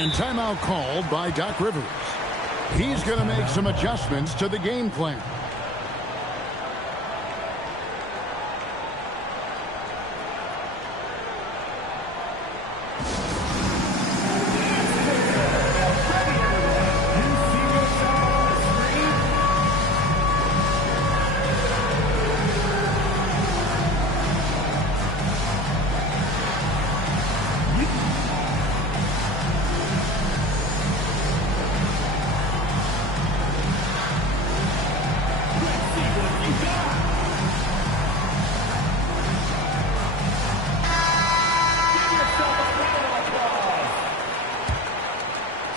And timeout called by Doc Rivers. He's going to make some adjustments to the game plan.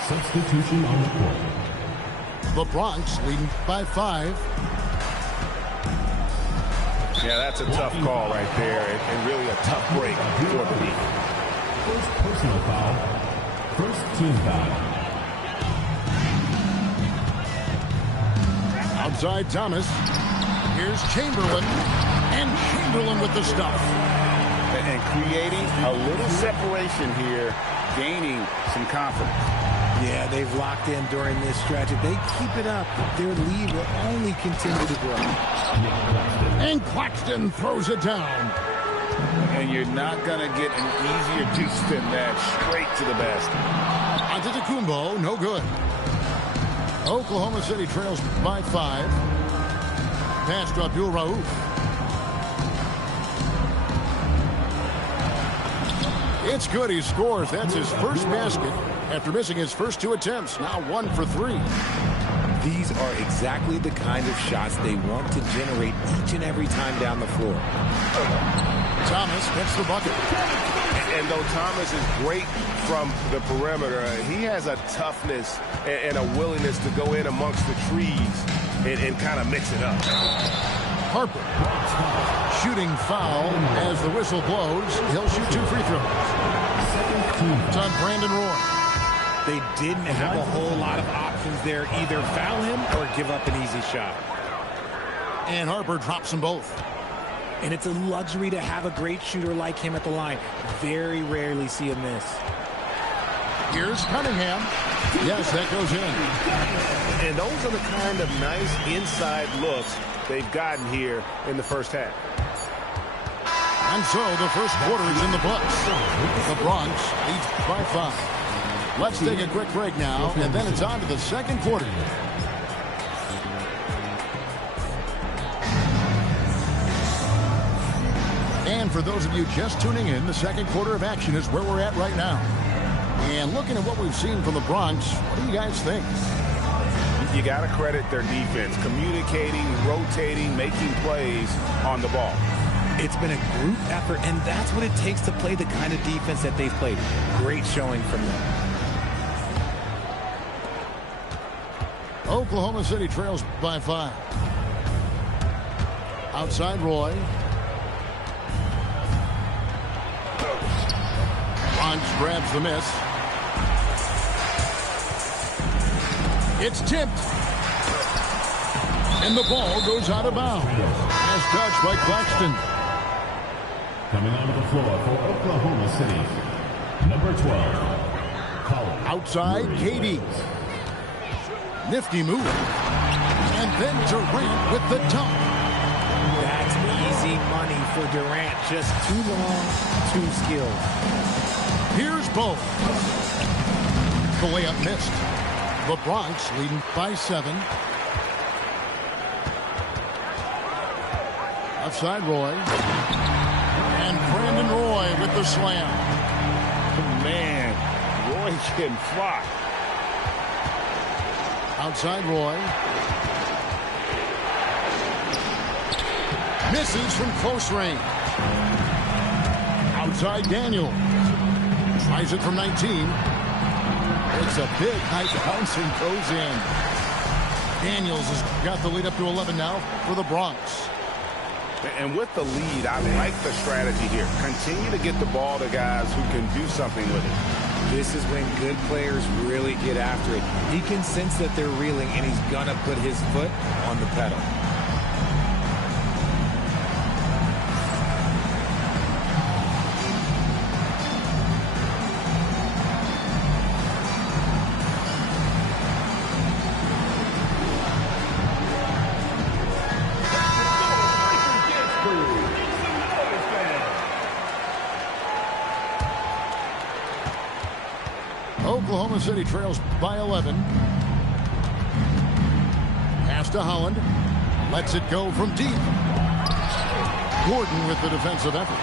Substitution on the court. The Bronx leading by 5. Yeah, that's a tough call right there, and really a tough break for the league. First personal foul. First team foul. Outside Thomas. Here's Chamberlain. And Chamberlain with the stuff. And creating a little separation here, gaining some confidence. Yeah, they've locked in during this stretch. If they keep it up, their lead will only continue to grow. And Claxton throws it down. And you're not going to get an easier deuce than that. Straight to the basket. Antetokounmpo, no good. Oklahoma City trails by 5. Pass to Abdul Rauf. It's good. He scores. That's his first basket after missing his first 2 attempts. Now 1 for 3. These are exactly the kind of shots they want to generate each and every time down the floor. Thomas gets the bucket. And though Thomas is great from the perimeter, he has a toughness and a willingness to go in amongst the trees and kind of mix it up. Harper. Shooting foul as the whistle blows. He'll shoot 2 free throws. It's on Brandon Roy. They didn't have a whole lot of options there. Either foul him or give up an easy shot. And Harper drops them both. And it's a luxury to have a great shooter like him at the line. Very rarely see him miss. Here's Cunningham. Yes, that goes in. And those are the kind of nice inside looks they've gotten here in the first half. And so the first quarter is in the books. The Bronx leads by 5. Let's take a quick break now, and then it's on to the second quarter. And for those of you just tuning in, the second quarter of action is where we're at right now. And looking at what we've seen from the Bronx, what do you guys think? You got to credit their defense, communicating, rotating, making plays on the ball. It's been a group effort, and that's what it takes to play the kind of defense that they've played. Great showing from them. Oklahoma City trails by 5. Outside Roy. Bronx grabs the miss. It's tipped. And the ball goes out of bounds. As touched by Claxton. Coming onto the floor for Oklahoma City, number 12, Colin. Outside, Katie. Nifty move. And then Durant with the dunk. That's easy money for Durant. Just too long, too skilled. Here's Bo. The layup missed. The Bronx leading by 7. Outside Roy. And Brandon Roy with the slam. Man, Roy can fly. Outside Roy. Misses from close range. Outside Daniel. Tries it from 19. It's a big high bounce and goes in. Daniels has got the lead up to 11 now for the Bronx. And with the lead, I like the strategy here. Continue to get the ball to guys who can do something with it. This is when good players really get after it. He can sense that they're reeling, and he's going to put his foot on the pedal. Oklahoma City trails by 11. Pass to Holland. Lets it go from deep. Gordon with the defensive effort.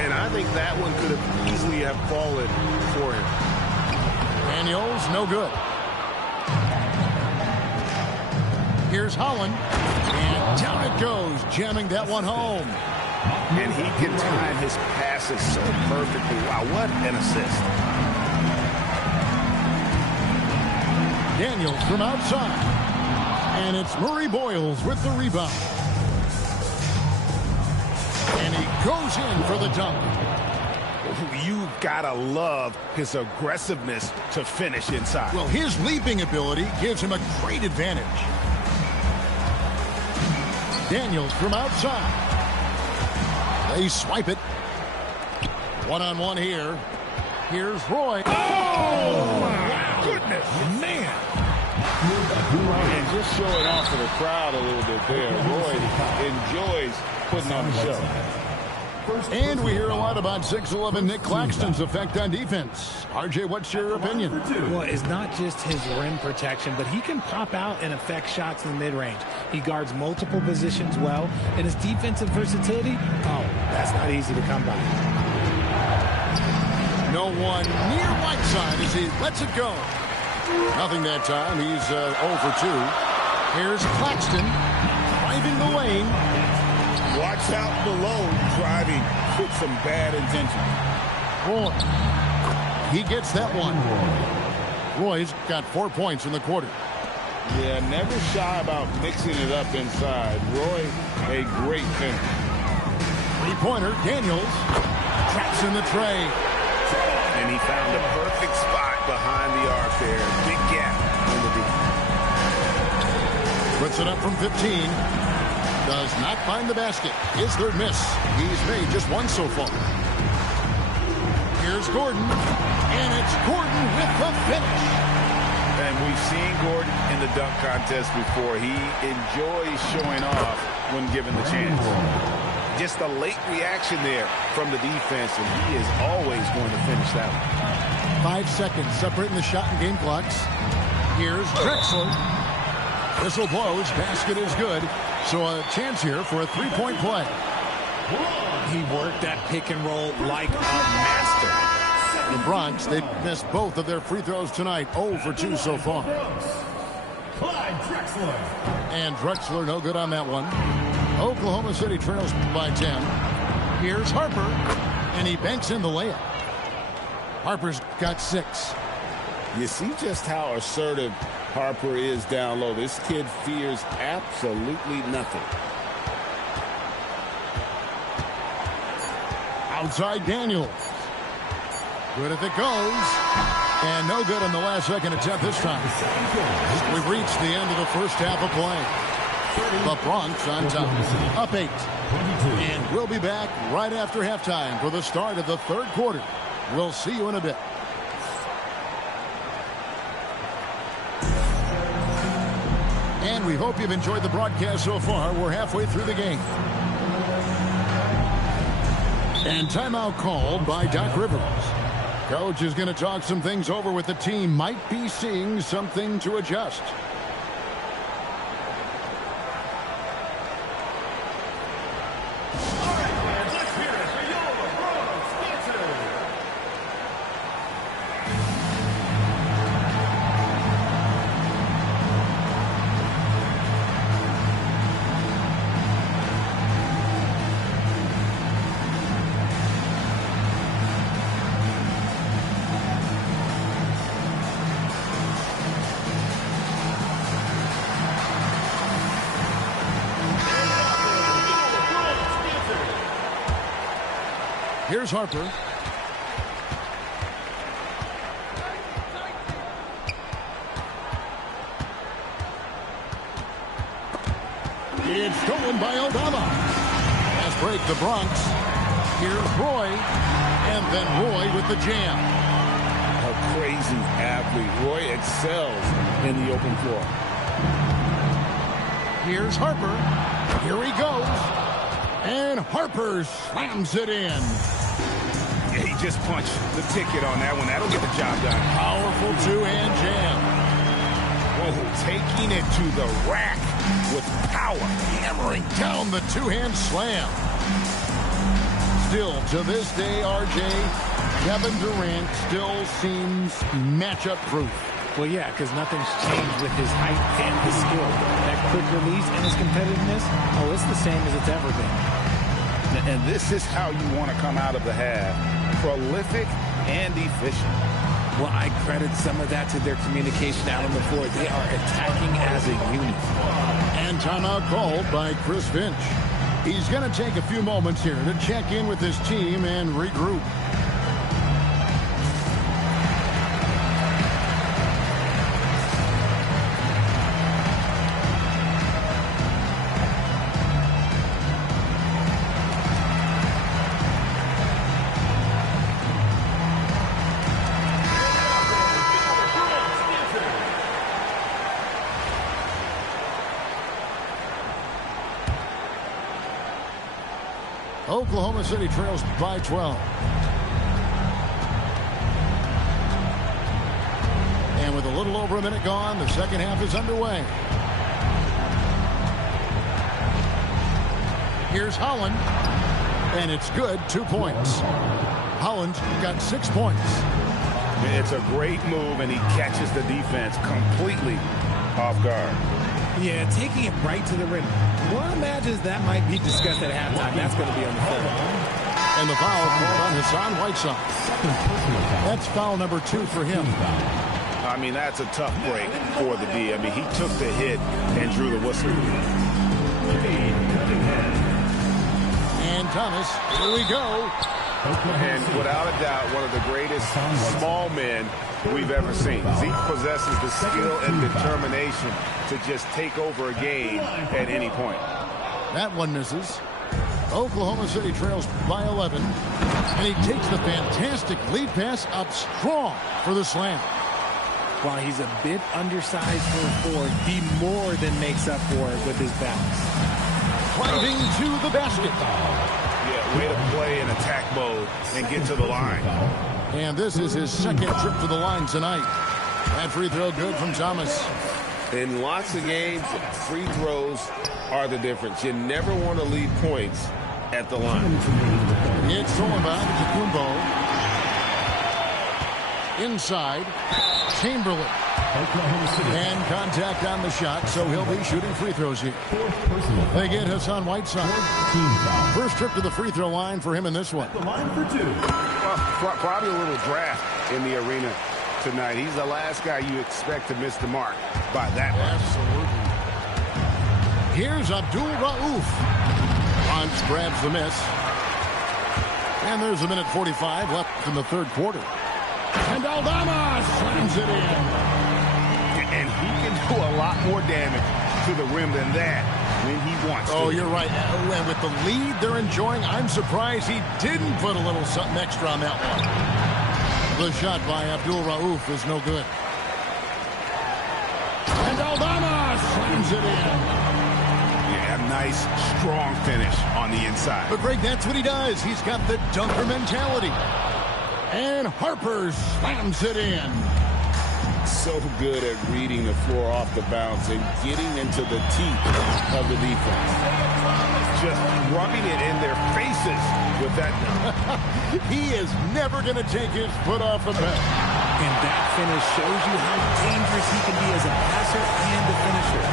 And I think that one could have easily have fallen for him. Daniels, no good. Here's Holland. And down it goes, jamming that one home. And he can time his passes so perfectly. Wow, what an assist. Daniels from outside. And it's Murray Boyles with the rebound. And he goes in for the dunk. You gotta love his aggressiveness to finish inside. Well, his leaping ability gives him a great advantage. Daniels from outside. They swipe it. One-on-one here. Here's Roy. Oh, my goodness. Man. And just showing off to the crowd a little bit there. Roy enjoys putting on the show. And we hear a lot about 6'11" Nick Claxton's effect on defense. RJ, what's your opinion? Well, it's not just his rim protection, but he can pop out and affect shots in the mid-range. He guards multiple positions well, and his defensive versatility, that's not easy to come by. No one near Whiteside as he lets it go. Nothing that time. He's 0 for 2. Here's Claxton driving the lane. Watch out below, driving with some bad intentions. Roy. He gets that one. Roy's got 4 points in the quarter. Yeah, never shy about mixing it up inside. Roy, a great finisher. Three-pointer, Daniels. Traps in the tray. And he found a perfect spot behind the arc there. Big gap in the deep. Puts it up from 15. Does not find the basket. His third miss. He's made just one so far. Here's Gordon. And it's Gordon with the finish. And we've seen Gordon in the dunk contest before. He enjoys showing off when given the chance. Just a late reaction there from the defense, and he is always going to finish that one. 5 seconds separating the shot and game clocks. Here's Drexler. Whistle blows. Basket is good. So a chance here for a three-point play. He worked that pick and roll like a master. The Bronx, they've missed both of their free throws tonight. 0 for 2 so far. And Drexler no good on that one. Oklahoma City trails by 10. Here's Harper. And he banks in the layup. Harper's got 6. You see just how assertive Harper is down low. This kid fears absolutely nothing. Outside Daniels. Good if it goes. And no good on the last second attempt this time. We've reached the end of the first half of play. The Bronx on top. Up 8. And we'll be back right after halftime for the start of the third quarter. We'll see you in a bit. And we hope you've enjoyed the broadcast so far. We're halfway through the game. And timeout called by Doc Rivers. Coach is going to talk some things over with the team. Might be seeing something to adjust. Here's Harper. It's stolen by Obama. Fast break the Bronx. Here's Roy. And then Roy with the jam. A crazy athlete. Roy excels in the open floor. Here's Harper. Here he goes. And Harper slams it in. He just punch the ticket on that one. That'll get the job done. Powerful two-hand jam. Oh, taking it to the rack with power. Hammering down the two-hand slam. Still, to this day, RJ, Kevin Durant still seems matchup-proof. Well, yeah, because nothing's changed with his height and his skill. That quick release and his competitiveness, oh, it's the same as it's ever been. And this is how you want to come out of the half. Prolific and efficient. Well, I credit some of that to their communication out on the floor. They are attacking as a unit. And timeout called by Chris Finch. He's going to take a few moments here to check in with his team and regroup. Oklahoma City trails by 12. And with a little over a minute gone, the second half is underway. Here's Holland. And it's good, 2 points. Holland got 6 points. It's a great move, and he catches the defense completely off guard. Yeah, taking it right to the rim. One imagines that might be discussed at halftime. That's going to be on the floor. And the foul called on Hassan Whiteside. That's foul number 2 for him. I mean, that's a tough break for the D. I mean, he took the hit and drew the whistle. And Thomas, here we go. And without a doubt, one of the greatest small men we've ever seen. Zeke possesses the skill and determination to just take over a game at any point. That one misses. Oklahoma City trails by 11. And he takes the fantastic lead pass up strong for the slam. While he's a bit undersized for a forward, he more than makes up for it with his bounce. Driving to the basket. Yeah, way to play in attack mode and get to the line. And this is his second trip to the line tonight. That free throw good from Thomas. In lots of games, free throws are the difference. You never want to leave points at the line. It's stolen by Kumbo. Inside, Chamberlain. And contact on the shot, so he'll be shooting free throws here. They get Hassan Whiteside. First trip to the free throw line for him in this one. Well, probably a little draft in the arena tonight. He's the last guy you expect to miss the mark by that much. Absolutely. Here's Abdul Rauf. Bonds grabs the miss. And there's a minute 45 left in the third quarter. And Aldama slams it in. And he can do a lot more damage to the rim than that when he wants to. Oh, you're right. And with the lead they're enjoying, I'm surprised he didn't put a little something extra on that one. The shot by Abdul Rauf is no good. And Aldama slams it in. Yeah, nice, strong finish on the inside. But Greg, that's what he does. He's got the dunker mentality. And Harper slams it in. So good at reading the floor off the bounce and getting into the teeth of the defense. Just rubbing it in their faces with that. He is never going to take his foot off the pedal. And that finish shows you how dangerous he can be as a passer and a finisher.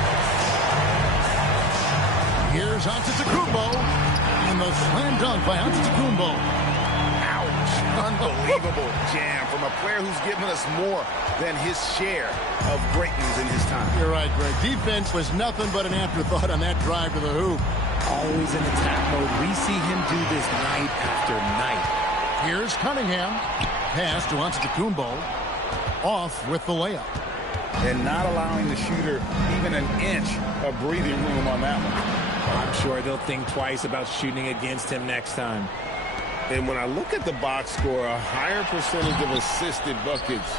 Here's Antetokounmpo. And the slam dunk by Antetokounmpo. Unbelievable jam from a player who's given us more than his share of greatness in his time. You're right, Greg. Defense was nothing but an afterthought on that drive to the hoop. Always in attack mode. We see him do this night after night. Here's Cunningham. Pass to Antetokounmpo. Off with the layup. And not allowing the shooter even an inch of breathing room on that one. I'm sure they'll think twice about shooting against him next time. And when I look at the box score, a higher percentage of assisted buckets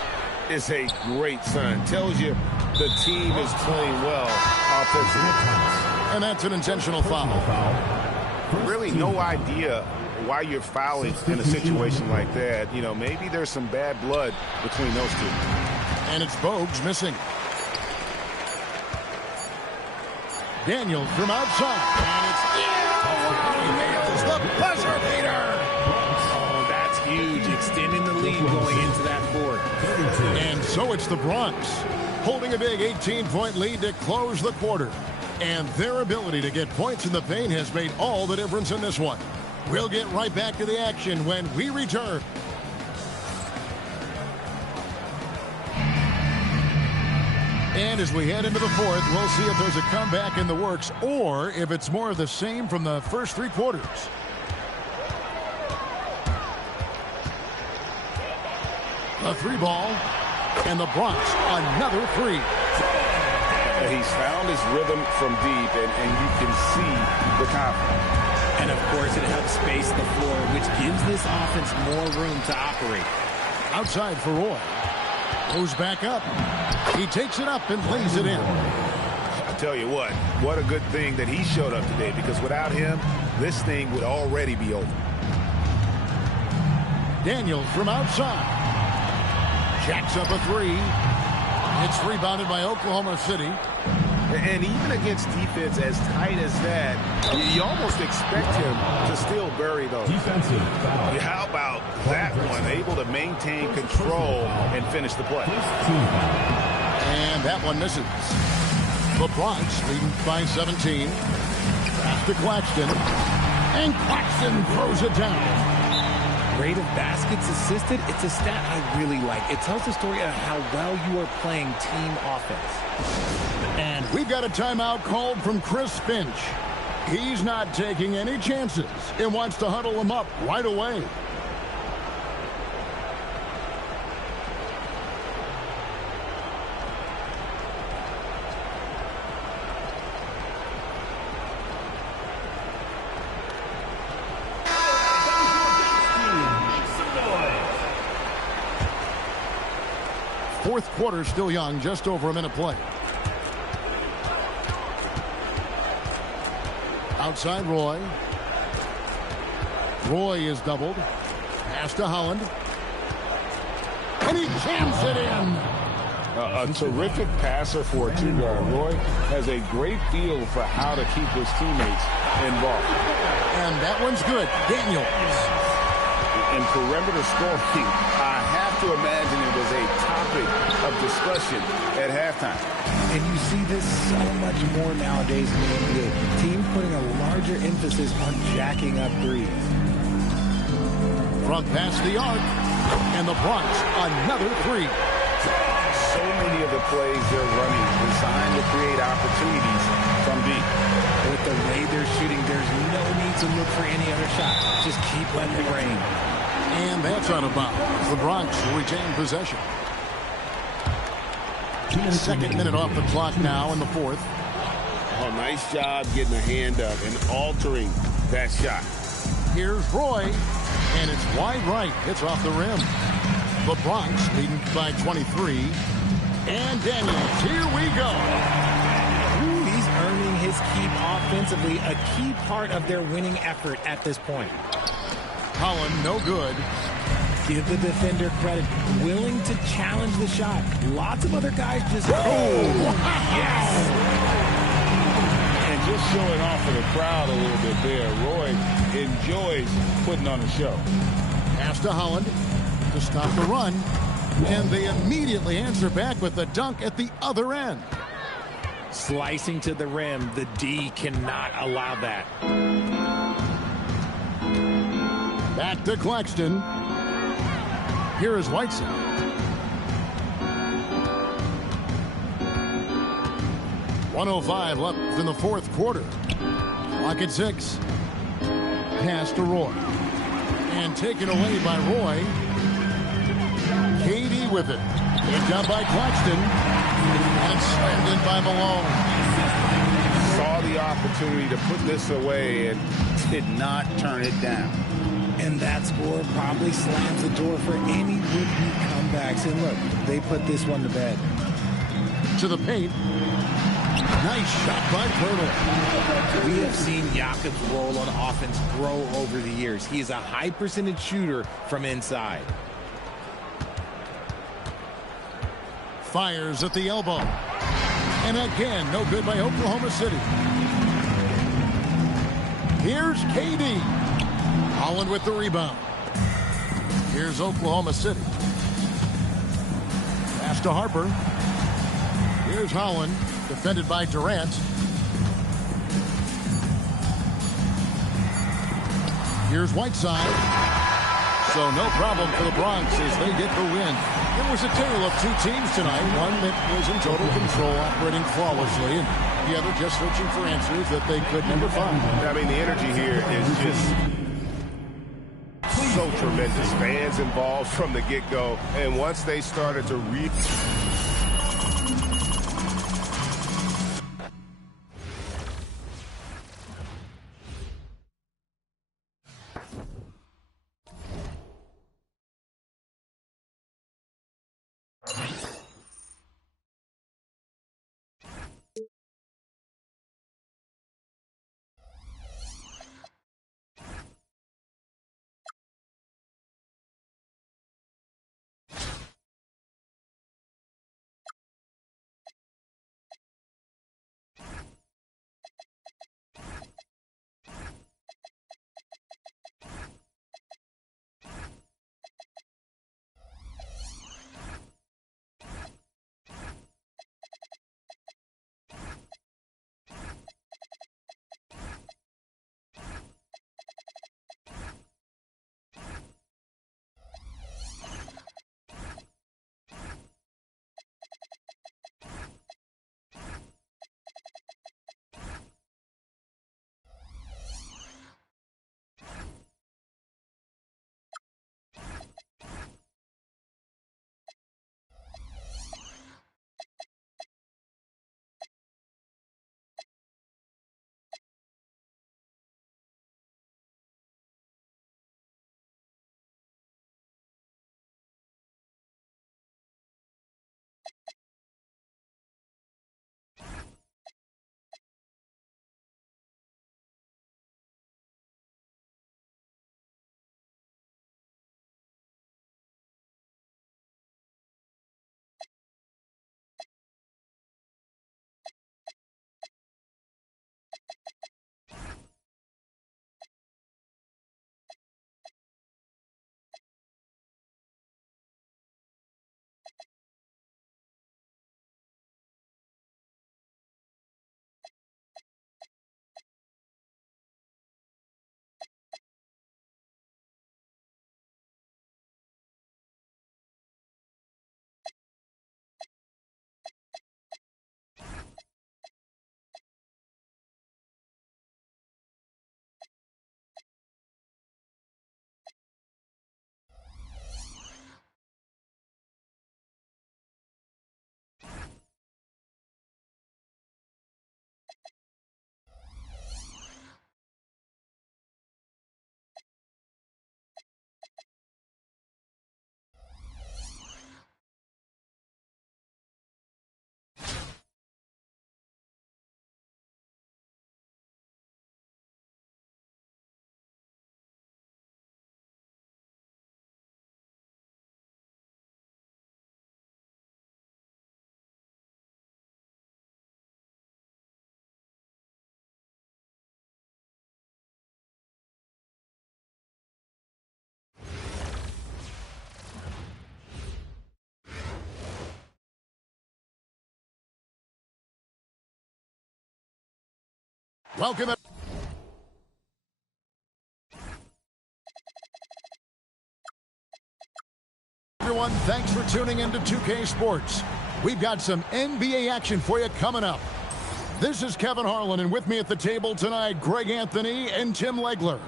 is a great sign. Tells you the team is playing well offensively. And that's an intentional foul. Really no idea why you're fouling in a situation like that. You know, maybe there's some bad blood between those two. And it's Bogues missing. Daniels from outside. And it's he nails the buzzer beater. Oh, that's huge. Extending the lead going into that fourth. And so it's the Bronx holding a big 18-point lead to close the quarter. And their ability to get points in the paint has made all the difference in this one. We'll get right back to the action when we return. And as we head into the fourth, we'll see if there's a comeback in the works or if it's more of the same from the first three quarters. A three ball, and the Bronx another three. He's found his rhythm from deep, and you can see the confidence. And, of course, it helps space the floor, which gives this offense more room to operate. Outside for Roy. Goes back up. He takes it up and lays it in. I tell you what a good thing that he showed up today, because without him, this thing would already be over. Daniels from outside. Jacks up a three. It's rebounded by Oklahoma City. And even against defense as tight as that, you almost expect him to still bury those. Defensive foul. How about that one? Able to maintain control and finish the play. And that one misses. The Bronx leading by 17. Pass to Claxton. And Claxton throws it down. Rate of baskets assisted, it's a stat I really like. It tells the story of how well you are playing team offense. And we've got a timeout called from Chris Finch. He's not taking any chances and wants to huddle them up right away. Fourth quarter still young, just over a minute play. Outside Roy. Roy is doubled. Pass to Holland. And he jams it in. A terrific passer for a two-guard. Roy has a great feel for how to keep his teammates involved. And that one's good. Daniels. In perimeter scoring, I have to imagine it was a topic of discussion at halftime. And you see this so much more nowadays in the NBA. Teams putting a larger emphasis on jacking up threes. From past the arc, and the Bronx another three. So many of the plays they're running designed to create opportunities from deep. With the way they're shooting, there's no need to look for any other shot. Just keep letting it rain. And that's out of bounds. The Bronx retain possession. Second minute off the clock now in the fourth. Oh, nice job getting a hand up and altering that shot. Here's Roy, and it's wide right. It's off the rim. The Bronx leading by 23. And Daniels, here we go. He's earning his keep offensively, a key part of their winning effort at this point. Holland, no good. Give the defender credit. Willing to challenge the shot. Lots of other guys just... Yes! And just showing off for the crowd a little bit there. Roy enjoys putting on a show. Pass to Holland to stop the run. And they immediately answer back with the dunk at the other end. Slicing to the rim. The D cannot allow that. Back to Claxton. Here is Whiteside. .105 left in the fourth quarter. Clock at 6. Pass to Roy. And taken away by Roy. KD with it. Picked up by Claxton. And slammed in by Malone. Saw the opportunity to put this away and did not turn it down. And that score probably slams the door for any would-be comebacks. And look, they put this one to bed. To the paint. Nice shot by Turtle. We have seen Jakob's role on offense grow over the years. He is a high percentage shooter from inside. Fires at the elbow. And again, no good by Oklahoma City. Here's KD. Holland with the rebound. Here's Oklahoma City. Pass to Harper. Here's Holland, defended by Durant. Here's Whiteside. So no problem for the Bronx as they get the win. It was a tale of two teams tonight. One that was in total control, operating flawlessly, and the other just searching for answers that they could never find. I mean, the energy here is just so tremendous. Fans involved from the get-go, and once they started to read. Welcome. Everyone, thanks for tuning into 2K Sports. We've got some NBA action for you coming up. This is Kevin Harlan, and with me at the table tonight, Greg Anthony and Tim Legler.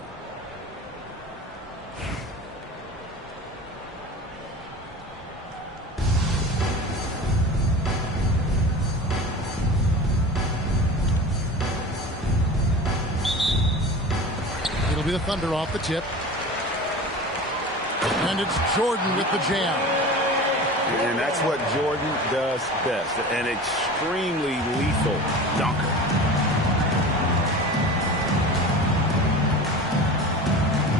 It'll be the Thunder off the tip. And it's Jordan with the jam. And that's what Jordan does best, an extremely lethal dunker.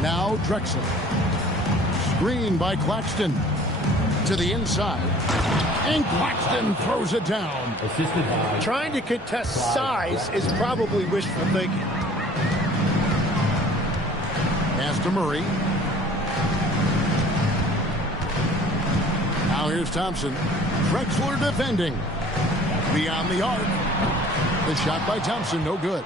Now Drexel. Screen by Claxton. To the inside. And Claxton throws it down. Trying to contest size is probably wishful thinking. Pass to Murray. Now here's Thompson. Drexler defending. Beyond the arc. The shot by Thompson, no good.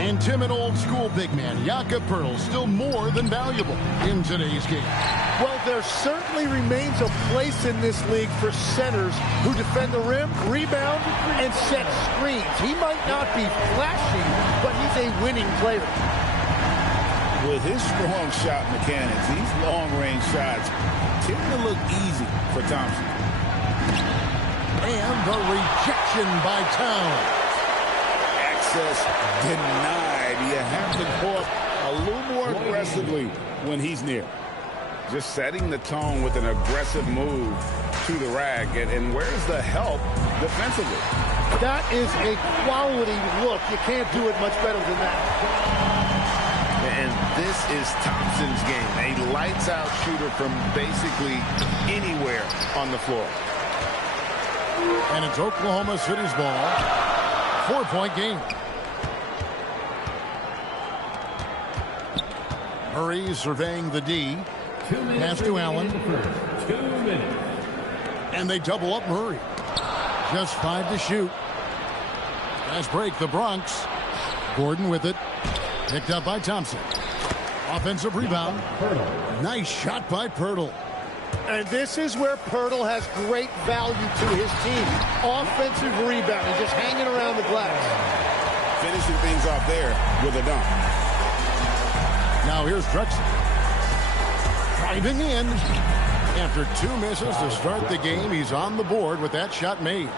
And timid old school big man, Jakob Poeltl, still more than valuable in today's game. Well, there certainly remains a place in this league for centers who defend the rim, rebound, and set screens. He might not be flashy, but he's a winning player. With his strong shot mechanics, these long-range shots tend to look easy for Thompson. And the rejection by Towns. Access denied. You have to go up a little more aggressively when he's near. Just setting the tone with an aggressive move to the rack. And where's the help defensively? That is a quality look. You can't do it much better than that. And this is Thompson's game. A lights-out shooter from basically anywhere on the floor. And it's Oklahoma City's ball. 4-point game. Murray surveying the D. Pass to Allen. 2 minutes. And they double up Murray. Just 5 to shoot. Fast break, the Bronx. Gordon with it. Picked up by Thompson. Offensive rebound. Nice shot by Poeltl. And this is where Poeltl has great value to his team. Offensive rebound. He's just hanging around the glass. Finishing things off there with a dunk. Now here's Drexel. Driving in. After 2 misses to start the game, he's on the board with that shot made.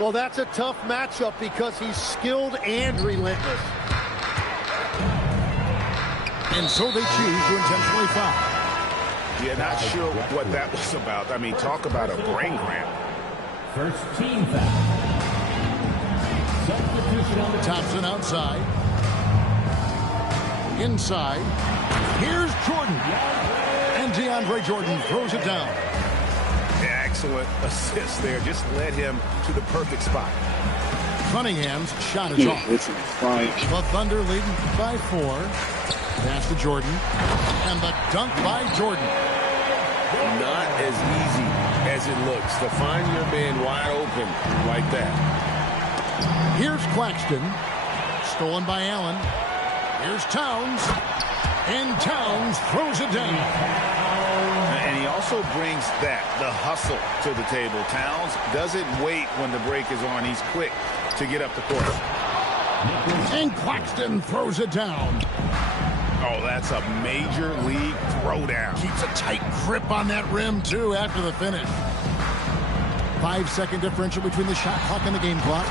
Well, that's a tough matchup because he's skilled and relentless. And so they choose to intentionally foul. Yeah, not sure what that was about. I mean, talk about a brain cramp. First team foul. Substitution on the Thompson outside. Inside. Here's Jordan. And DeAndre Jordan throws it down. Yeah, excellent assist there. Just led him to the perfect spot. Cunningham's shot is off. The Thunder leading by 4. Pass to Jordan. And the dunk by Jordan. Not as easy as it looks to find your man wide open like that. Here's Claxton. Stolen by Allen. Here's Towns. And Towns throws it down. And he also brings the hustle to the table. Towns doesn't wait when the break is on. He's quick to get up the court. And Claxton throws it down. Oh, that's a major league throwdown. Keeps a tight grip on that rim, too, after the finish. 5-second differential between the shot clock and the game clock.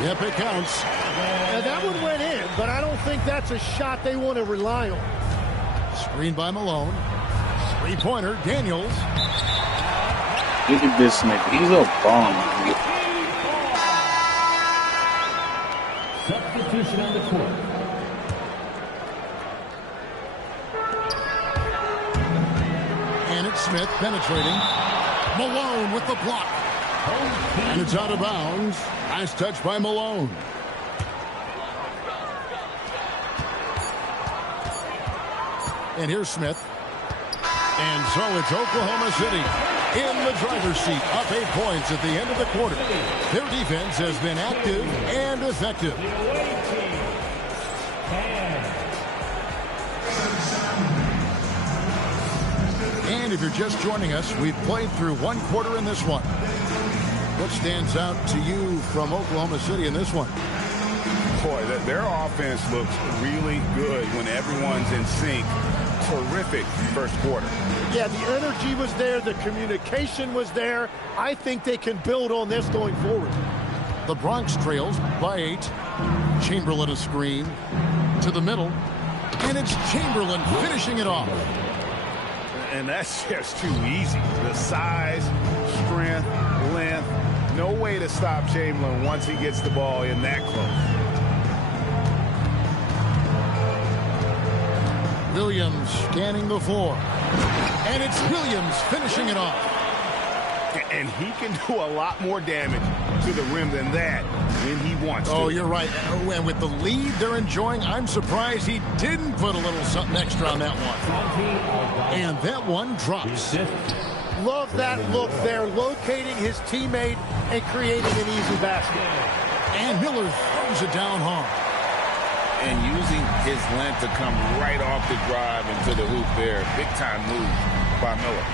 Yep, it counts. Now, that one went in, but I don't think that's a shot they want to rely on. Screen by Malone. 3-pointer, Daniels. Look at this nigga. He's a bomb. substitution on the court. And it's Smith penetrating. Malone with the block. And it's out of bounds. Nice touch by Malone. And here's Smith. And so it's Oklahoma City in the driver's seat, up 8 points at the end of the quarter. Their defense has been active and effective. And if you're just joining us, we've played through 1 quarter in this one. What stands out to you from Oklahoma City in this one? Boy, their offense looks really good when everyone's in sync. Terrific first quarter. Yeah, the energy was there. The communication was there. I think they can build on this going forward. The Bronx trails by 8. Chamberlain a screen to the middle. And it's Chamberlain finishing it off. And that's just too easy. The size, strength, length, no way to stop Chamberlain once he gets the ball in that close. Williams scanning the floor. And it's Williams finishing it off. And he can do a lot more damage to the rim than that when he wants to. Oh, you're right. And with the lead they're enjoying, I'm surprised he didn't put a little something extra on that one. And that one drops. Love that look there, locating his teammate and creating an easy basket. And Miller throws it down hard. And using his length to come right off the drive into the hoop there. Big time move by Miller.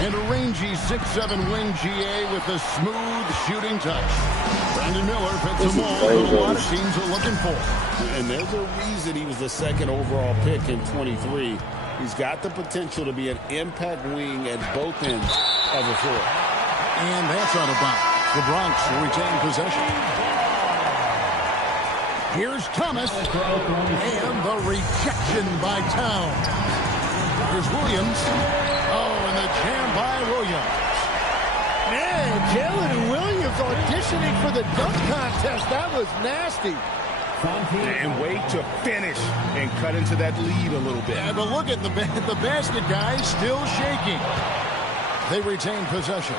And a rangy 6'7" wing GA with a smooth shooting touch. Brandon Miller fits the mold that a lot of teams are looking for. And there's a reason he was the second overall pick in 23. He's got the potential to be an impact wing at both ends of the floor. And that's out of bounds. The Bronx will retain possession. Here's Thomas. And the rejection by Town. Here's Williams. Oh, and the jam by Williams. Man, Jalen Williams auditioning for the dunk contest. That was nasty. And wait to finish and cut into that lead a little bit. Yeah, but look at the basket guy still shaking. They retain possession.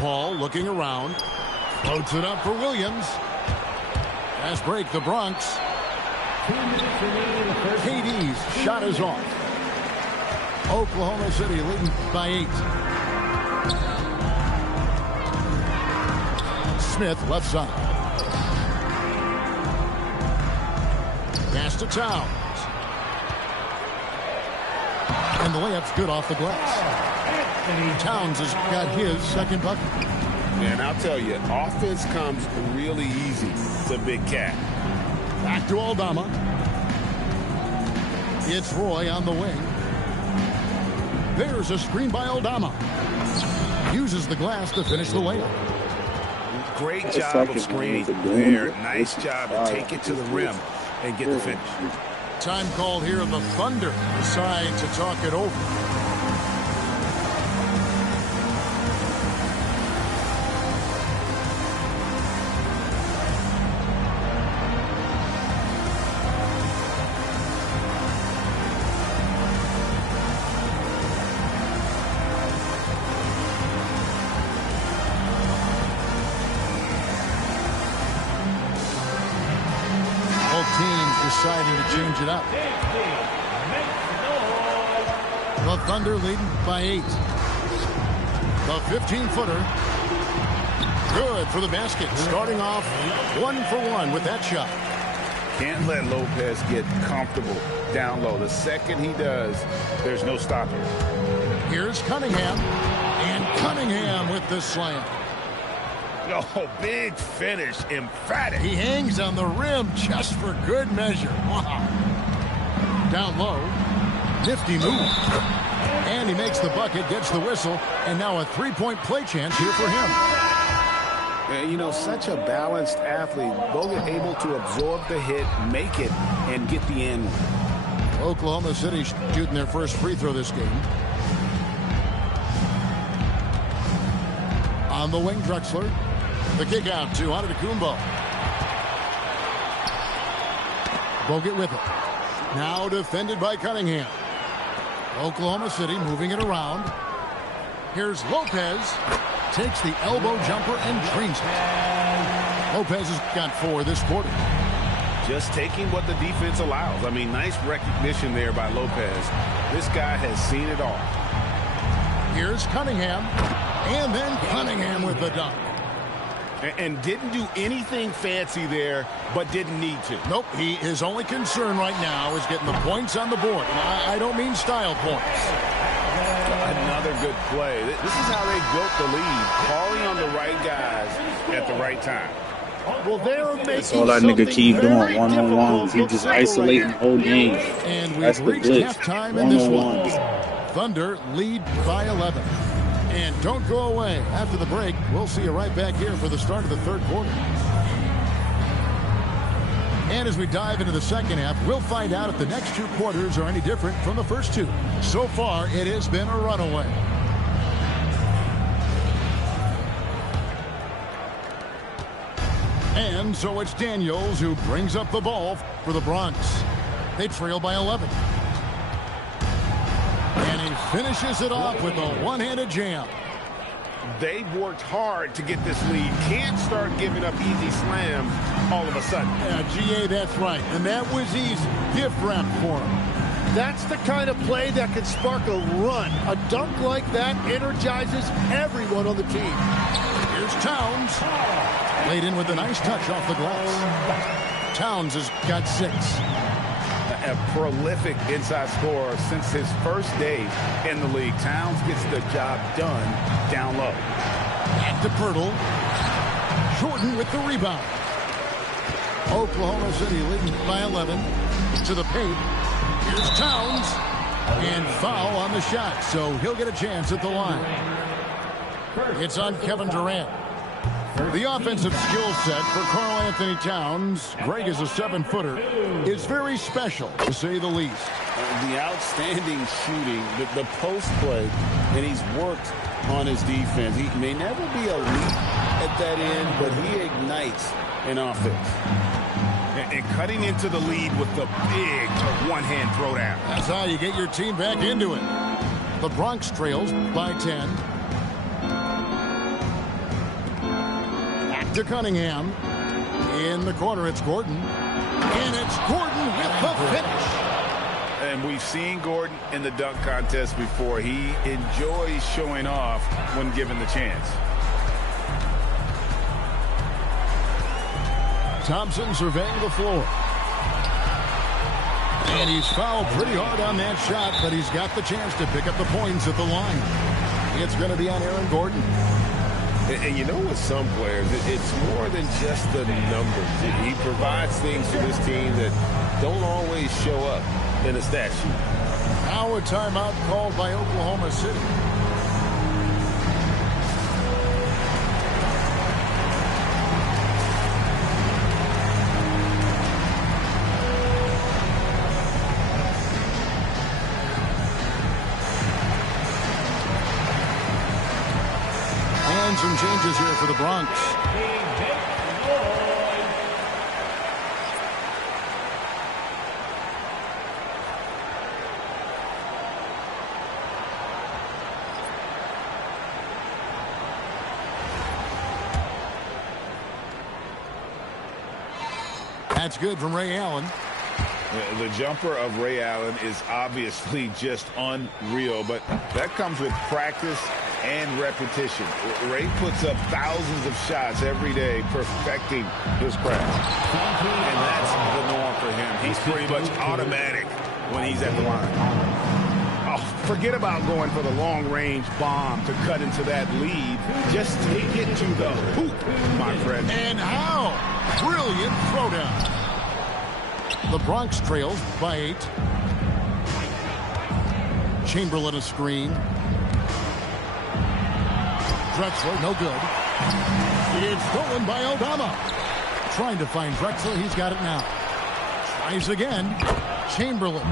Paul looking around. Floats it up for Williams. Fast break, the Bronx. KD's shot is off. Oklahoma City leading by 8. Smith left side. Pass to Towns. And the layup's good off the glass. Towns has got his second bucket. And I'll tell you, offense comes really easy to Big Cat. Back to Aldama. It's Roy on the wing. There's a screen by Aldama. Uses the glass to finish the layup. Great job of screening there. Nice job to take it to the rim and get the finish. Time called here. The Thunder decide to talk it over. Deciding to change it up. The Thunder leading by 8. The 15-footer. Good for the basket. Starting off 1 for 1 with that shot. Can't let Lopez get comfortable down low. The second he does, there's no stopping. Here's Cunningham. And Cunningham with the slam. Oh, big finish, emphatic. He hangs on the rim just for good measure. Wow. Down low, nifty move. And he makes the bucket, gets the whistle, and now a three-point play chance here for him. And, you know, such a balanced athlete. Bogut able to absorb the hit, make it, and get the end. Oklahoma City shooting their first free throw this game. On the wing, Drexler. The kick out to Antetokounmpo. Bogut with it. Now defended by Cunningham. Oklahoma City moving it around. Here's Lopez. Takes the elbow jumper and drains it. Lopez has got 4 this quarter. Just taking what the defense allows. I mean, nice recognition there by Lopez. This guy has seen it all. Here's Cunningham. And then Cunningham with the dunk. And didn't do anything fancy there, but didn't need to. Nope, his only concern right now is getting the points on the board. And I don't mean style points. Another good play. This is how they built the lead, calling on the right guys at the right time. Well, they're making that's all that nigga keep doing, one-on-ones. He just isolating the whole game. And that's we've the reached blitz. halftime in this one. Thunder lead by 11. And don't go away. After the break, we'll see you right back here for the start of the third quarter. And as we dive into the second half, we'll find out if the next two quarters are any different from the first two. So far, it has been a runaway. And so it's Daniels who brings up the ball for the Bronx. They trail by 11. And he finishes it off with a one-handed jam. They've worked hard to get this lead. Can't start giving up easy slams all of a sudden. Yeah, GA, that's right. And that was easy. Gift wrap for him. That's the kind of play that can spark a run. A dunk like that energizes everyone on the team. Here's Towns. Laid in with a nice touch off the glass. Towns has got 6. A prolific inside scorer since his first day in the league. Towns gets the job done down low. Back to Pirtle. Jordan with the rebound. Oklahoma City leading by 11. To the paint. Here's Towns. And foul on the shot, so he'll get a chance at the line. It's on Kevin Durant. The offensive skill set for Karl Anthony Towns, Greg is a 7-footer, is very special, to say the least. The outstanding shooting, the post play, and he's worked on his defense. He may never be elite at that end, but he ignites an offense. And cutting into the lead with the big one-hand throwdown. That's how you get your team back into it. The Bronx trails by 10. To Cunningham. In the corner, it's Gordon. And it's Gordon with the finish. And we've seen Gordon in the dunk contest before. He enjoys showing off when given the chance. Thompson surveying the floor. And he's fouled pretty hard on that shot, but he's got the chance to pick up the points at the line. It's going to be on Aaron Gordon. And you know, with some players, it's more than just the numbers. He provides things for this team that don't always show up in a stat sheet. Now a timeout called by Oklahoma City. Some changes here for the Bronx. That's good from Ray Allen. The jumper of Ray Allen is obviously just unreal, but that comes with practice and repetition. Ray puts up thousands of shots every day, perfecting his craft. And that's the norm for him. He's pretty much automatic when he's at the line. Oh, forget about going for the long-range bomb to cut into that lead. Just take it to the hoop, my friend. And how? Brilliant throwdown. The Bronx trails by 8. Chamberlain a screen. Drexler, no good. It's stolen by Obama. Trying to find Drexler. He's got it now. Tries again. Chamberlain.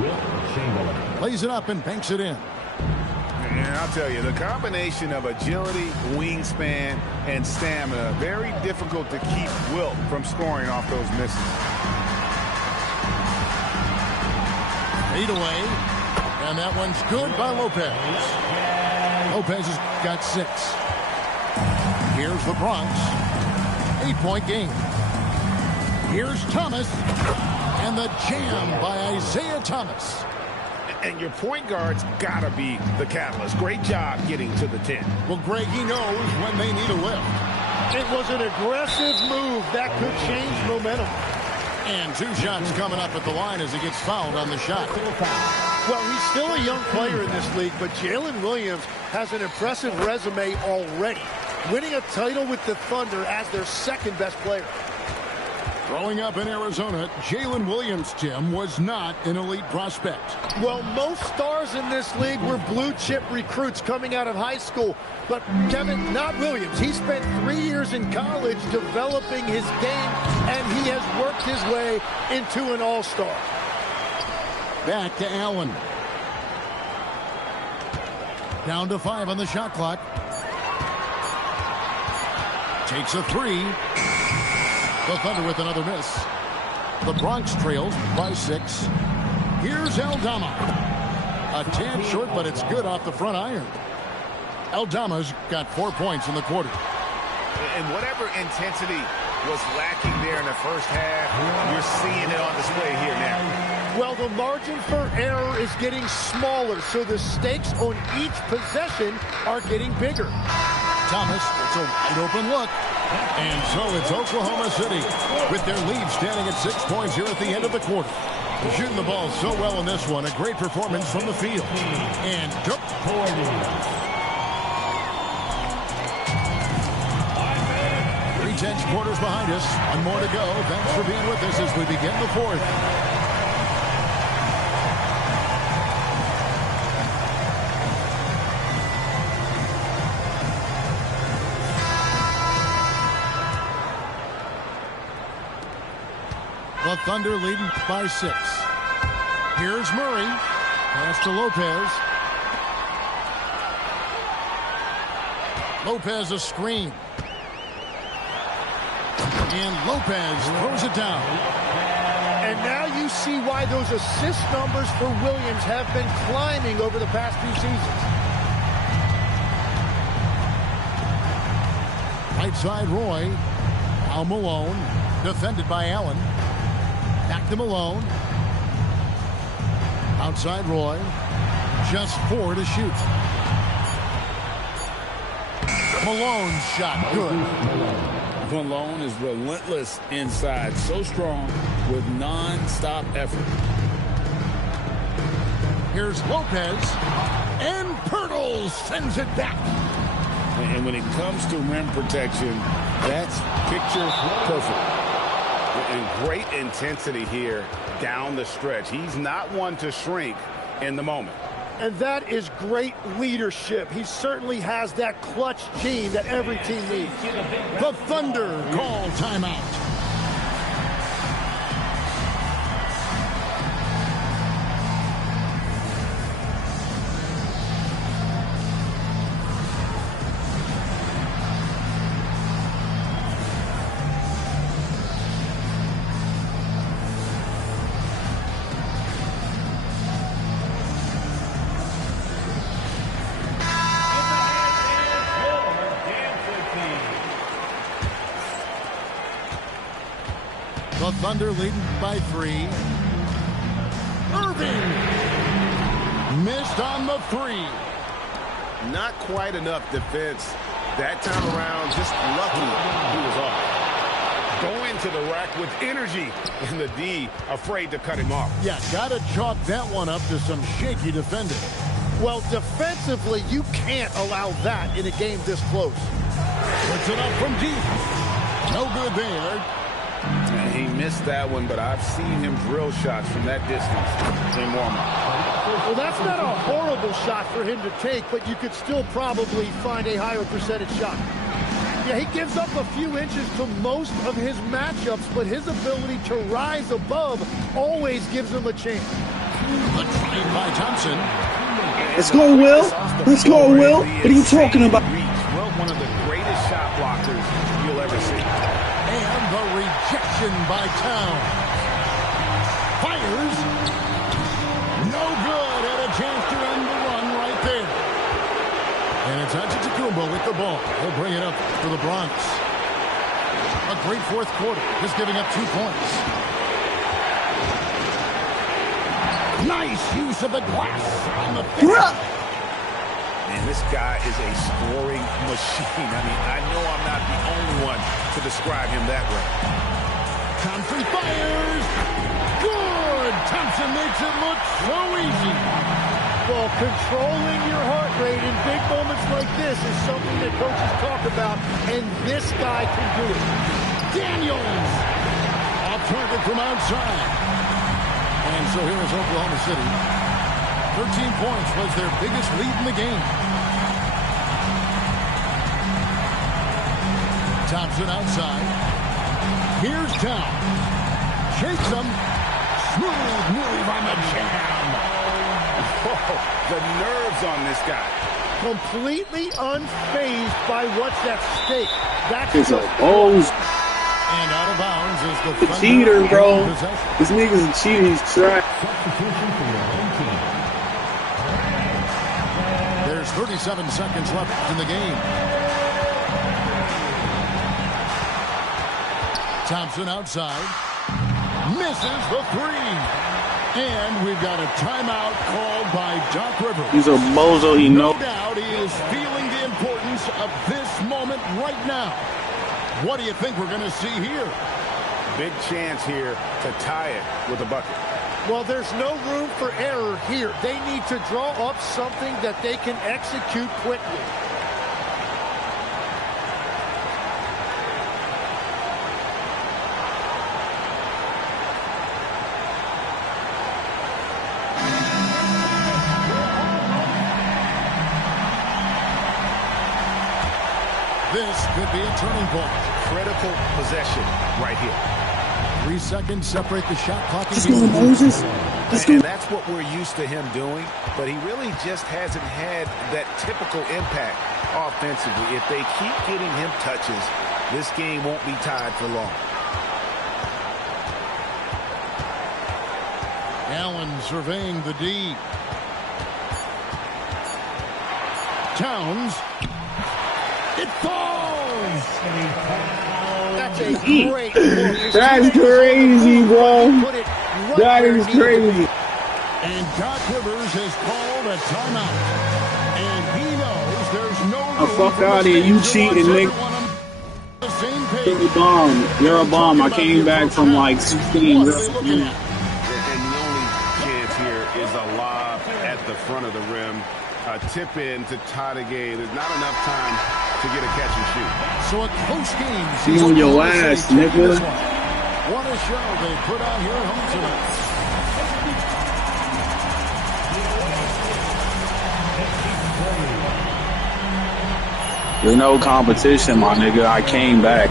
Lays it up and banks it in. And I'll tell you, the combination of agility, wingspan, and stamina, very difficult to keep Wilt from scoring off those misses. Fade away. And that one's good by Lopez. Lopez has got 6. Here's the Bronx. 8-point game. Here's Thomas. And the jam by Isaiah Thomas. And your point guard's got to be the catalyst. Great job getting to the 10. Well, Greg, he knows when they need a lift. It was an aggressive move that could change momentum. And 2 shots coming up at the line as he gets fouled on the shot. Well, he's still a young player in this league, but Jalen Williams has an impressive resume already, winning a title with the Thunder as their second best player. Growing up in Arizona, Jalen Williams, Tim, was not an elite prospect. Well, most stars in this league were blue-chip recruits coming out of high school. But, Kevin, not Williams. He spent 3 years in college developing his game, and he has worked his way into an all-star. Back to Allen. Down to 5 on the shot clock. Takes a 3. The Thunder with another miss. The Bronx trails by 6. Here's Aldama. A tad short, but it's good off the front iron. Aldama's got 4 points in the quarter. And whatever intensity was lacking there in the first half, you're seeing it on display here now. Well, the margin for error is getting smaller, so the stakes on each possession are getting bigger. Thomas, it's a wide open look. And so it's Oklahoma City with their lead standing at 6 points here at the end of the quarter. Shooting the ball so well in this one. A great performance from the field. And 3 quarters behind us. One more to go. Thanks for being with us as we begin the fourth. The Thunder leading by 6. Here's Murray. Pass to Lopez. Lopez a screen. And Lopez throws it down. And now you see why those assist numbers for Williams have been climbing over the past few seasons. Right side Roy. Now Malone. Defended by Allen. Back to Malone. Outside Roy. Just 4 to shoot. Malone's shot good. Malone is relentless inside. So strong with non-stop effort. Here's Lopez. And Pirtle sends it back. And when it comes to rim protection, that's picture perfect. And great intensity here down the stretch. He's not one to shrink in the moment. And that is great leadership. He certainly has that clutch gene that every team needs. The Thunder call timeout. The Thunder leading by 3. Irving missed on the 3. Not quite enough defense that time around. Just lucky he was off. Going to the rack with energy, and the D afraid to cut him off. Yeah, got to chalk that one up to some shaky defending. Well, defensively, you can't allow that in a game this close. Puts it up from deep. No good there. And he missed that one, but I've seen him drill shots from that distance in warm-up. Well, that's not a horrible shot for him to take, but you could still probably find a higher percentage shot. Yeah, he gives up a few inches to most of his matchups, but his ability to rise above always gives him a chance. A try by Thompson. Let's go, Will. Let's go, Will. What are you talking about? Well, one of the greatest shot blockers you'll ever see. And the rejection by Towns. Fires. No good. And a chance to end the run right there. And it's Antetokounmpo with the ball. He'll bring it up for the Bronx. A great fourth quarter. Just giving up 2 points. Nice use of the glass on the finish. Man, this guy is a scoring machine. I mean, I know I'm not the only one to describe him that way. Thompson fires. Good. Thompson makes it look so easy. Well, controlling your heart rate in big moments like this is something that coaches talk about, and this guy can do it. Daniels. target from outside. And so here is Oklahoma City. 13 points was their biggest lead in the game. Thompson outside. Here's Town. Shakes them. Smooth move on the jam. Oh, the nerves on this guy. Completely unfazed by what's at stake. That's It's a just balls. And out of bounds is the The cheater, bro. possession. This nigga's a cheater. He's trash. Substitution for your home team. There's 37 seconds left in the game. Thompson outside. Misses the three. And we've got a timeout called by Doc Rivers. He's a bozo. He No knows. doubt he is feeling the importance of this moment right now. What do you think we're going to see here? Big chance here to tie it with a bucket. Well, there's no room for error here. They need to draw up something that they can execute quickly. This could be a turning point. Critical possession right here. 3 seconds separate the shot clock. Let's go, Moses. Let's go. And that's what we're used to him doing, but he really just hasn't had that typical impact offensively. If they keep getting him touches, this game won't be tied for long. Allen surveying the D. Towns. It falls. That's a great look. That's crazy, bro. Put it right That where is it needed to crazy. be. And Doc Rivers has called a timeout. And he knows there's no Oh, fuck out of here. You cheating, nigga. You're a bomb. You're a bomb. I came back from like 16. And the only chance here is a lob at the front of the rim. A tip in to tie the game. There's not enough time to get a catch and shoot. So a close game. He's on your ass, nigga. What a show they put on here at home tonight. There's no competition, my nigga. I came back.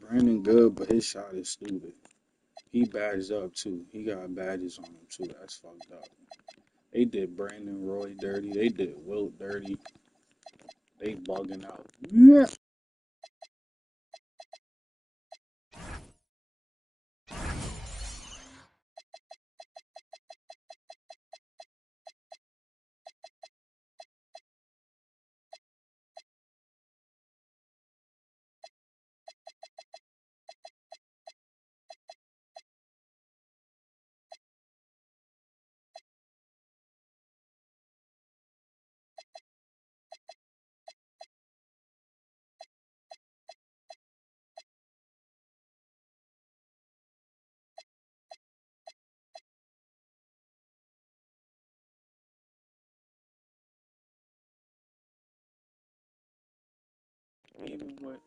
Brandon good, but his shot is stupid. He badged up too. He got badges on him too. That's fucked up. They did Brandon Roy dirty. They did Wilt dirty. They bugging out. Yeah.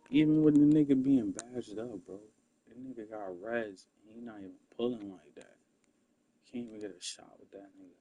Even with the nigga being badged up, bro. That nigga got reds and he not even pulling like that. Can't even get a shot with that nigga.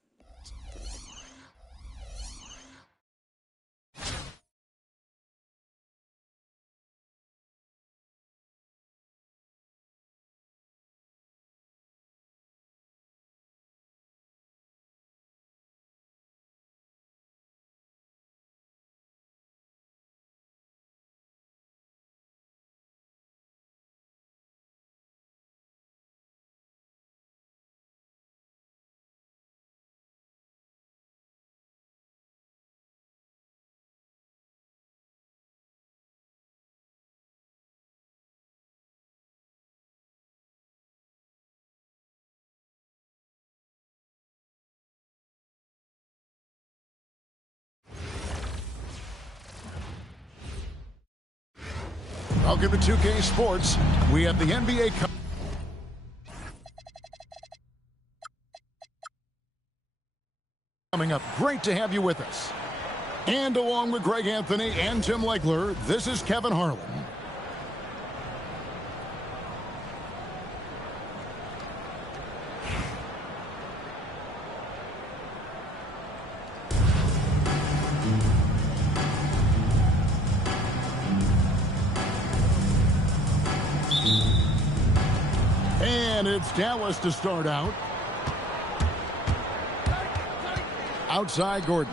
Welcome to 2K Sports. We have the NBA coming up. Great to have you with us. And along with Greg Anthony and Tim Legler, this is Kevin Harlan. And it's Dallas to start out. Outside Gordon.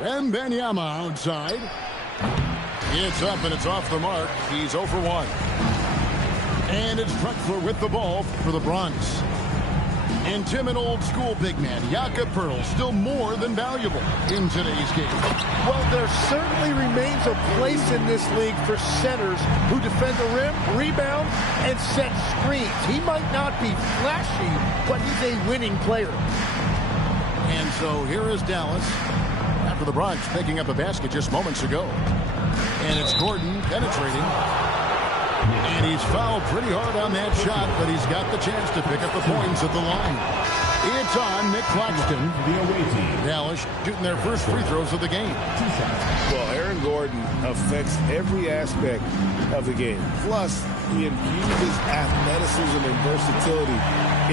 Wembanyama outside. It's up and it's off the mark. He's 0 for 1. And it's Drexler with the ball for the Bronx. And Tim, an old-school big man, Jakob Poeltl, still more than valuable in today's game. Well, there certainly remains a place in this league for centers who defend the rim, rebound, and set screens. He might not be flashy, but he's a winning player. And so here is Dallas after the Bronx picking up a basket just moments ago. And it's Gordon penetrating. And he's fouled pretty hard on that shot, but he's got the chance to pick up the points at the line. It's on Nick Claxton. The away team. Dallas shooting their first free throws of the game. Well, Aaron Gordon affects every aspect of the game. Plus, he infuses athleticism and versatility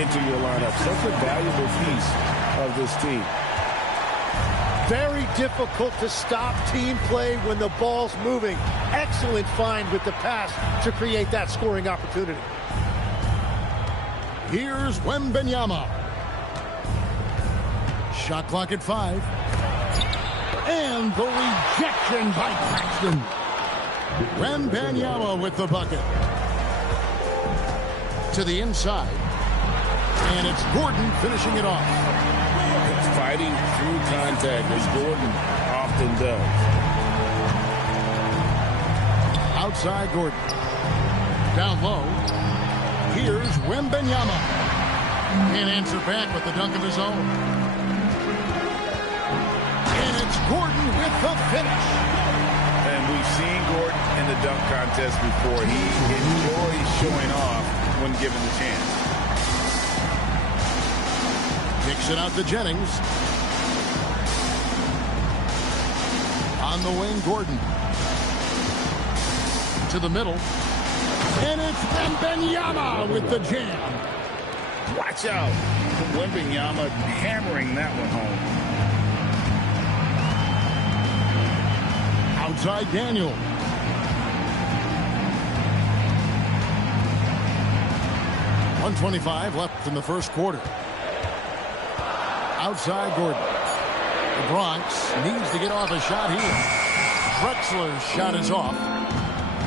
into your lineup. Such a valuable piece of this team. Very difficult to stop team play when the ball's moving. Excellent find with the pass to create that scoring opportunity. Here's Wembanyama. Shot clock at 5. And the rejection by Claxton. Wembanyama with the bucket. To the inside. And it's Gordon finishing it off. Fighting through contact, as Gordon often does. Outside Gordon. Down low. Here's Wembanyama. Can't answer back with the dunk of his own. And it's Gordon with the finish. And we've seen Gordon in the dunk contest before. He enjoys showing off when given the chance. Kicks it out to Jennings. On the wing, Gordon. To the middle. And it's Wembanyama with the jam. Watch out. Wembanyama hammering that one home. Outside Daniel. .125 left in the first quarter. Outside Gordon. The Bronx needs to get off a shot here. Drexler's shot is off.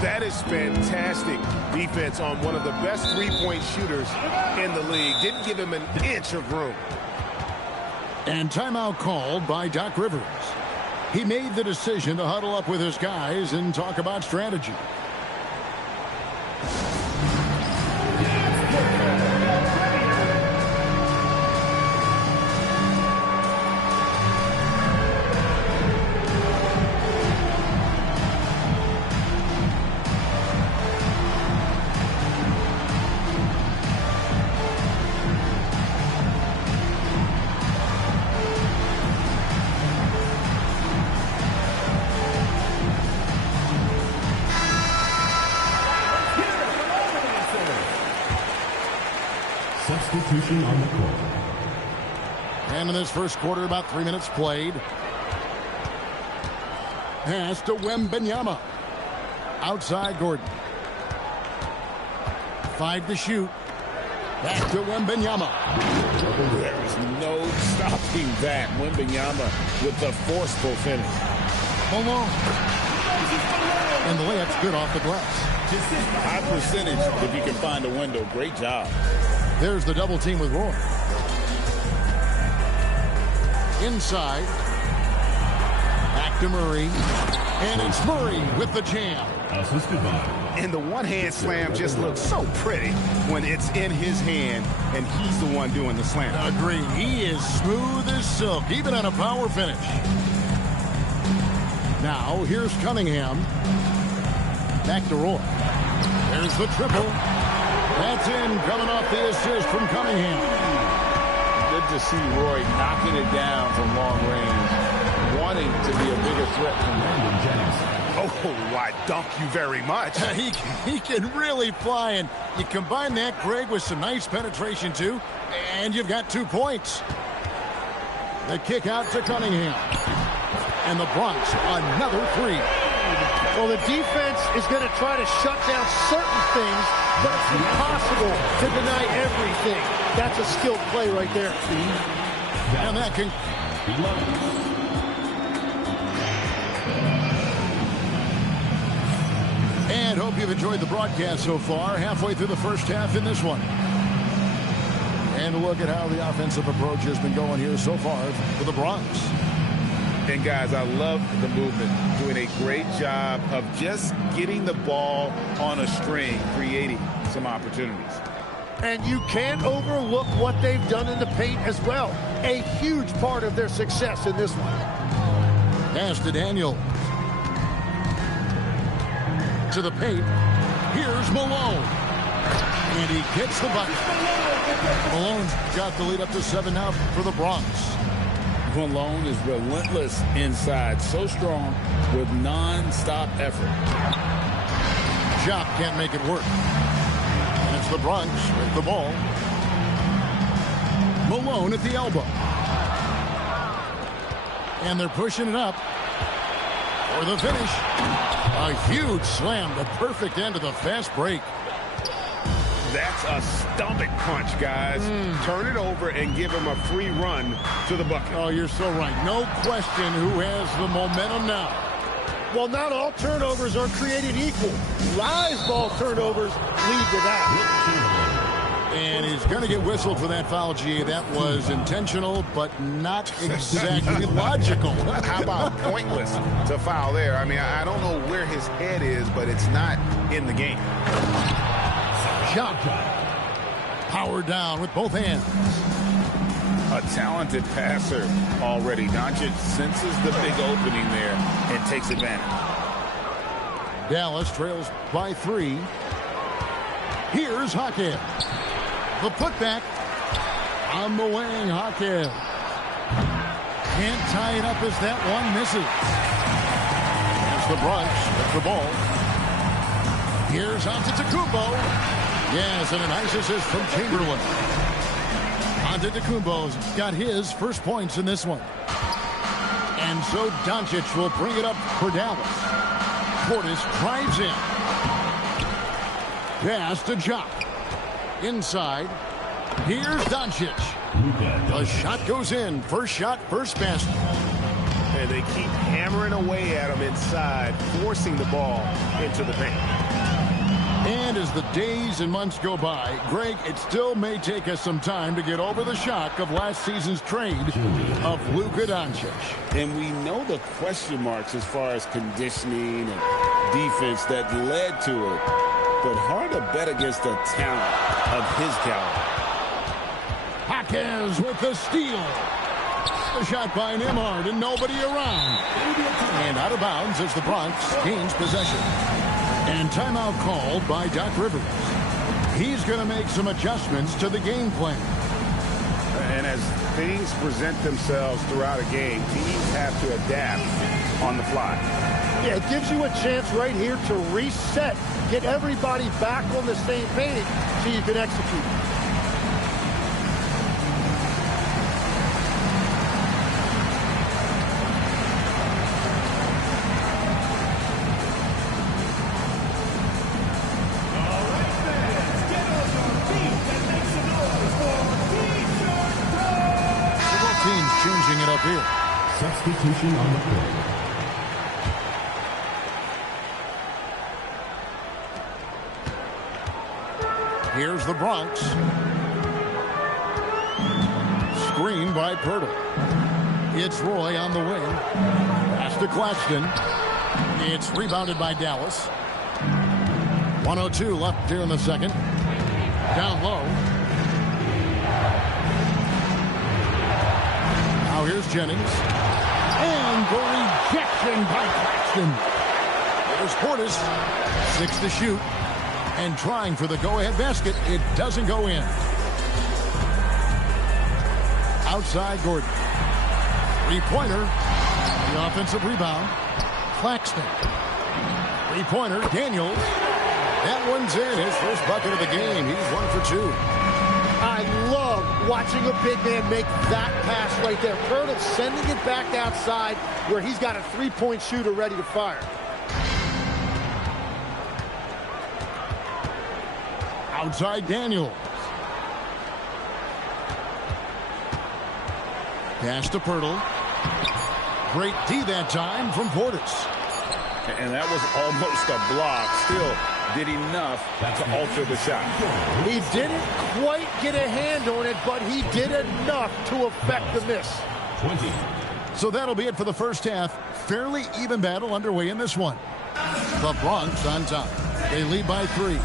That is fantastic defense on one of the best three-point shooters in the league. Didn't give him an inch of room. And timeout called by Doc Rivers. He made the decision to huddle up with his guys and talk about strategy. Substitution on the court. And in this first quarter, about 3 minutes played. Pass to Wembanyama. Outside Gordon. 5 to shoot. Back to Wembanyama. There is no stopping that. Wembanyama with the forceful finish. Malone. And the layup's good off the glass. High percentage if you can find a window. Great job. There's the double team with Roy. Inside. Back to Murray. And it's Murray with the jam. Assisted by. And the one-hand slam just looks so pretty when it's in his hand and he's the one doing the slam. Agreed. He is smooth as silk, even on a power finish. Now, here's Cunningham. Back to Roy. There's the triple. That's in, coming off the assist from Cunningham. Good to see Roy knocking it down from long range, wanting to be a bigger threat from Brandon Jennings. Oh, why, dunk you very much. He can really fly, and you combine that, Greg, with some nice penetration, too, and you've got 2 points. The kick out to Cunningham. And the Bronx, another 3. Well, the defense is going to try to shut down certain things, but it's impossible to deny everything. That's a skilled play right there. And that can... And hope you've enjoyed the broadcast so far. Halfway through the first half in this one. And a look at how the offensive approach has been going here so far for the Bronx. And guys, I love the movement, doing a great job of just getting the ball on a string, creating some opportunities. And you can't overlook what they've done in the paint as well. A huge part of their success in this one. Pass to Daniel. To the paint. Here's Malone. And he gets the bucket. Malone's got the lead up to 7 now for the Bronx. Malone is relentless inside, so strong with non-stop effort. Jock can't make it work. And it's the Bronx with the ball. Malone at the elbow. And they're pushing it up for the finish. A huge slam, the perfect end of the fast break. That's a stomach punch, guys. Turn it over and give him a free run to the bucket. Oh, you're so right. No question who has the momentum now. Well, not all turnovers are created equal. Live ball turnovers lead to that. And he's going to get whistled for that foul, G. That was intentional, but not exactly logical. How about pointless to foul there? I mean, I don't know where his head is, but it's not in the game. Shot. Power down with both hands. A talented passer already. Doncic senses the big opening there and takes advantage. Dallas trails by 3. Here's Hakeem. The putback on the wing. Hakeem can't tie it up as that one misses. As the Bronx with the ball. Here's Antetokounmpo. Yes, and a nice assist from Chamberlain. Antetokounmpo's got his first points in this one. And so Doncic will bring it up for Dallas. Portis drives in. Pass to Jock. Inside. Here's Doncic. The shot goes in. First shot, first basket. And they keep hammering away at him inside, forcing the ball into the paint. And as the days and months go by, Greg, it still may take us some time to get over the shock of last season's trade of Luka Doncic. And we know the question marks as far as conditioning and defense that led to it. But hard to bet against the talent of his caliber. Jaquez with the steal. The shot by Nembhard and nobody around. And out of bounds as the Bronx gains possession. And timeout called by Doc Rivers. He's going to make some adjustments to the game plan. And as things present themselves throughout a game, teams have to adapt on the fly. Yeah, it gives you a chance right here to reset, get everybody back on the same page so you can execute. field. Substitution on the field. Here's the Bronx. Screen by Pirtle. It's Roy on the wing. Pass to Claxton. It's rebounded by Dallas. 1:02 left here in the second. Down low. Now here's Jennings. And the rejection by Claxton. There's Portis. 6 to shoot. And trying for the go-ahead basket. It doesn't go in. Outside Gordon. Three-pointer. The offensive rebound. Claxton. Three-pointer. Daniels. That one's in. His first bucket of the game. He's 1 for 2. I love watching a big man make that pass right there. Pirtle sending it back outside where he's got a three-point shooter ready to fire. Outside Daniels. Pass to Pirtle. Great D that time from Portis. And that was almost a block. Still did enough to alter the shot. He didn't quite get a hand on it, but he did enough to affect the miss. 20. So that'll be it for the first half. Fairly even battle underway in this one. The Bronx on top. They lead by 3.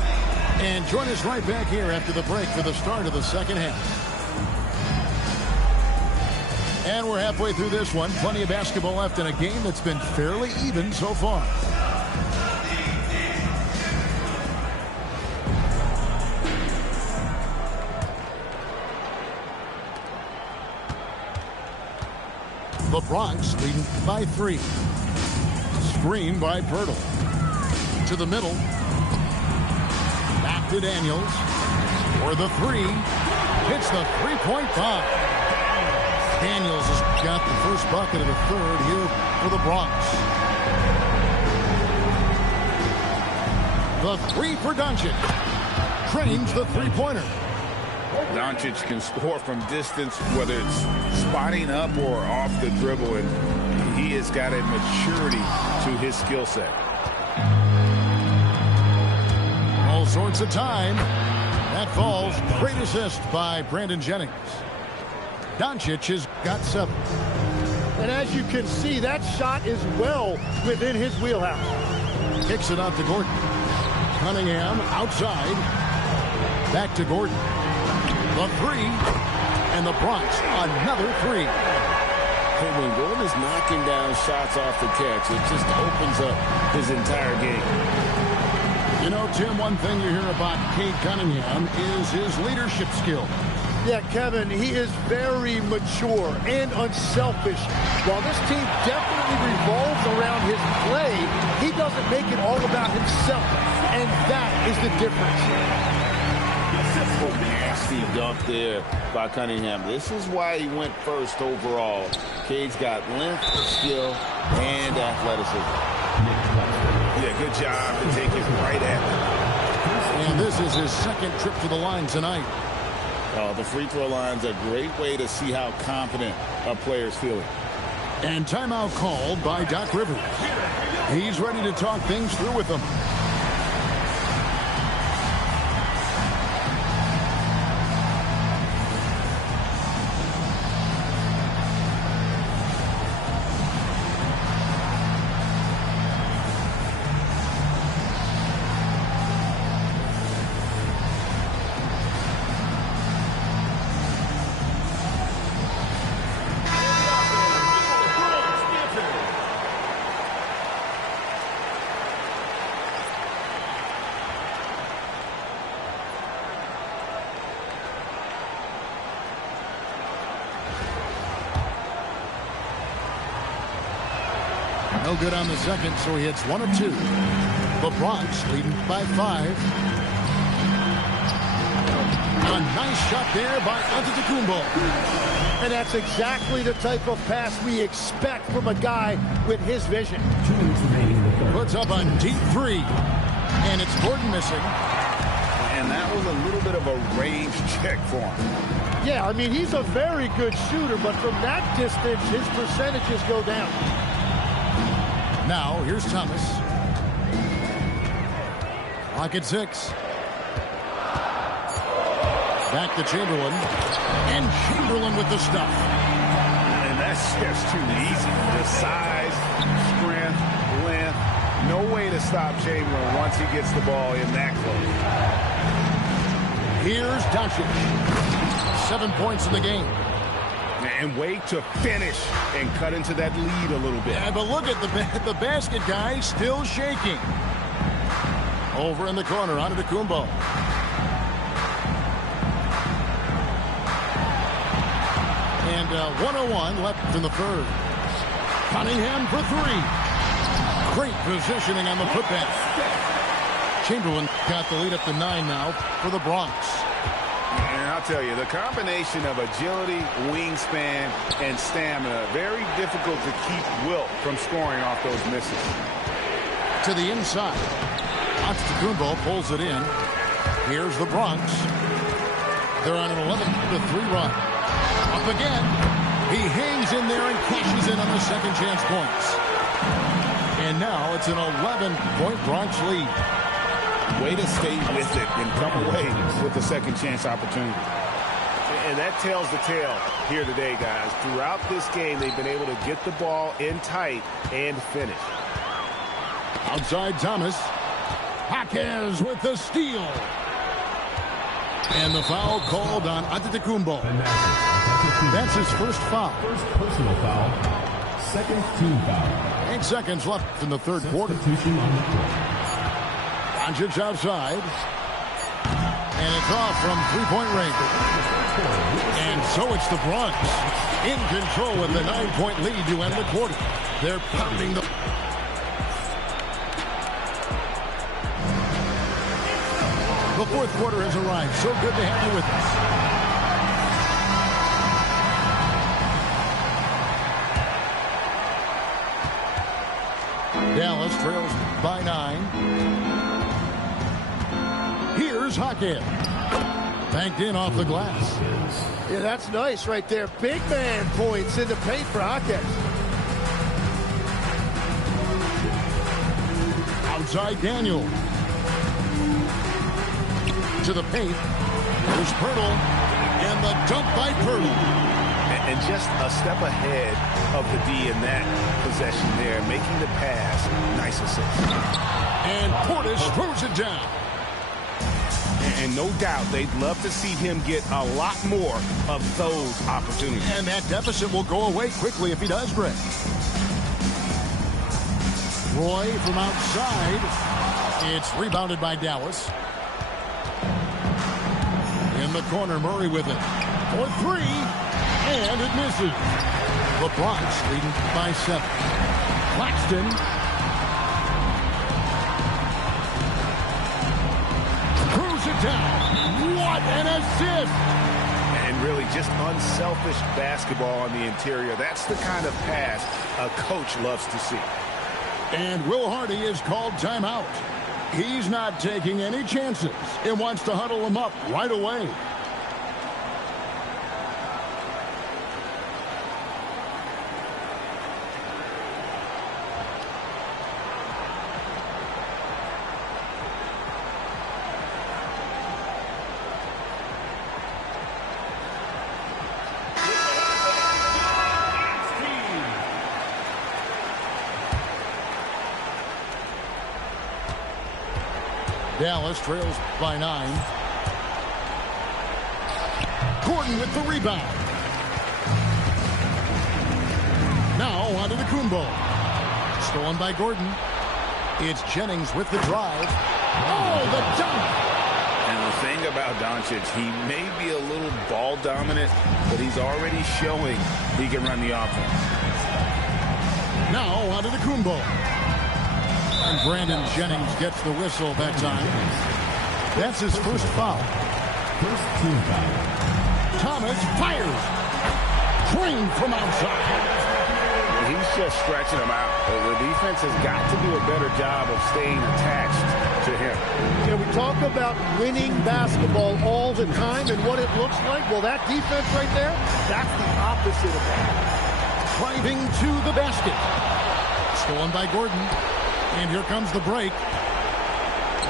And join us right back here after the break for the start of the second half. And we're halfway through this one. Plenty of basketball left in a game that's been fairly even so far. The Bronx leading by 3. Screen by Pirtle. To the middle. Back to Daniels. For the 3. Hits the three-point bomb. Daniels has got the first bucket of the third here for the Bronx. The 3 for Doncic. Trains the three-pointer. Doncic can score from distance, whether it's spotting up or off the dribble, and he has got a maturity to his skill set. All sorts of time. That falls. Great assist by Brandon Jennings. Doncic has got 7. And as you can see, that shot is well within his wheelhouse. Kicks it out to Gordon. Cunningham outside. Back to Gordon. The 3. And the Bronx, another 3. Hey, when Gordon is knocking down shots off the catch, it just opens up his entire game. You know, Tim, one thing you hear about Cade Cunningham is his leadership skill. Yeah, Kevin, he is very mature and unselfish. While this team definitely revolves around his play, he doesn't make it all about himself, and that is the difference. Nasty dunk there by Cunningham. This is why he went first overall. Cade's got length, skill, and athleticism. Yeah, good job to take it right at him. And this is his second trip to the line tonight. The free throw line's a great way to see how confident a player's feeling. And timeout called by Doc Rivers. He's ready to talk things through with them. No good on the second, so he hits 1 of 2. The Bronx leading by 5. A nice shot there by Antetokounmpo. And that's exactly the type of pass we expect from a guy with his vision. 2 minutes remaining in the third. Puts up a deep 3. And it's Gordon missing. And And that was a little bit of a range check for him. Yeah, I mean, he's a very good shooter, but from that distance, his percentages go down. Now, here's Thomas. Clock at 6. Back to Chamberlain. And Chamberlain with the stuff. And that's just too easy. The size, strength, length. No way to stop Chamberlain once he gets the ball in that close. Here's Doncic. 7 points in the game. And wait to finish and cut into that lead a little bit. Yeah, but look at the basket guy still shaking. Over in the corner, Antetokounmpo. And 1:01 left in the third. Cunningham for 3. Great positioning on the putback. Chamberlain got the lead up to 9 now for the Bronx. And I'll tell you, the combination of agility, wingspan, and stamina, very difficult to keep Wilt from scoring off those misses. To the inside. Antetokounmpo pulls it in. Here's the Bronx. They're on an 11-3 run. Up again. He hangs in there and cashes in on the second chance points. And now it's an 11-point Bronx lead. Way to stay with it and come away with the second chance opportunity. And that tells the tale here today, guys. Throughout this game, they've been able to get the ball in tight and finish. Outside Thomas. Jaquez with the steal. And the foul called on Antetokounmpo. That's his first foul. First personal foul. Second team foul. 8 seconds left in the third quarter. Substitution on the court. Doncic outside. And it's off from three-point range. And so it's the Bronx in control with the 9-point lead to end the quarter. They're pounding the... The fourth quarter has arrived. So good to have you with us. Dallas trails by 9. Here's Jaquez. Banked in off the glass. Yeah, that's nice right there. Big man points in the paint for Jaquez. Outside Daniel. To the paint. There's Pirtle. And the dunk by Pirtle. And just a step ahead of the D in that possession there, making the pass. Nice assist. And Portis throws it down. And no doubt they'd love to see him get a lot more of those opportunities. And that deficit will go away quickly if he does, Greg. Roy from outside. It's rebounded by Dallas. In the corner, Murray with it. For 3. And it misses. The Bronx leading by 7. Claxton. Throws it down. What an assist! And really just unselfish basketball on the interior. That's the kind of pass a coach loves to see. And Will Hardy is called timeout. He's not taking any chances and wants to huddle him up right away. Dallas trails by 9. Gordon with the rebound. Now onto the Antetokounmpo. Stolen by Gordon. It's Jennings with the drive. Oh, the dunk! And the thing about Doncic, he may be a little ball dominant, but he's already showing he can run the offense. Now onto the Antetokounmpo. And Brandon Jennings gets the whistle that time. That's his first foul. First team foul. Thomas fires. Drained from outside. He's just stretching him out. The defense has got to do a better job of staying attached to him. Yeah, we talk about winning basketball all the time and what it looks like. Well, that defense right there, that's the opposite of that. Driving to the basket. Stolen by Gordon. And here comes the break.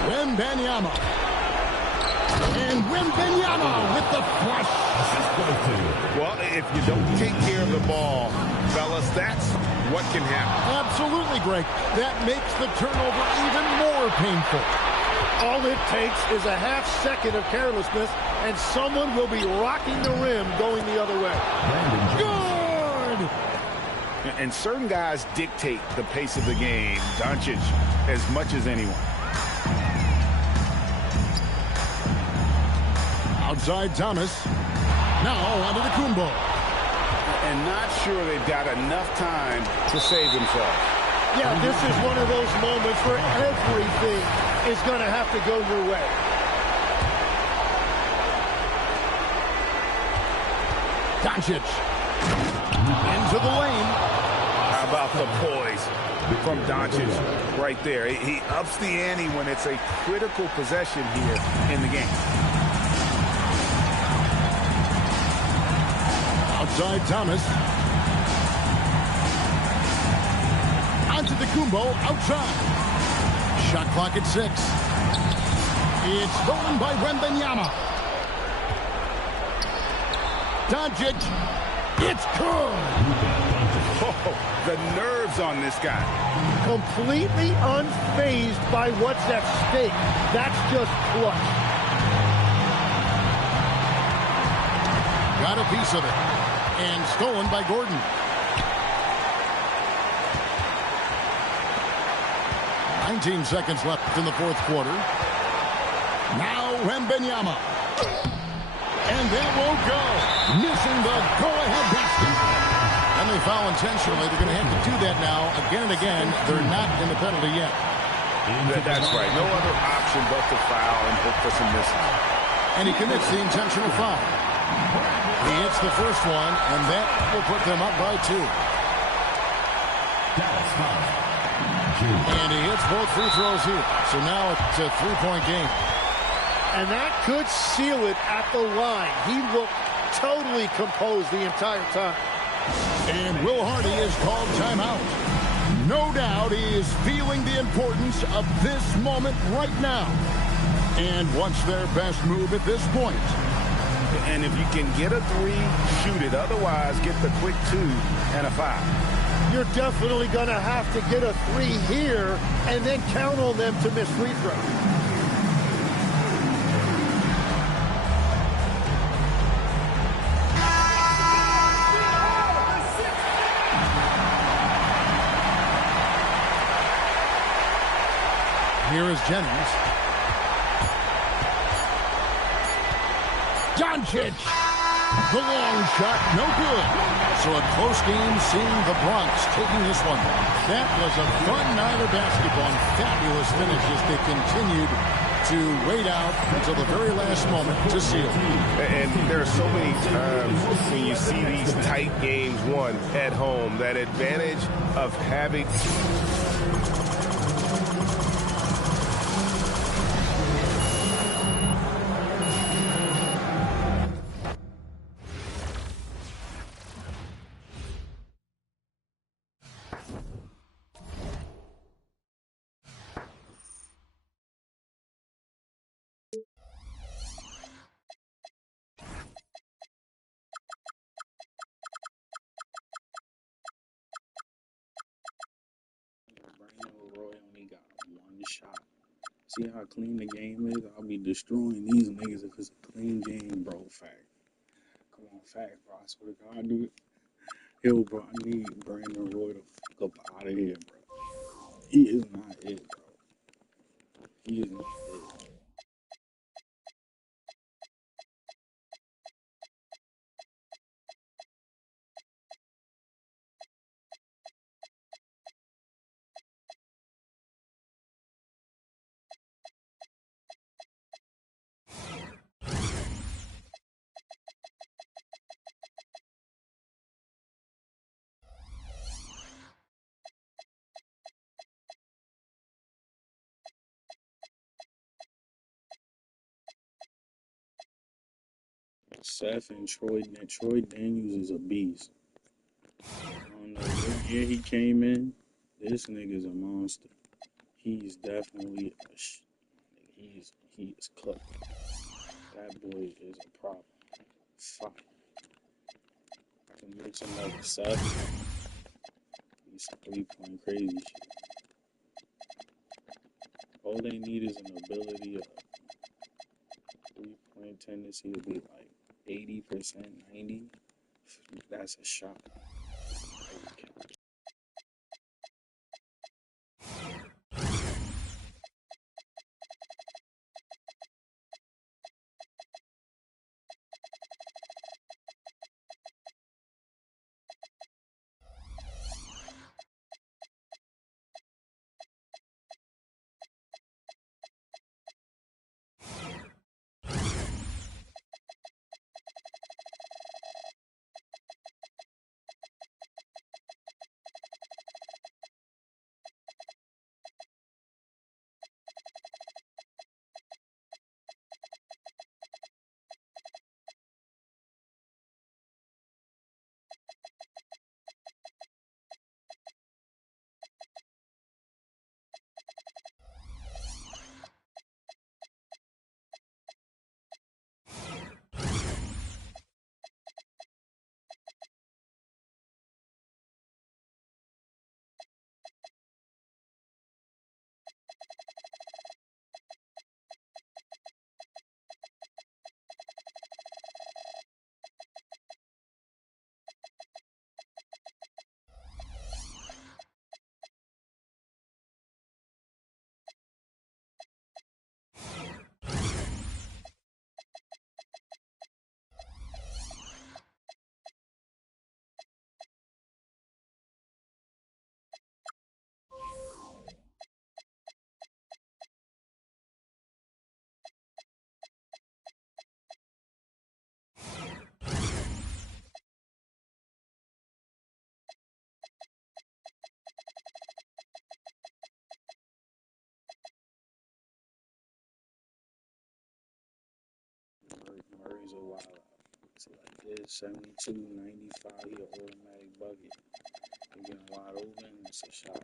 Wembanyama. And Wembanyama with the flush. Well, if you don't take care of the ball, fellas, that's what can happen. Absolutely, Greg. That makes the turnover even more painful. All it takes is a half second of carelessness, and someone will be rocking the rim going the other way. Good! And certain guys dictate the pace of the game, Doncic, as much as anyone. Outside Thomas. Now onto the Kumbo. And not sure they've got enough time to save themselves. Yeah, this is one of those moments where everything is going to have to go your way. Doncic. Into the lane. How about the poise from Doncic right there? He ups the ante when it's a critical possession here in the game. Outside Thomas. Onto the Kumbo, outside. Shot clock at 6. It's stolen by Wembanyama. Doncic. It's good. Oh, the nerves on this guy. Completely unfazed by what's at stake. That's just clutch. Got a piece of it. And stolen by Gordon. "19 seconds left in the fourth quarter. Now Wembanyama. And that won't go. Missing the go-ahead basket. And they foul intentionally. They're going to have to do that now again and again. They're not in the penalty yet. That's right. No other option but to foul and hope for some misses. And he commits the intentional foul. He hits the first one, and that will put them up by 2. And he hits both free throws here. So now it's a 3-point game. And that could seal it at the line. He looked totally composed the entire time. And Will Hardy is called timeout. No doubt he is feeling the importance of this moment right now. And what's their best move at this point? And if you can get a 3, shoot it. Otherwise, get the quick 2 and a 5. You're definitely going to have to get a 3 here and then count on them to miss free throws. Here is Jennings. Doncic. The long shot, no good. So a close game seeing the Bronx taking this one. That was a fun night of basketball and fabulous finish as they continued to wait out until the very last moment to seal. And there are so many times when you see these tight games won at home, that advantage of having Roy only got 1 shot. See how clean the game is? I'll be destroying these niggas if it's a clean game, bro. Fact. Come on, fact, bro. I swear to God, dude. Yo, bro, I need Brandon Roy to fuck up out of here, bro. He is not it, bro. He is not it. Seth and Troy Daniels is a beast. I don't know what year he came in. This nigga's a monster. He's definitely he's cooked. That boy is a problem. Fuck. I can make some like Seth. He's 3-point crazy shit. All they need is an ability of 3-point tendency to be like 80%, 90. That's a shot. Okay. Murray's a wild out. It's like this 72, 95, he an automatic bucket. He getting wide open, it's a shot.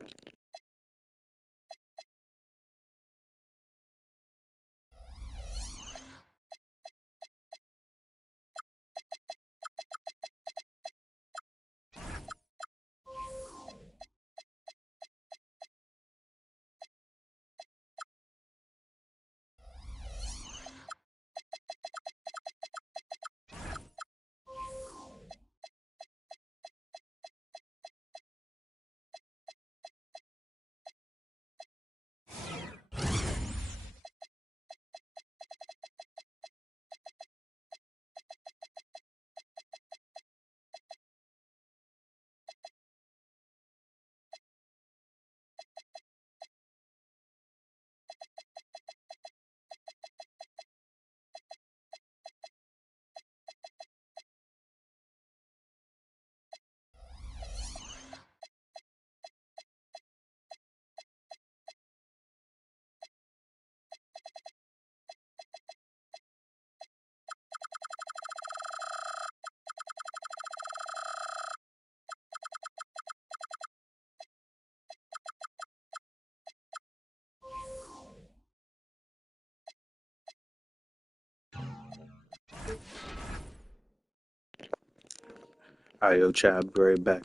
Alright, yo, Chad, be right back.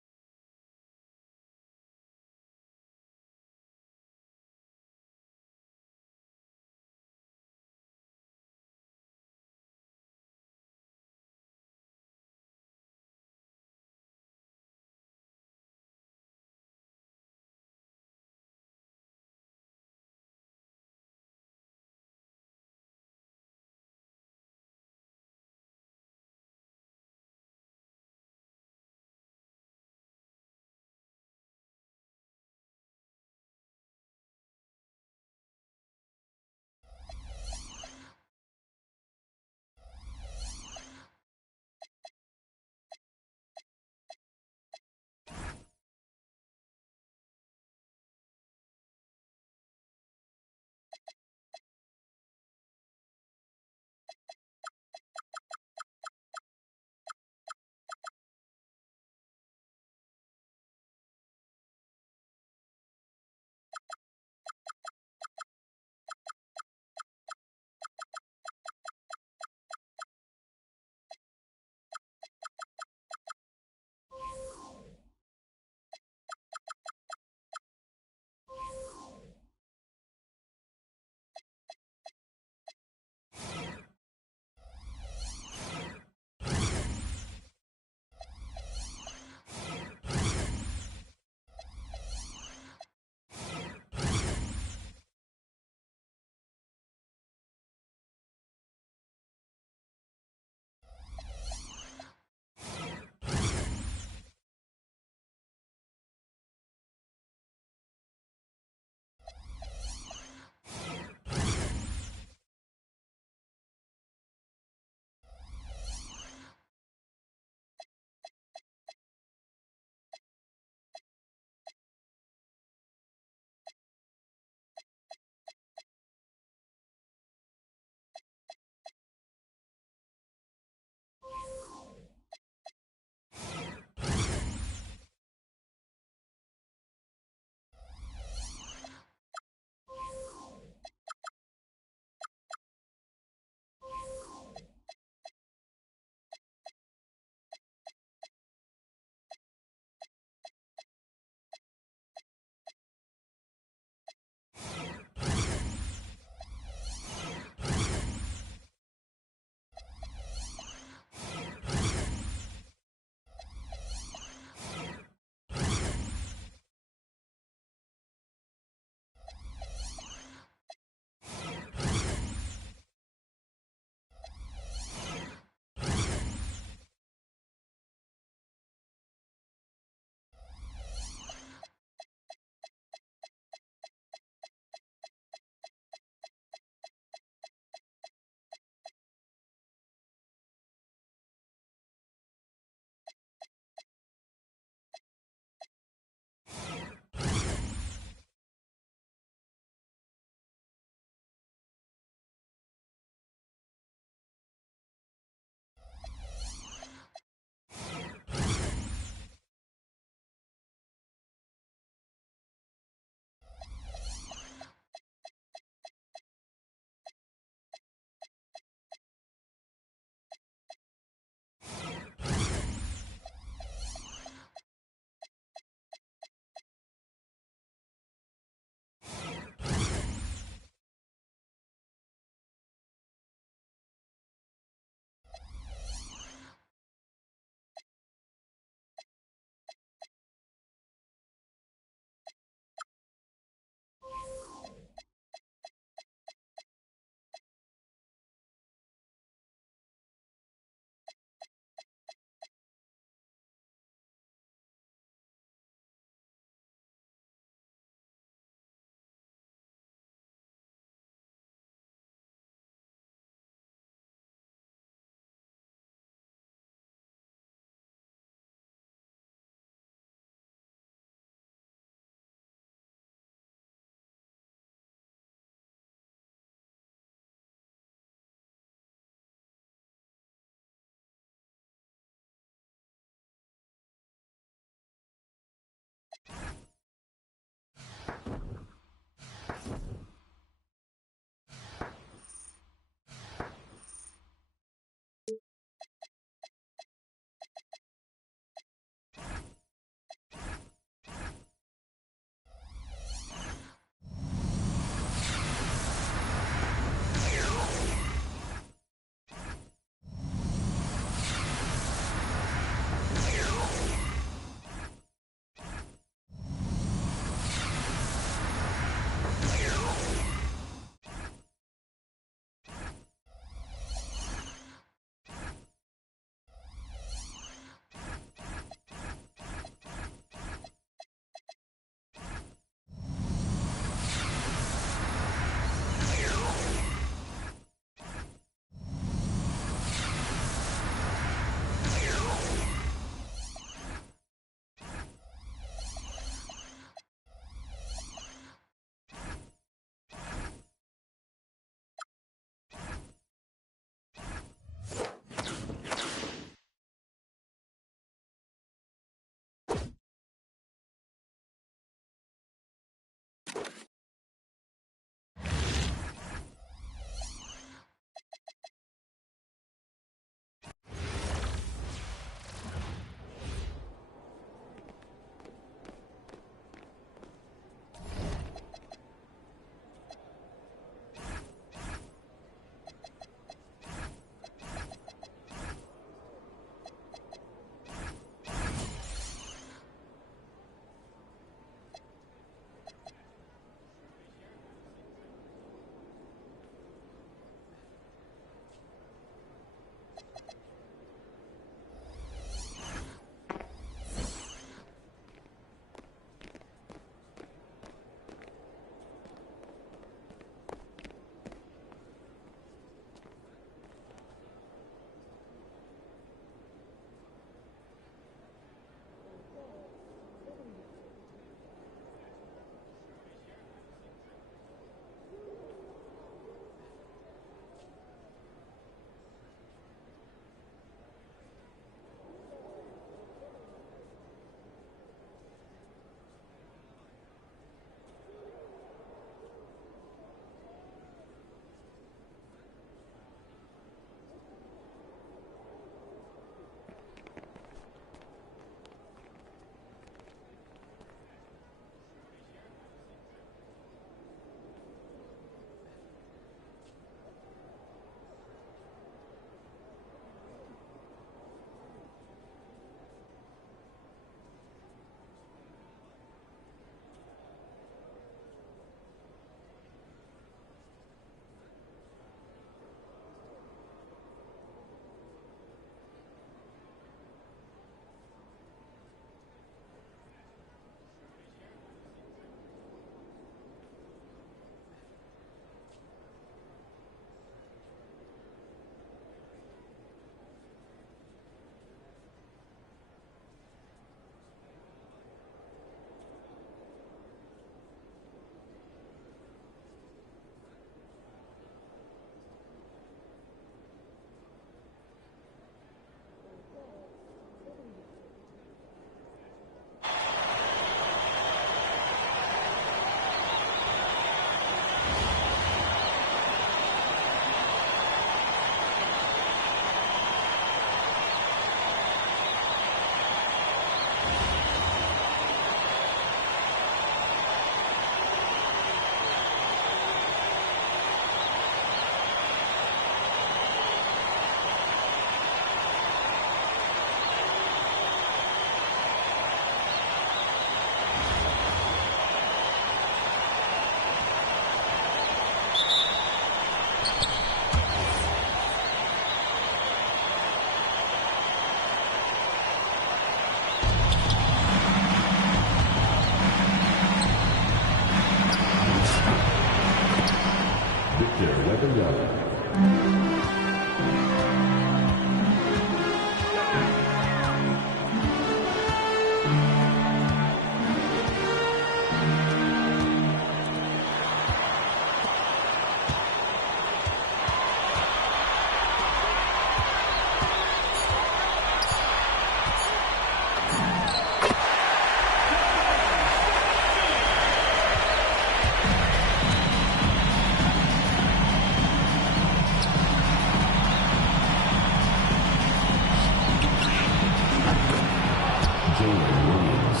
Jalen Williams.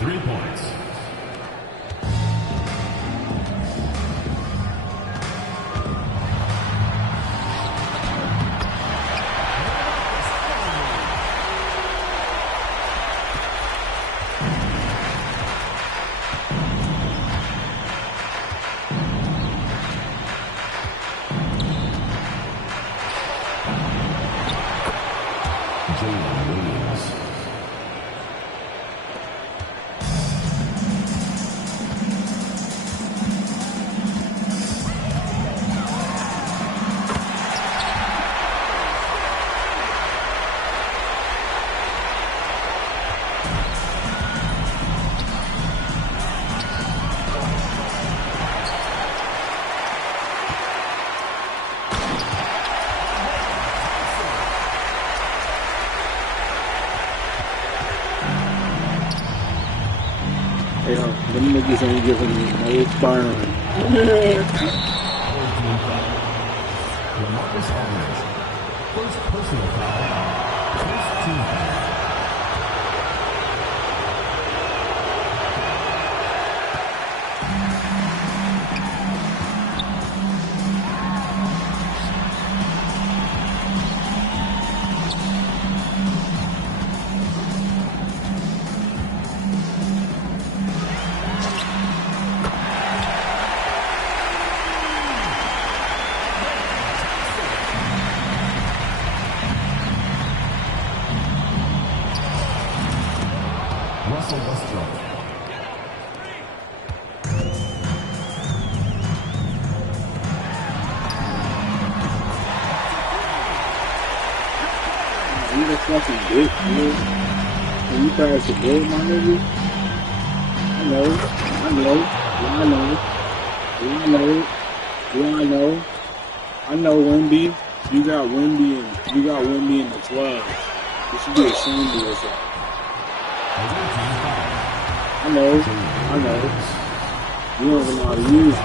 3 points. Jalen Williams. Hey, yo, them niggas ain't giving me no burn. Lamarcus Aldridge. First personal foul. First team foul. Russell Westbrook. You the fucking dick, man. When you pass the ball, my nigga. I know. I know Wemby. You got Wemby in the 12. You should be ashamed of yourself. I know. You don't even know how to use it.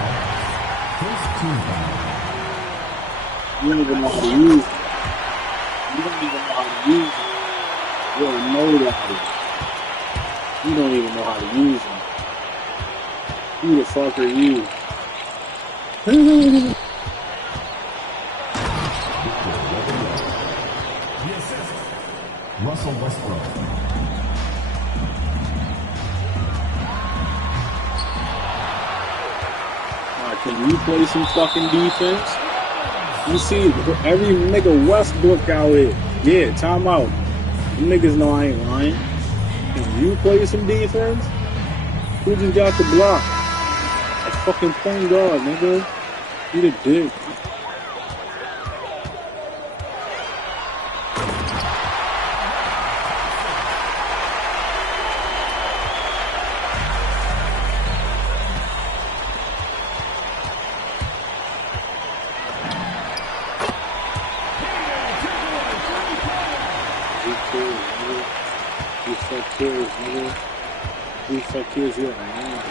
You don't even know how to use it. You're a nobody. You don't even know how to use them. Who the fuck are you? Russell Westbrook. Can you play some fucking defense? You see every nigga Westbrook out here. Yeah, time out. You niggas know I ain't lying. Can you play some defense? Who just got the block? A fucking point guard, nigga. You the dick. Who the fuck cares? You're a man.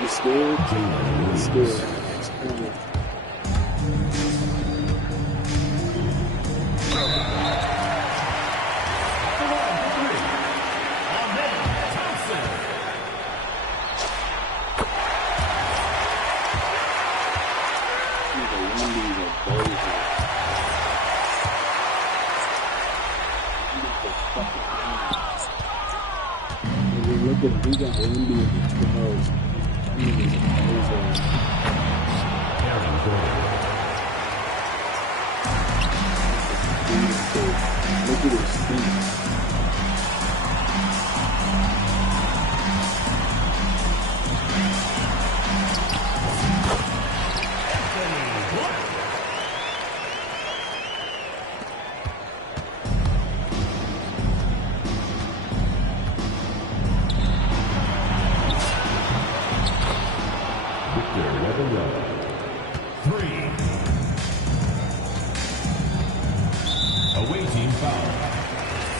You scared? You scared. We got Wemby in the 12. Aaron Gordon. Look at his feet. Away team foul.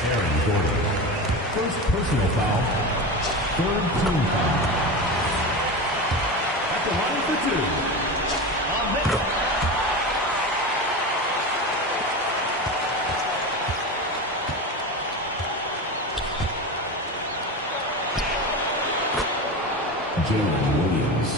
Aaron Gordon. First personal foul. Third team foul. At the line for two. Jalen Williams.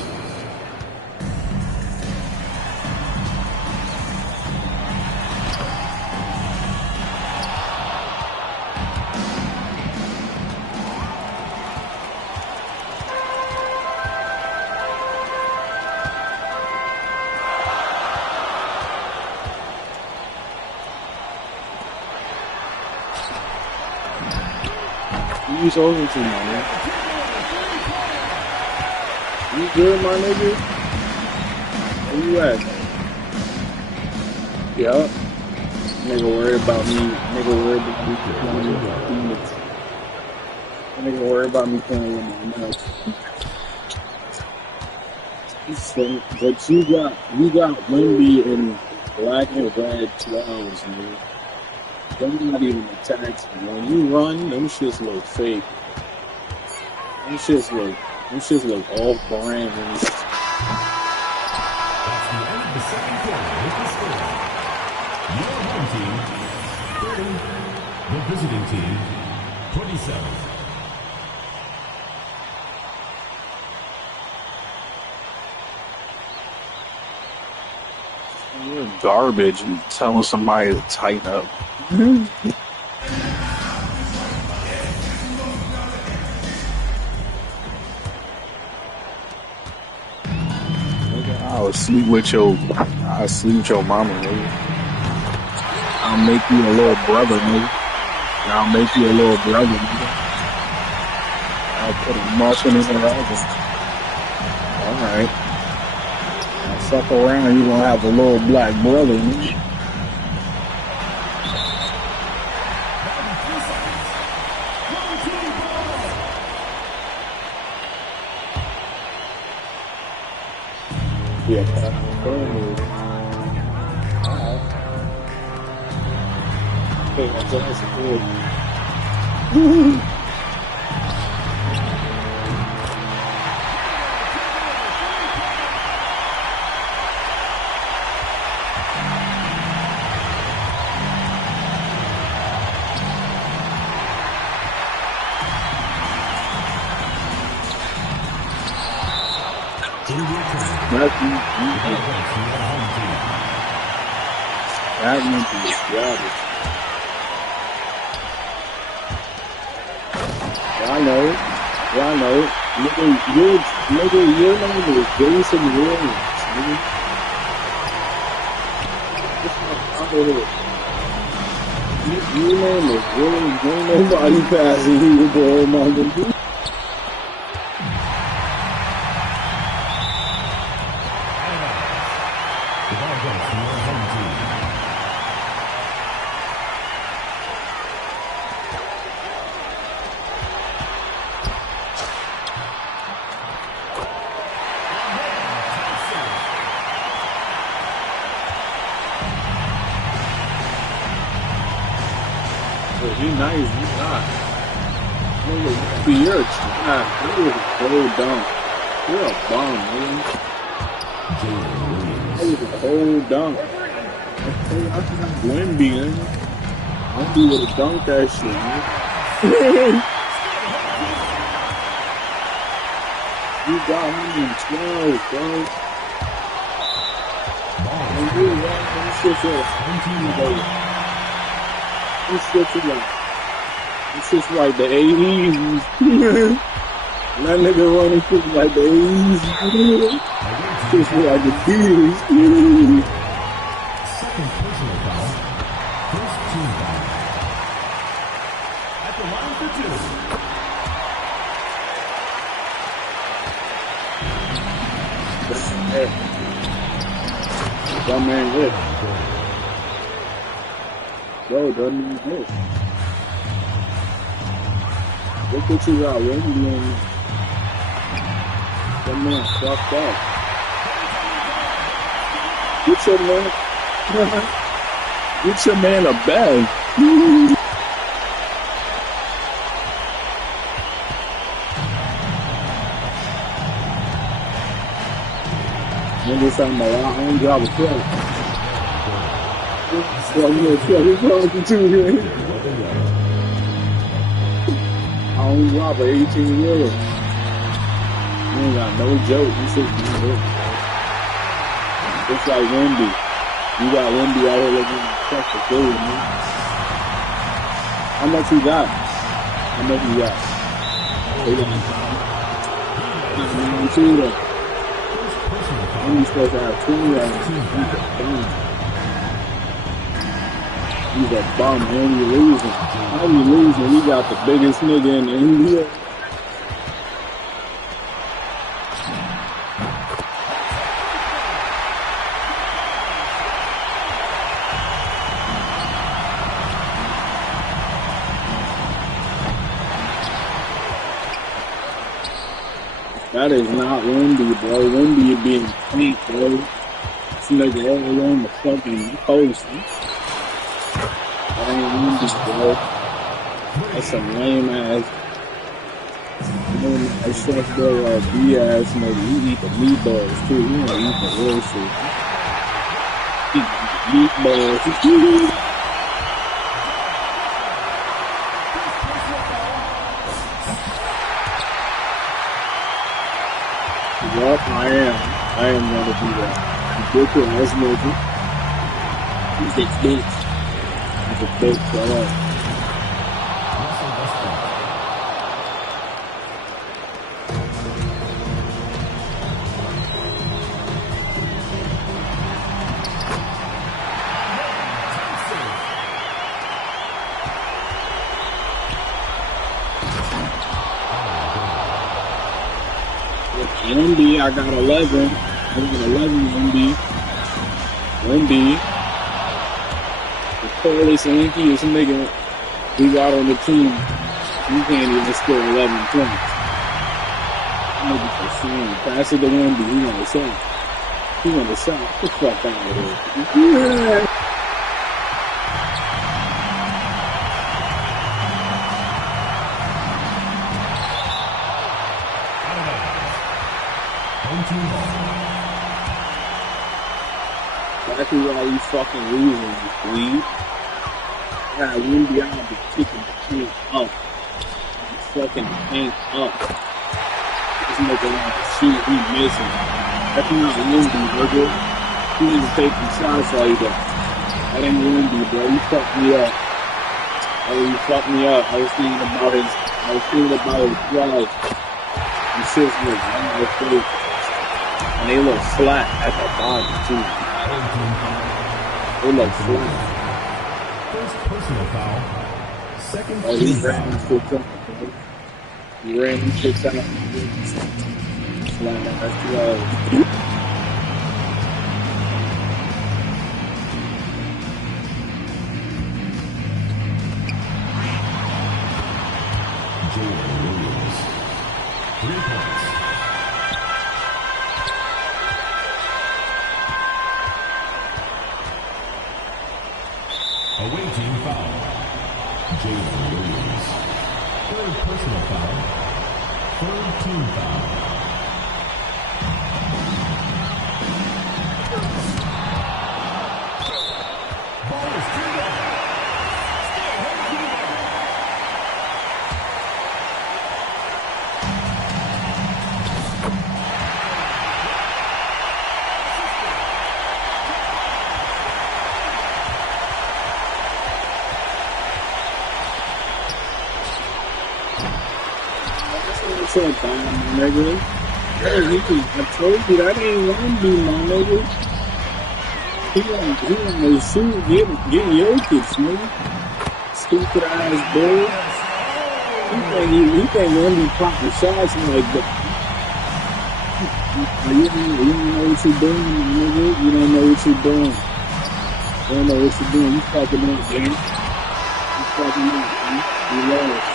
Use over to me, man. You good, my nigga? Where you at? Yup. Nigga worried about me. Nigga worried about me playing with my teammates. Nigga worried about me playing with my nuts. But you got Wemby and black and red 12s, man. Them not even attacks. When you run, them shits look fake. Them shits look off brand. That's the end of the second quarter with the score. Your home team, 30. The visiting team, 27. You're garbage and telling somebody to tighten up. I'll sleep with your mama, nigga. I'll make you a little brother, nigga. I'll make you a little brother, nigga. I'll put a muffin in your oven. Alright. I'll fuck around, you gonna have a little black brother, nigga. Yeah, alright. Hey, that's good. That meant to be garbage. I know. Nigga, your name is Jason Williams, nigga. Your name is Williams. Ain't nobody passing you, boy, my nigga. You nice, you not. Nigga, you're a trash. You're a cold dump. You're a bum, nigga. You're a cold dump. I got Wemby, nigga. Wemby would have dunked that shit, nigga. You got him in 12, bro. And you ran them shit for 17 days. This shit's like the 80s. That nigga running shit like the 80s. Shit's like the 80s. Second personal foul. First team foul. At the line for two. That man hit. Bro, doesn't even hit. Look what you got, Wemby on. That man fucked up. Get your man a bag. Nigga talking about I don't drive a truck. Well, I'm gonna tell you something too, man. I don't drive an 18-wheeler. ain't got no joke. You should be good. Just like Wendy. You got Wendy out here looking like the food, man. How much you got? How much you got? Wendy's supposed to have 20 right now. He's a bum, man. You losing. How you losing? We got the biggest nigga in the NBA. That is not Wendy, bro. Wendy being pink, bro. This nigga all on the fucking post. That ain't Wendy, bro. That's some lame ass chef boy B ass nigga. He eat the meatballs too. He don't eat the real shit. He eat the meatballs. Yup, I am gonna do that. Ridiculous nigga. He's a bitch. He's a bitch, bro. Wendy, I got 11. I got 11, Wendy. The tallest, lankiest nigga we got on the team. You can't even score 11 points. Nigga for shame. Pass it to Wendy. He on the shot. Get the fuck out of here. Yeah. That's why you fucking losing, you bleed. Yeah, Wendy, I'll be kicking the paint up. Fucking paint up. This nigga want to shoot, he missing. That's not Wendy, nigga. He need to take some shots like that. That ain't Wendy, bro. You fucked me up. Oh, you fucked me up. I was thinking about his flight. And shit, nigga. And they look flat at the bottom, too. They look flat. First personal foul. Second he ran his six out. He ran his six out. Flat ass 12. Jalen Williams. 3 points. Awaiting foul. Jalen Williams. Third personal foul. Third team foul. Ball is too low. What's up, my nigga? Hey, I told you that ain't Wendy, my nigga. He wanna shoot, get Jokic, nigga. Stupid ass boy. He think Wendy popping shots like that. You don't know what you're doing, my nigga. You don't know what you're doing. You don't know what you're doing. You fucking up, man. You fucking up, man. You lost.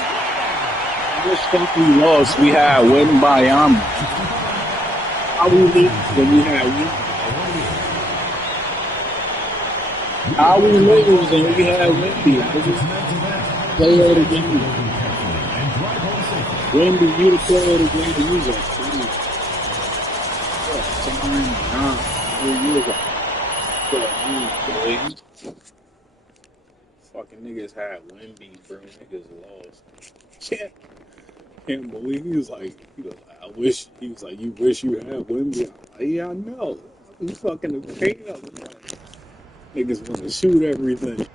This fuck we lost, we had Win by Yama. How we lose when we had Win? How we lose when we had Wendy? Player of the game. Wendy, you the player of the game. You was Fucking niggas had Wendy, bro. Niggas lost. Yeah. can't believe I wish he was like, you wish you had Wemby. I'm like, yeah, I know. He's fucking the paint up. Niggas want to shoot everything.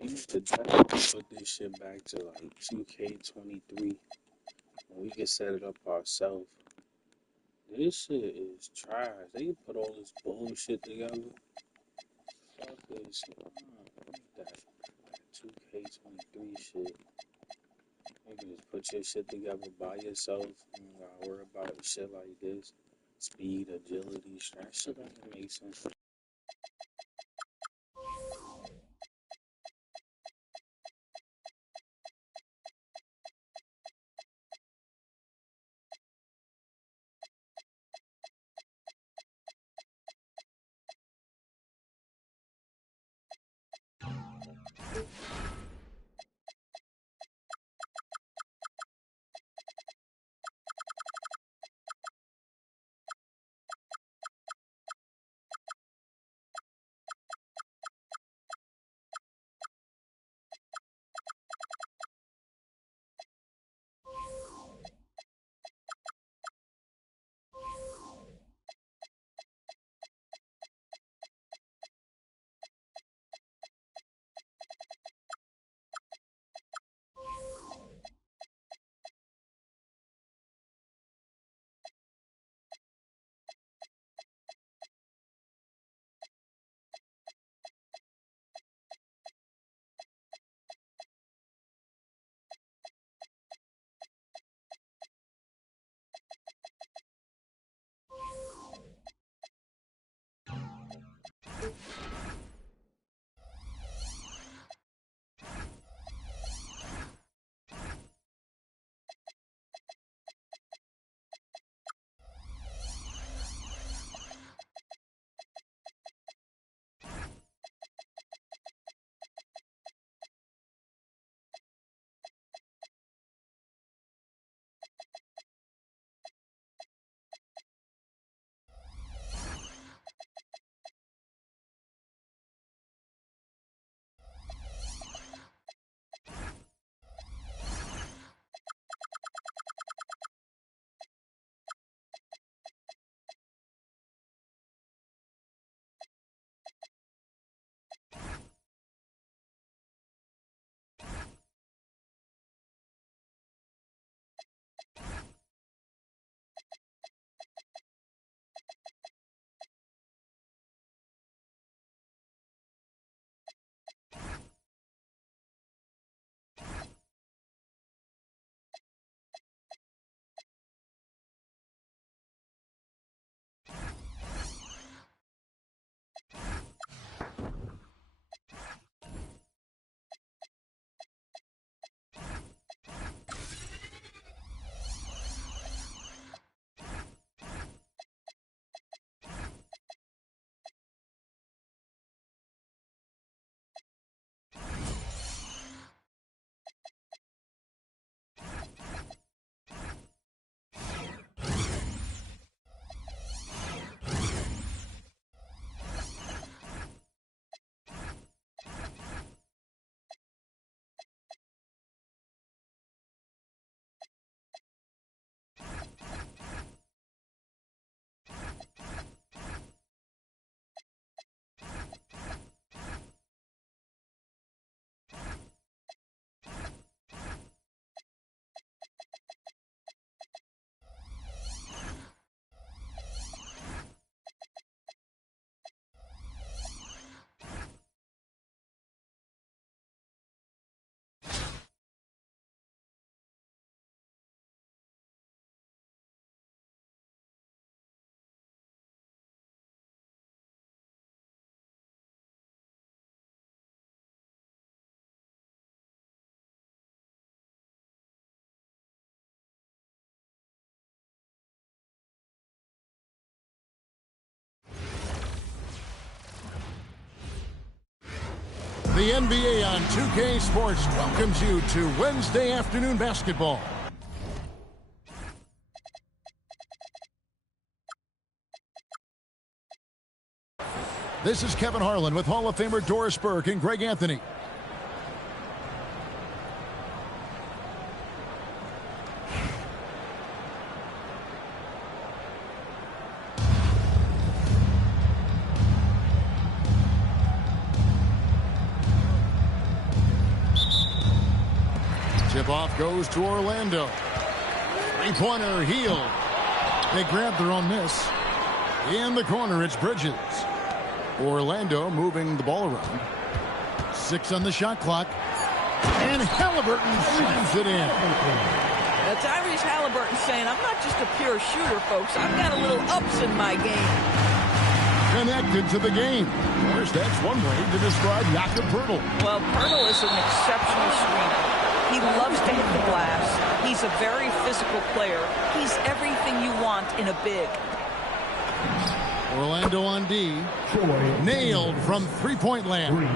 We need to definitely put this shit back to like 2K23. We can set it up ourselves. This shit is trash. They put all this bullshit together. Fuck this shit. That 2K23 shit. You can just put your shit together by yourself. You don't gotta worry about shit like this. Speed, agility, strength. Shit doesn't make sense. The NBA on 2K Sports welcomes you to Wednesday afternoon basketball. This is Kevin Harlan with Hall of Famer Doris Burke and Greg Anthony. Tip-off goes to Orlando. Three-pointer, Hield. They grab their own miss. In the corner, it's Bridges. Orlando moving the ball around. 6 on the shot clock. And Halliburton slams it in. Tyrese Halliburton saying, I'm not just a pure shooter, folks. I've got a little ups in my game. Connected to the game. Of course, that's one way to describe Jakob Poeltl. Well, Poeltl is an exceptional screener. He loves to hit the glass. He's a very physical player. He's everything you want in a big. Orlando on D. Nailed from three-point land.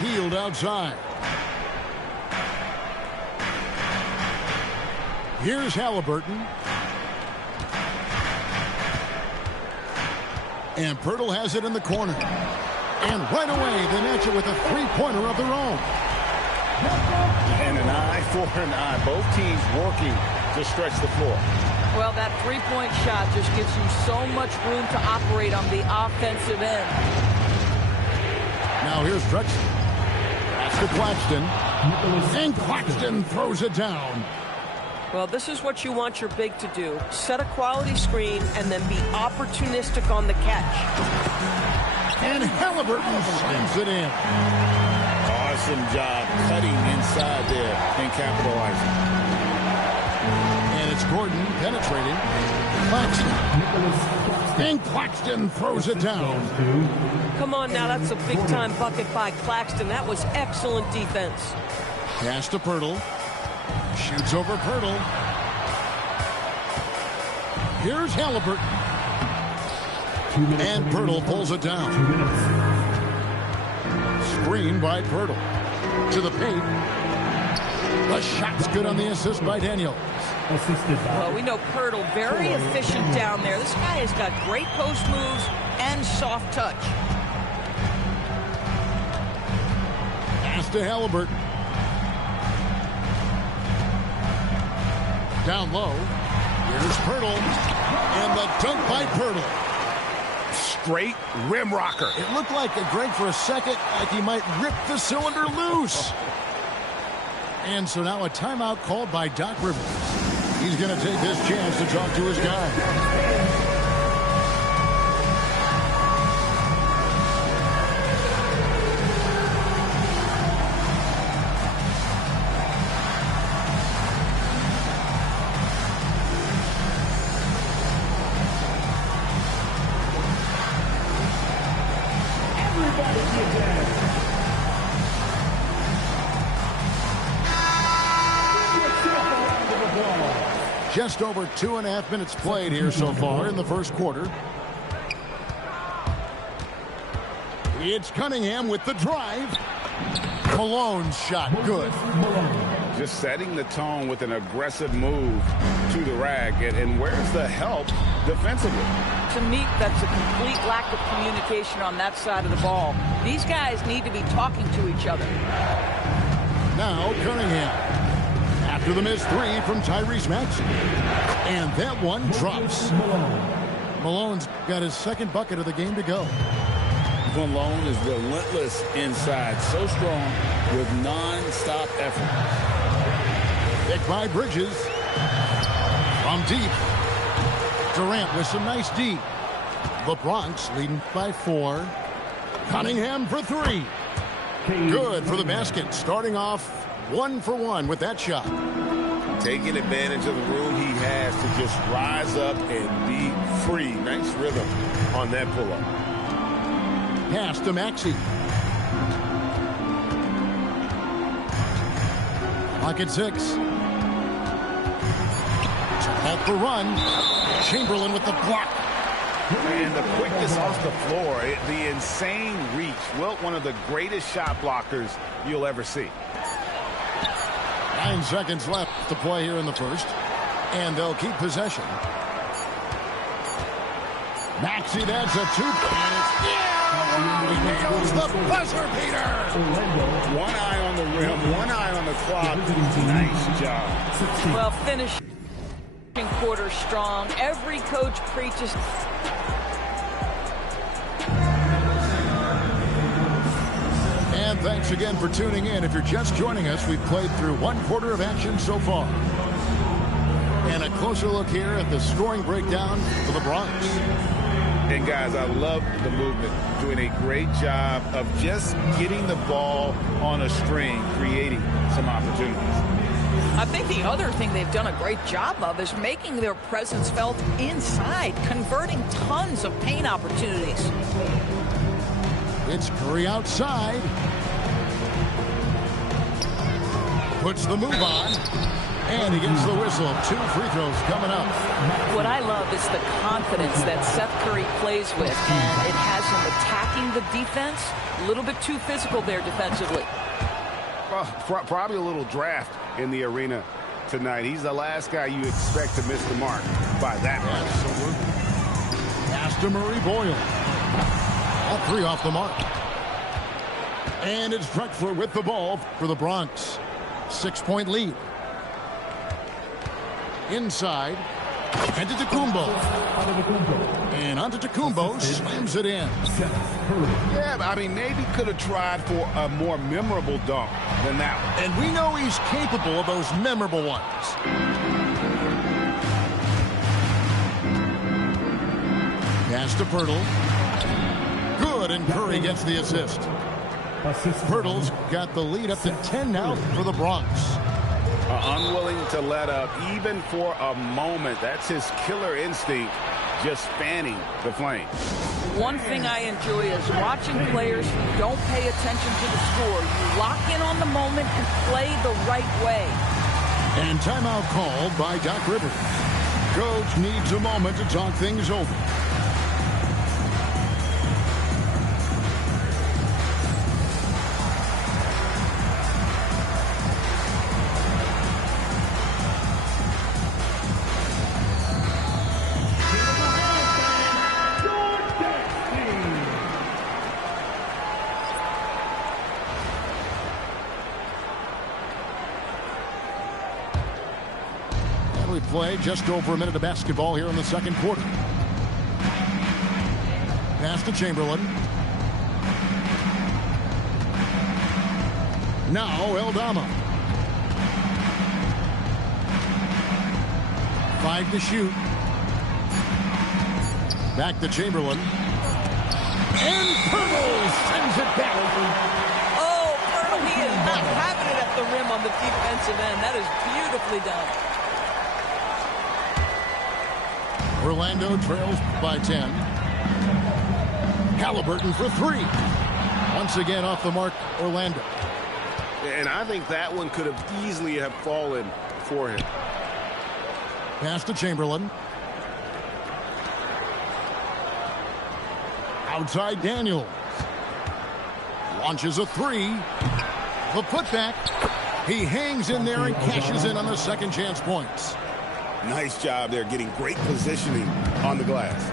Hield outside. Here's Halliburton. And Poeltl has it in the corner. And right away, they match it with a three-pointer of their own. And an eye for an eye. Both teams working to stretch the floor. Well, that three-point shot just gives you so much room to operate on the offensive end. Now here's Drexler. That's to Claxton. And Claxton throws it down. Well, this is what you want your big to do. Set a quality screen and then be opportunistic on the catch. And Halliburton slams it in. Awesome job cutting inside there and capitalizing. And it's Gordon penetrating. Claxton. And Claxton throws it down. Come on now, that's a big-time bucket by Claxton. That was excellent defense. Pass to Poeltl. Shoots over Poeltl. Here's Halliburton. And Poeltl pulls it down. Screen by Poeltl. To the paint. The shot's good on the assist by Daniels. Well, we know Poeltl very efficient down there. This guy has got great post moves and soft touch. Pass to Halliburton. Down low. Here's Poeltl. And the dunk by Poeltl. Straight rim rocker. It looked like, Greg, for a second, like he might rip the cylinder loose. And so now a timeout called by Doc Rivers. He's going to take this chance to talk to his guy. Just over 2.5 minutes played here so far in the first quarter. It's Cunningham with the drive. Malone's shot good. Just setting the tone with an aggressive move to the rack. And where's the help defensively? To me, that's a complete lack of communication on that side of the ball. These guys need to be talking to each other. Now Cunningham. After the missed three from Tyrese Maxey. And that one drops. Malone's got his second bucket of the game to go. Malone is relentless inside. So strong with non-stop effort. Picked by Bridges. From deep. Durant with some nice D. The Bronx leading by 4. Cunningham for 3. Good for the basket. Starting off 1 for 1 with that shot. Taking advantage of the room he has to just rise up and be free. Nice rhythm on that pull-up. Pass to Maxey. Pocket 6. To halt the run. Chamberlain with the block. And the quickness off the floor, the insane reach. Wilt, one of the greatest shot blockers you'll ever see. 9 seconds left to play here in the first. And they'll keep possession. Maxey, that's a 2. And it's nails the buzzer beater. One eye on the rim, one eye on the clock. Nice job. Well, finishing quarter strong. Every coach preaches. And thanks again for tuning in. If you're just joining us, we've played through 1 quarter of action so far. And a closer look here at the scoring breakdown for the Bronx. And guys, I love the movement. Doing a great job of just getting the ball on a string, creating some opportunities. I think the other thing they've done a great job of is making their presence felt inside, converting tons of paint opportunities. It's Curry outside. Puts the move on. And he gets the whistle. 2 free throws coming up. What I love is the confidence that Seth Curry plays with, and it has him attacking the defense. A little bit too physical there defensively. Well, probably a little draft in the arena tonight. He's the last guy you expect to miss the mark by that much. Pass to Murray Boyle. All 3 off the mark. And it's Drexler with the ball for the Bronx. 6-point lead. Inside. Antetokounmpo. And Antetokounmpo slams it in. Yeah, I mean, maybe could have tried for a more memorable dunk than that one. And we know he's capable of those memorable ones. Pass to Pirtle. Good, and Curry gets the assist. Pirtle's got the lead up to 10 now for the Bronx. Unwilling to let up even for a moment. That's his killer instinct, just fanning the flame. One thing I enjoy is watching players who don't pay attention to the score. You lock in on the moment and play the right way. And timeout called by Doc Rivers. Coach needs a moment to talk things over. Play just over a minute of basketball here in the second quarter. Pass to Chamberlain. Now Eldama. 5 to shoot. Back to Chamberlain. And Pirtle sends it back. Oh, Pirtle, he is not having it at the rim on the defensive end. That is beautifully done. Orlando trails by 10. Halliburton for 3. Once again off the mark, Orlando. And I think that one could have easily have fallen for him. Pass to Chamberlain. Outside Daniels. Launches a 3. The putback. He hangs in there and cashes in on the second chance points. Nice job there, getting great positioning on the glass.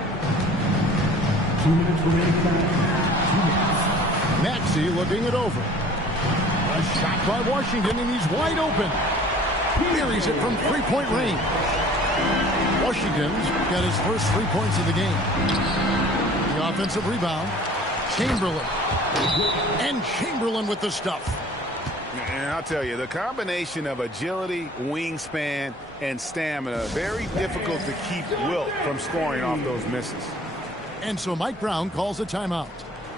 2 minutes remaining. Maxey looking it over. A shot by Washington, and he's wide open. Buries it from 3-point range. Washington's got his first 3 points of the game. The offensive rebound. Chamberlain. And Chamberlain with the stuff. And I'll tell you, the combination of agility, wingspan, and stamina, very difficult to keep Wilt from scoring off those misses. And so Mike Brown calls a timeout.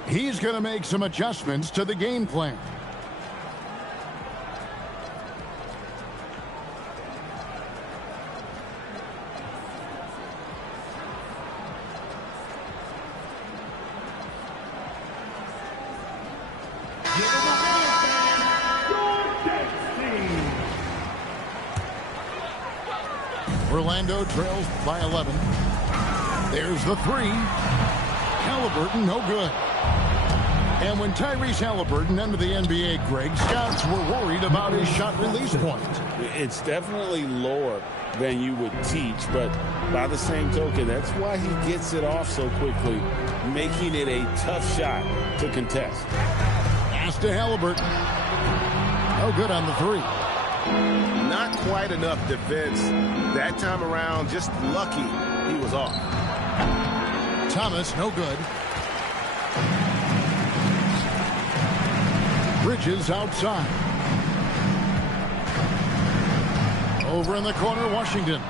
He's going to make some adjustments to the game plan. Orlando trails by 11. There's the three. Halliburton, no good. And when Tyrese Halliburton entered the NBA, Greg, scouts were worried about his shot release point. It's definitely lower than you would teach, but by the same token, that's why he gets it off so quickly, making it a tough shot to contest. Pass to Halliburton. No good on the three. Not quite enough defense that time around. Just lucky he was off. Thomas, no good. Bridges outside. Over in the corner, Washington.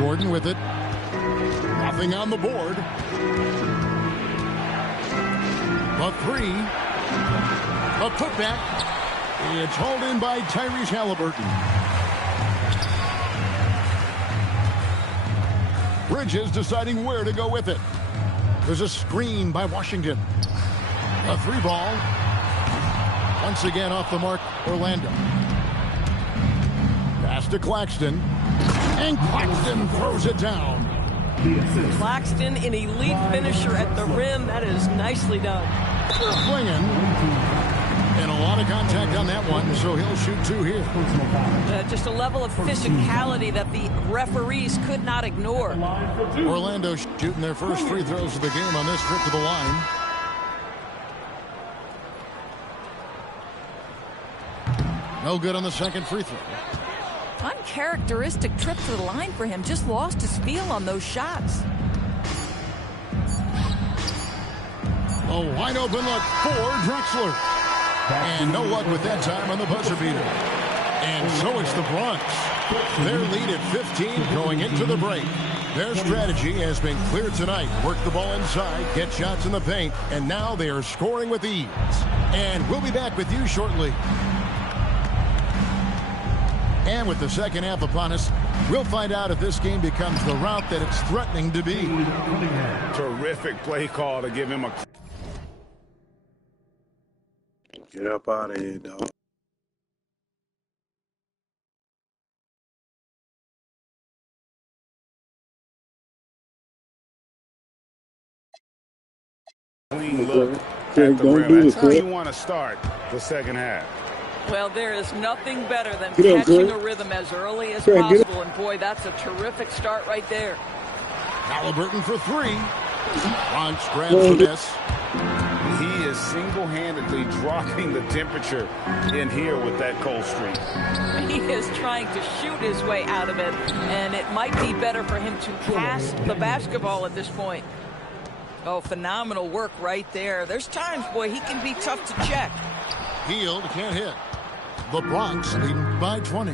Gordon with it. Nothing on the board. The three. A putback. It's hauled in by Tyrese Halliburton. Bridges deciding where to go with it. There's a screen by Washington. A three ball. Once again off the mark, Orlando. Pass to Claxton. And Claxton throws it down. Claxton, an elite finisher at the rim. That is nicely done. Flinging. And a lot of contact on that one, so he'll shoot two here. Just a level of physicality that the referees could not ignore. Orlando shooting their first free throws of the game on this trip to the line. No good on the second free throw. Uncharacteristic trip to the line for him. Just lost his feel on those shots. A wide open look for Drexler. And no luck with that time on the buzzer beater. And so it's the Bronx. Their lead at 15 going into the break. Their strategy has been clear tonight. Work the ball inside, get shots in the paint, and now they are scoring with ease. And we'll be back with you shortly. And with the second half upon us, we'll find out if this game becomes the route that it's threatening to be. Terrific play call to give him a... Get up out of here, dog. clean look at the rim. That's how you want to start the second half. Well, there is nothing better than catching a rhythm as early as possible. And, boy, that's a terrific start right there. Halliburton for three. Bronx grabs the miss. He is single-handedly dropping the temperature in here with that cold streak. He is trying to shoot his way out of it, and it might be better for him to pass the basketball at this point. Oh, phenomenal work right there. There's times, boy, he can be tough to check. Hield can't hit. The Bronx leading by 20.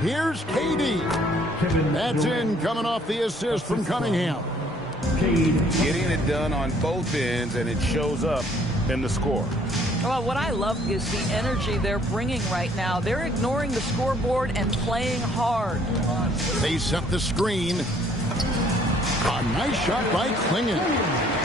Here's KD. That's in, coming off the assist from Cunningham. Getting it done on both ends, and it shows up in the score. Well, what I love is the energy they're bringing right now. They're ignoring the scoreboard and playing hard. They set the screen. A nice shot by Klingon.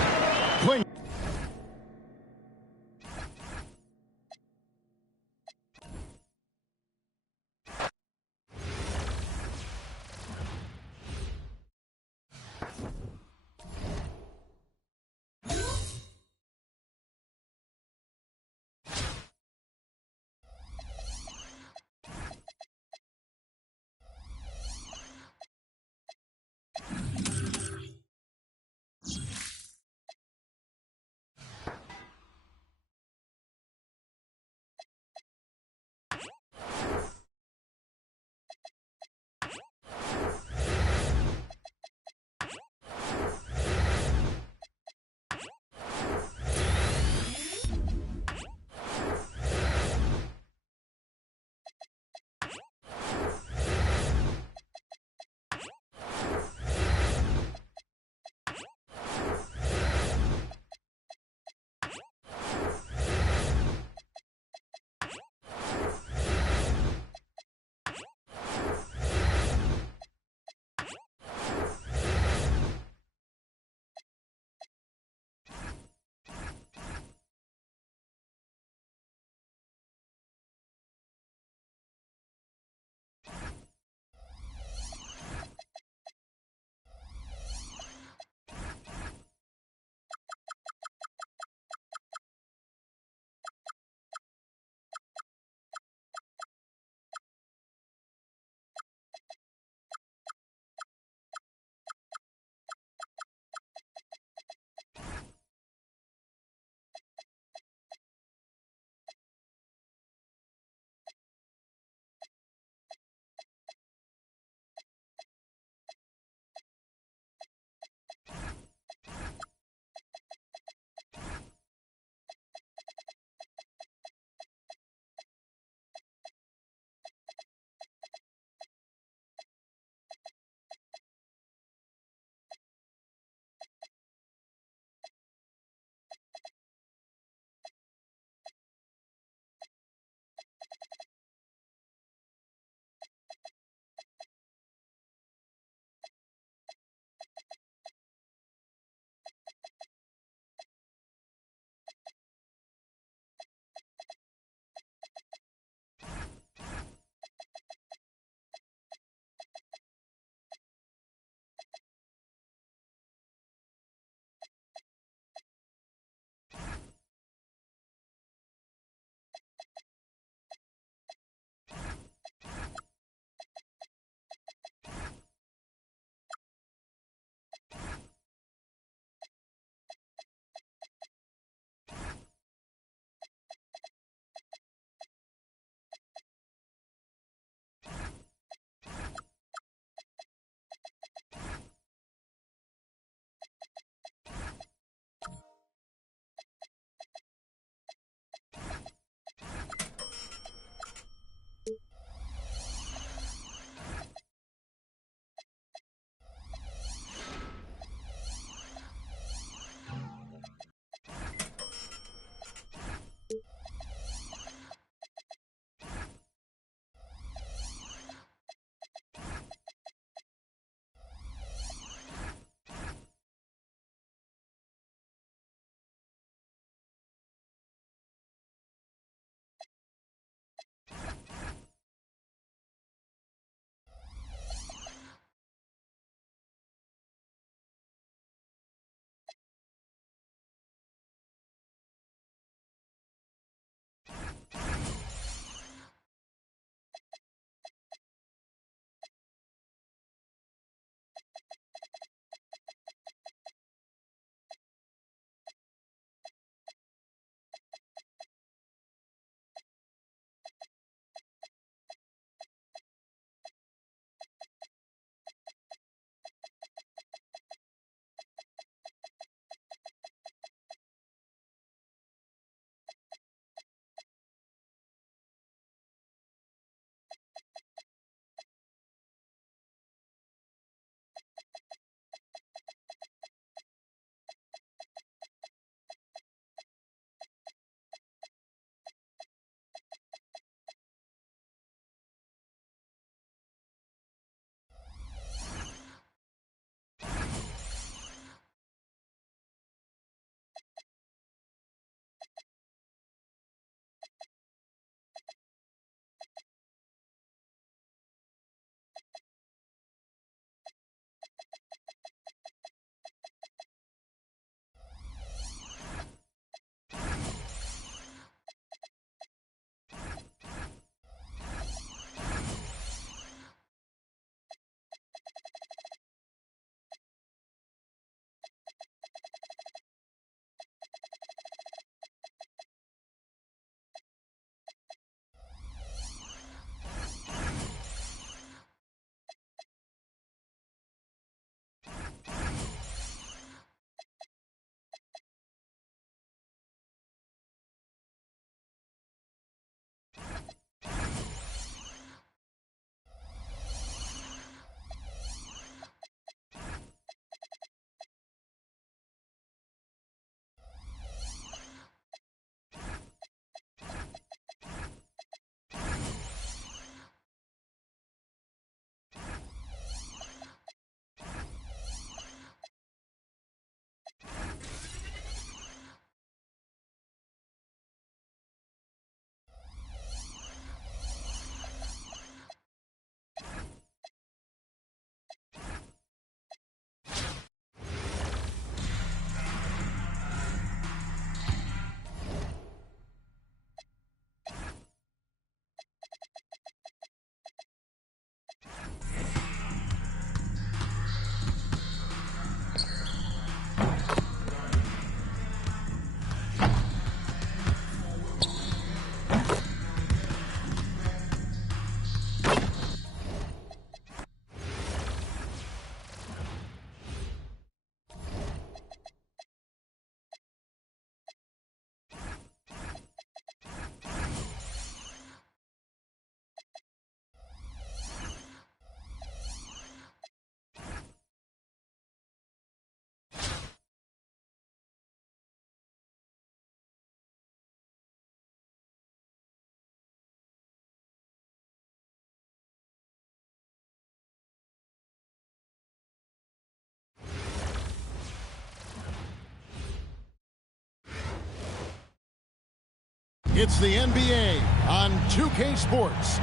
It's the NBA on 2K Sports.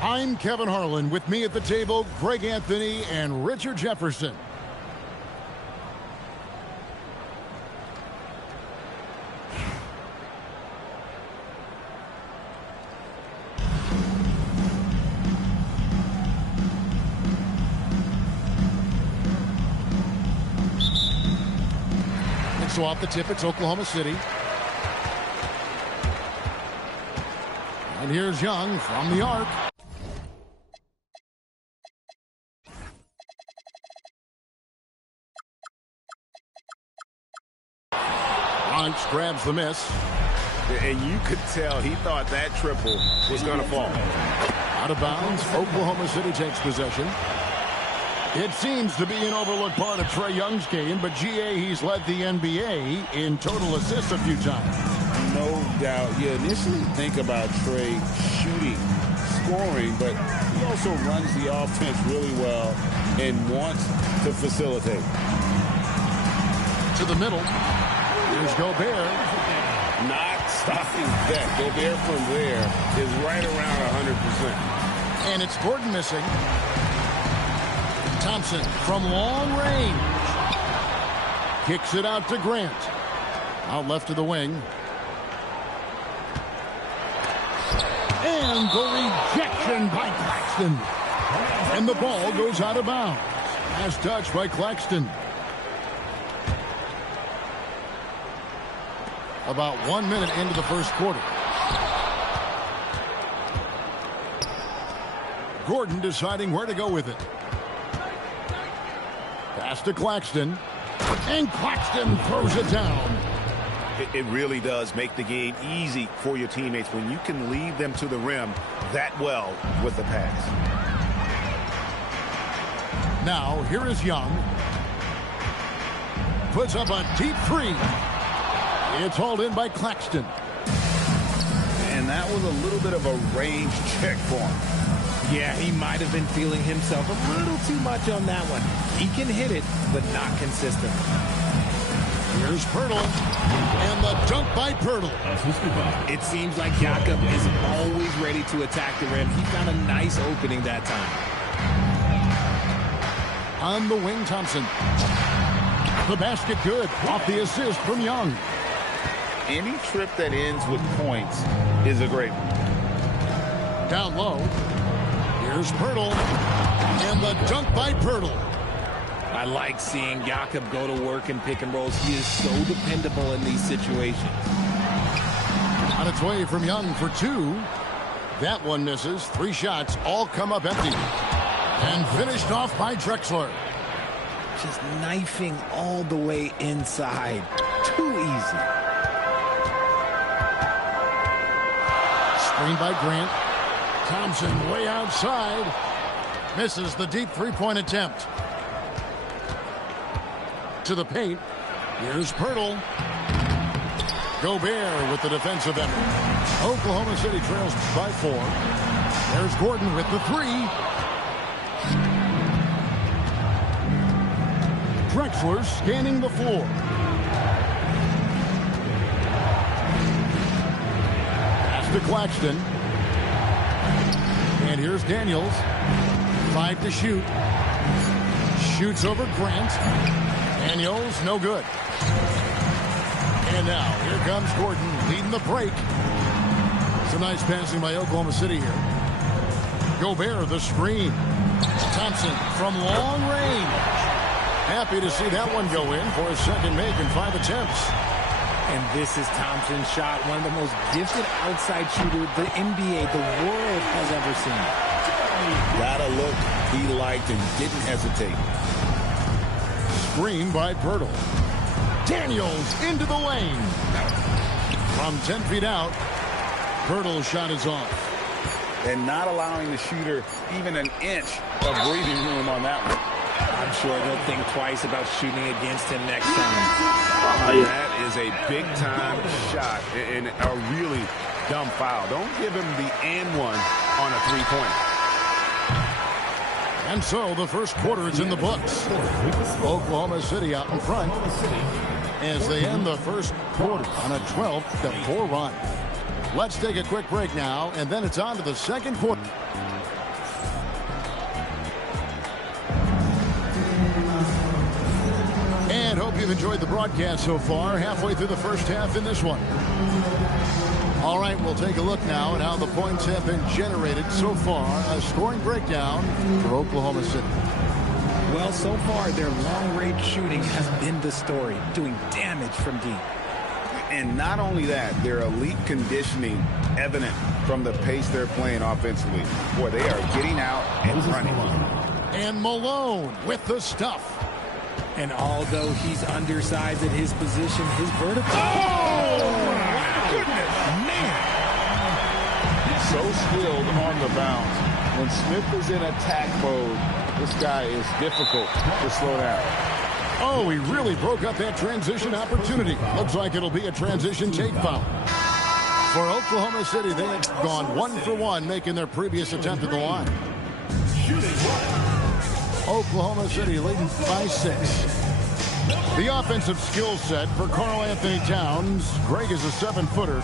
I'm Kevin Harlan. With me at the table, Greg Anthony and Richard Jefferson. And so off the tip, it's Oklahoma City. And here's Young from the arc. Bronx grabs the miss. And you could tell he thought that triple was going to fall. Out of bounds, Oklahoma City takes possession. It seems to be an overlooked part of Trae Young's game, but GA, he's led the NBA in total assists a few times. No doubt. You initially think about Trae shooting, scoring, but he also runs the offense really well and wants to facilitate. To the middle. Here's Gobert. Not stopping that. Gobert from there is right around 100%. And it's Gordon missing. Thompson from long range. Kicks it out to Grant. Out left to the wing. And the rejection by Claxton. And the ball goes out of bounds. Last touch by Claxton. About 1 minute into the first quarter. Gordon deciding where to go with it. Pass to Claxton. And Claxton throws it down. It really does make the game easy for your teammates when you can lead them to the rim that well with the pass. Now, here is Young. Puts up a deep three. It's hauled in by Claxton. And that was a little bit of a range check for him. Yeah, he might have been feeling himself a little too much on that one. He can hit it, but not consistent. Here's Pirtle. And the dunk by Pirtle. It seems like Jakob is always ready to attack the rim. He found a nice opening that time. On the wing, Thompson. The basket good. Off the assist from Young. Any trip that ends with points is a great one. Down low. Here's Pirtle. And the dunk by Pirtle. I like seeing Jakob go to work in pick and rolls. He is so dependable in these situations. On its way from Young for two. That one misses. 3 shots all come up empty. And finished off by Drexler. Just knifing all the way inside. Too easy. Screen by Grant. Thompson way outside. Misses the deep three-point attempt. To the paint. Here's Pirtle. Gobert with the defensive effort. Oklahoma City trails by 4. There's Gordon with the 3. Drexler scanning the floor. Pass to Claxton. And here's Daniels. 5 to shoot. Shoots over Grant. Daniels, no good. And now, here comes Gordon leading the break. Some nice passing by Oklahoma City here. Gobert, the screen. Thompson from long range. Happy to see that one go in for a second make in 5 attempts. And this is Thompson's shot, one of the most gifted outside shooters the NBA, the world has ever seen. Got a look he liked and didn't hesitate. Screen by Pirtle. Daniels into the lane. From 10 feet out, Pirtle's shot is off. And not allowing the shooter even an inch of breathing room on that one. I'm sure they'll think twice about shooting against him next time. That is a big-time shot and a really dumb foul. Don't give him the and one on a three-pointer. And so the first quarter is in the books. Oklahoma City out in front as they end the first quarter on a 12-4 run. Let's take a quick break now, and then it's on to the second quarter. And hope you've enjoyed the broadcast so far. Halfway through the first half in this one. All right, we'll take a look now at how the points have been generated so far. A scoring breakdown for Oklahoma City. Well, so far, their long-range shooting has been the story, doing damage from deep. And not only that, their elite conditioning evident from the pace they're playing offensively. Boy, they are getting out and running. And Malone with the stuff. And although he's undersized at his position, his vertical... Oh, my goodness, man. He's so skilled on the bounce. When Smith is in attack mode, this guy is difficult to slow down. Oh, he really broke up that transition opportunity. Looks like it'll be a transition take foul. For Oklahoma City, they have gone 1 for 1, making their previous attempt at the line. Oklahoma City leading by 6. The offensive skill set for Karl Anthony Towns, Greg is a 7-footer,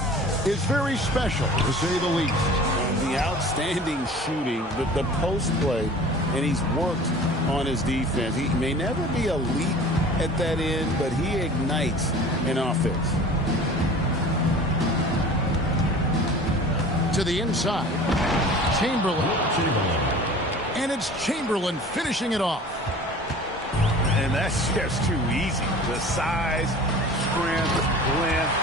is very special, to say the least. The outstanding shooting, the post play, and he's worked on his defense. He may never be elite at that end, but he ignites an offense. To the inside, Chamberlain. And it's Chamberlain finishing it off. And that's just too easy. The size, strength, length,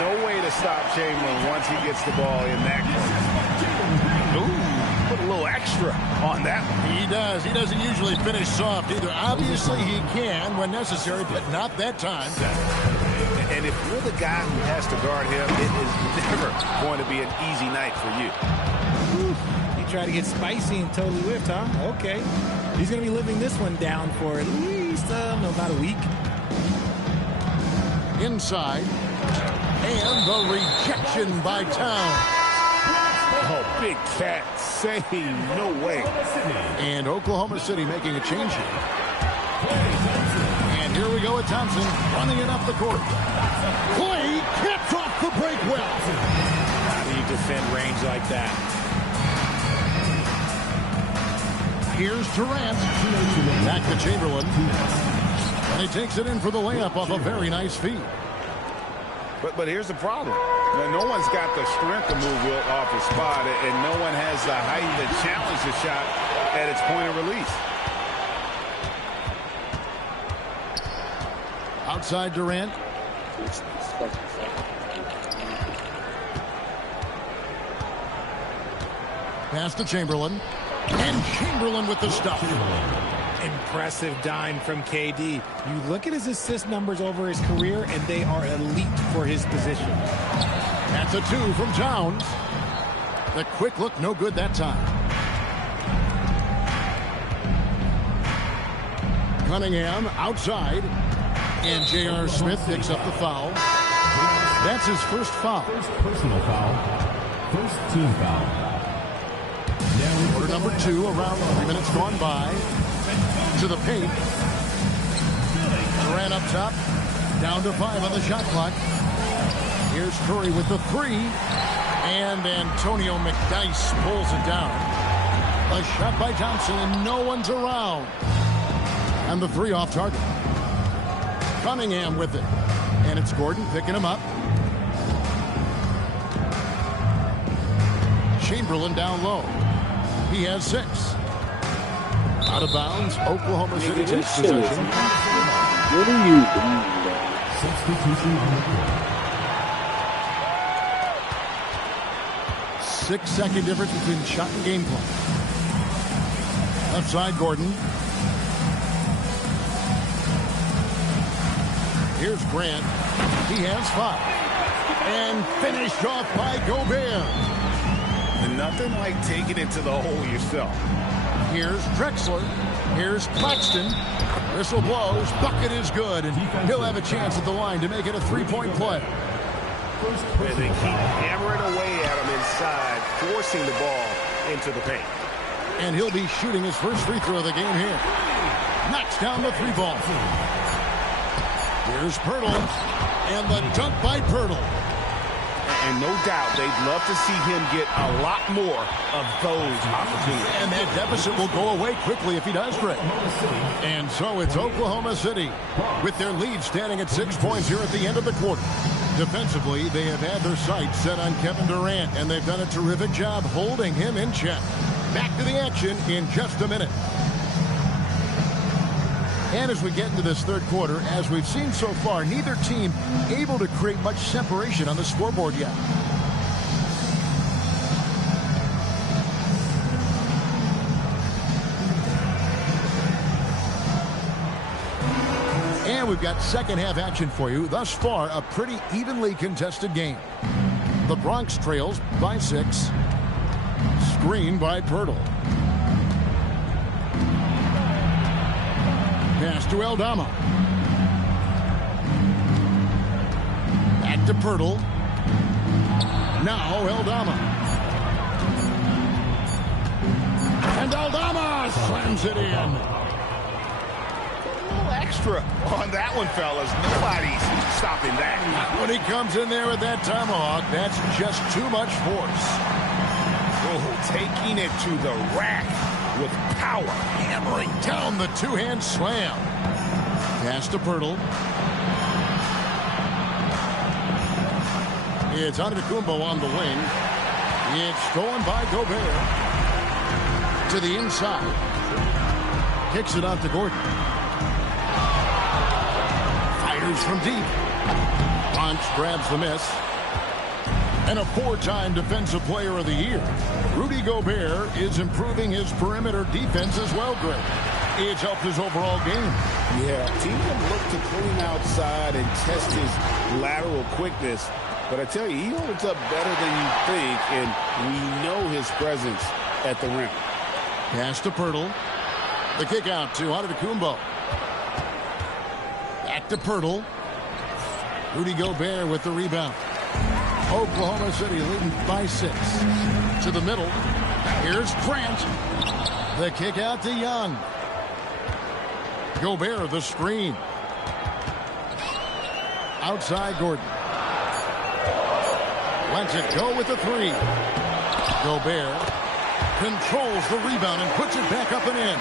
no way to stop Chamberlain once he gets the ball in that close. Ooh, put a little extra on that one. He does. He doesn't usually finish soft either. Obviously, he can when necessary, but not that time. And if you're the guy who has to guard him, it is never going to be an easy night for you. He tried to get spicy and totally whiffed, huh? Okay. He's going to be living this one down for at least, about a week. Inside. And the rejection by Towns. Oh, big cat saying no way. And Oklahoma City making a change here. And here we go with Thompson running it up the court. Clay gets off the break well. How do you defend range like that? Here's Durant. Back to Chamberlain. And he takes it in for the layup off a very nice feed. But here's the problem. No one's got the strength to move Wilt off his spot, and no one has the height to challenge the shot at its point of release. Outside Durant. Pass to Chamberlain. And Chamberlain with the stuff. Impressive dime from KD. You look at his assist numbers over his career, and they are elite for his position. That's a 2 from Towns. The quick look, no good that time. Cunningham outside. And J.R. Smith picks up the foul. That's his first foul. First personal foul. First team foul. Quarter number 2, around 3 minutes gone by. To the paint. Durant up top. Down to 5 on the shot clock. Here's Curry with the 3. And Antonio McDyess pulls it down. A shot by Thompson, and no one's around. And the 3 off target. Cunningham with it. And it's Gordon picking him up. Chamberlain down low. He has 6. Out of bounds. Oklahoma City takes possession. What are you doing? Substitution on the court. 6-second difference between shot and game clock. Left side, Gordon. Here's Grant. He has 5. And finished off by Gobert. And nothing like taking it to the hole yourself. Here's Drexler. Here's Claxton. Whistle blows. Bucket is good. And he'll have a chance at the line to make it a 3-point play. And they keep hammering away at him inside, forcing the ball into the paint. And he'll be shooting his first free throw of the game here. Knocks down the 3 ball. Here's Pirtle. And the dunk by Pirtle. And no doubt they'd love to see him get a lot more of those opportunities. And that deficit will go away quickly if he does, Greg. And so it's Oklahoma City with their lead standing at 6 points here at the end of the quarter. Defensively, they have had their sights set on Kevin Durant, and they've done a terrific job holding him in check. Back to the action in just a minute. And as we get into this third quarter, as we've seen so far, neither team able to create much separation on the scoreboard yet. And we've got second half action for you. Thus far, a pretty evenly contested game. The Bronx trails by 6. Screen by Pirtle. Pass to Aldama. Back to Pirtle. Now Aldama. And Aldama slams it in. A little extra on that one, fellas. Nobody's stopping that. When he comes in there with that tomahawk, that's just too much force. Oh, taking it to the rack with power. Hammering down the two-hand slam. Pass to Pirtle. It's Antetokounmpo on the wing. It's stolen by Gobert. To the inside. Kicks it out to Gordon. Fires from deep. Punch grabs the miss. And a 4-time Defensive Player of the Year. Rudy Gobert is improving his perimeter defense as well, Greg. It's helped his overall game. Yeah, team can look to clean outside and test his lateral quickness. But I tell you, he holds up better than you think, and we know his presence at the rim. Pass to Pirtle. The kick out to Antetokounmpo. Back to Pirtle. Rudy Gobert with the rebound. Oklahoma City leading by 6. To the middle. Here's Grant. The kick out to Young. Gobert the screen. Outside Gordon. Lets it go with the 3. Gobert controls the rebound and puts it back up and in.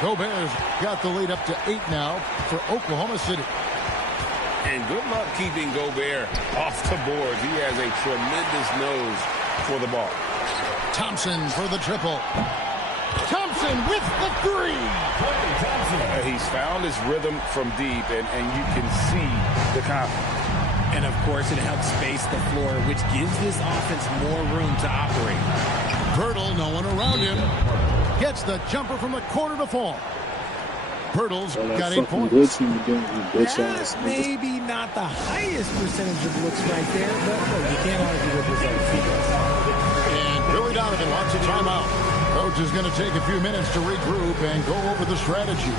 Gobert's got the lead up to 8 now for Oklahoma City. And good luck keeping Gobert off the boards. He has a tremendous nose for the ball. Thompson for the triple. Thompson with the 3. He's found his rhythm from deep, and you can see the confidence. And, of course, it helps space the floor, which gives this offense more room to operate. Pirtle, no one around him. Gets the jumper from the corner to fall. Pirtle's got 8 points. That's maybe not the highest percentage of looks right there, but you can't argue with results. And Billy Donovan wants a timeout. Coach is going to take a few minutes to regroup and go over the strategy.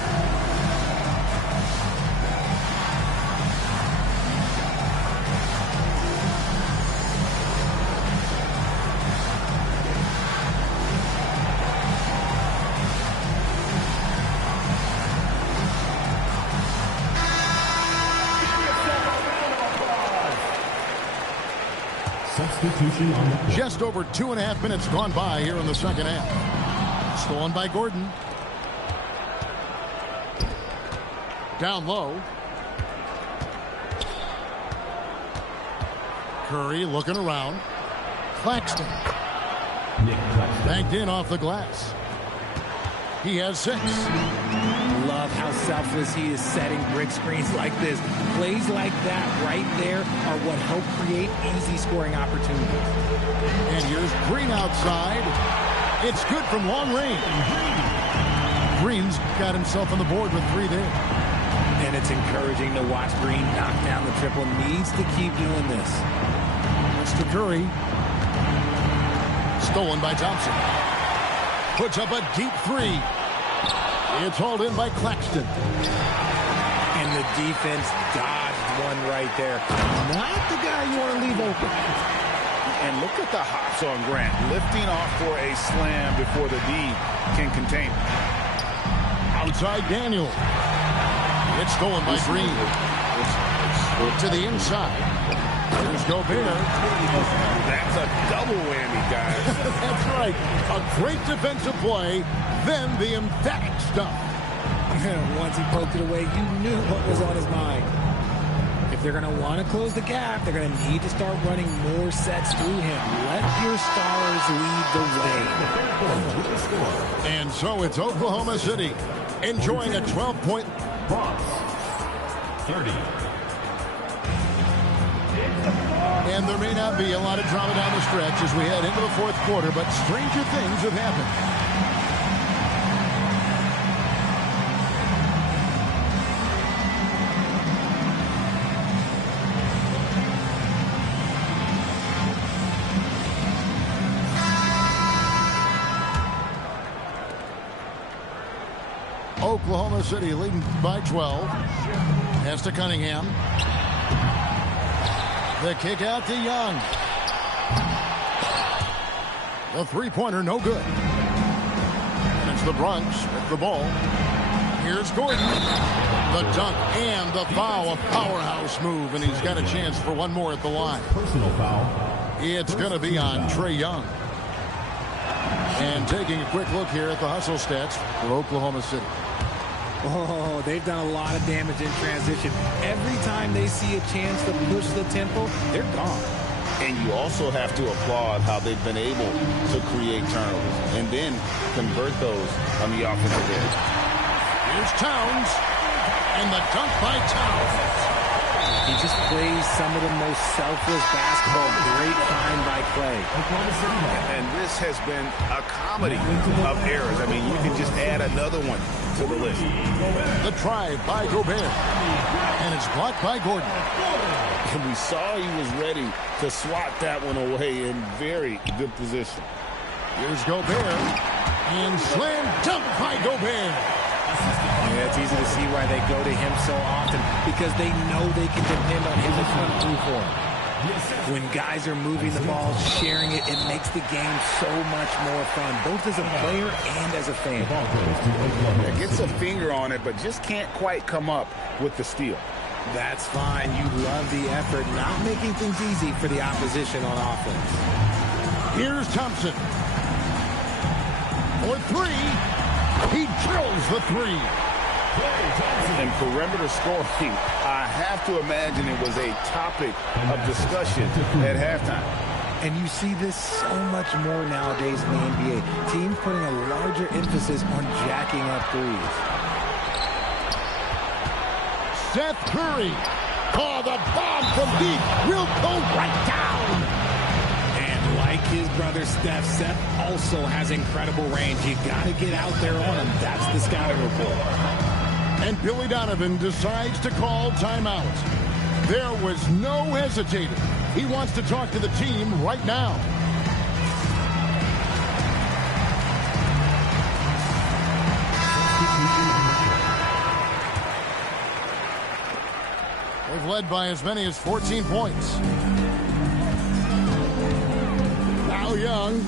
Just over 2.5 minutes gone by here in the second half. Stolen by Gordon. Down low. Curry looking around. Claxton. Banked in off the glass. He has 6. Love how selfless he is setting brick screens like this. Plays like that right there are what help create easy scoring opportunities. And here's Green outside. It's good from long range. Green's got himself on the board with 3 there. And it's encouraging to watch Green knock down the triple. Needs to keep doing this. Mr. Curry. Stolen by Thompson. Puts up a deep 3. It's hauled in by Claxton. And the defense dodged one right there. Not the guy you want to leave open. And look at the hops on Grant. Lifting off for a slam before the D can contain it. Outside Daniel. It's stolen by Green. To the inside. Here's Gobert. That's a double whammy, guys. That's right. A great defensive play, then the emphatic stuff. Once he poked it away, you knew what was on his mind. If they're going to want to close the gap, they're going to need to start running more sets through him. Let your stars lead the way. And so it's Oklahoma City enjoying a 12-point. Bronx, 30. And there may not be a lot of drama down the stretch as we head into the fourth quarter, but stranger things have happened. Oklahoma City leading by 12. Pass to Cunningham. The kick out to Young. The three-pointer, no good. And it's the Bronx with the ball. Here's Gordon. The dunk and the foul. A powerhouse move, and he's got a chance for one more at the line. Personal foul. It's going to be on Trae Young. And taking a quick look here at the hustle stats for Oklahoma City. Oh, they've done a lot of damage in transition. Every time they see a chance to push the tempo, they're gone. And you also have to applaud how they've been able to create turnovers and then convert those on the offensive end. Here's Towns. And the dunk by Towns. He just plays some of the most selfless basketball. Great find by Clay. And this has been a comedy of errors. I mean, you can just add another one to the list. The drive by Gobert. And it's blocked by Gordon. And we saw he was ready to swat that one away in very good position. Here's Gobert. And slam dunk by Gobert. Yeah, it's easy to see why they go to him so often, because they know they can depend on him to come through for them. When guys are moving the ball, sharing it, it makes the game so much more fun, both as a player and as a fan. It gets a finger on it, but just can't quite come up with the steal. That's fine. You love the effort, not making things easy for the opposition on offense. Here's Thompson. For three. He drills the three. And perimeter scoring, I have to imagine it was a topic of discussion at halftime. And you see this so much more nowadays in the NBA. Teams putting a larger emphasis on jacking up threes. Seth Curry. Oh, the bomb from deep will go right down. And like his brother Steph, Seth also has incredible range. You got to get out there on him. That's the scouting report. And Billy Donovan decides to call timeout. There was no hesitating. He wants to talk to the team right now. They've led by as many as 14 points. Now Young.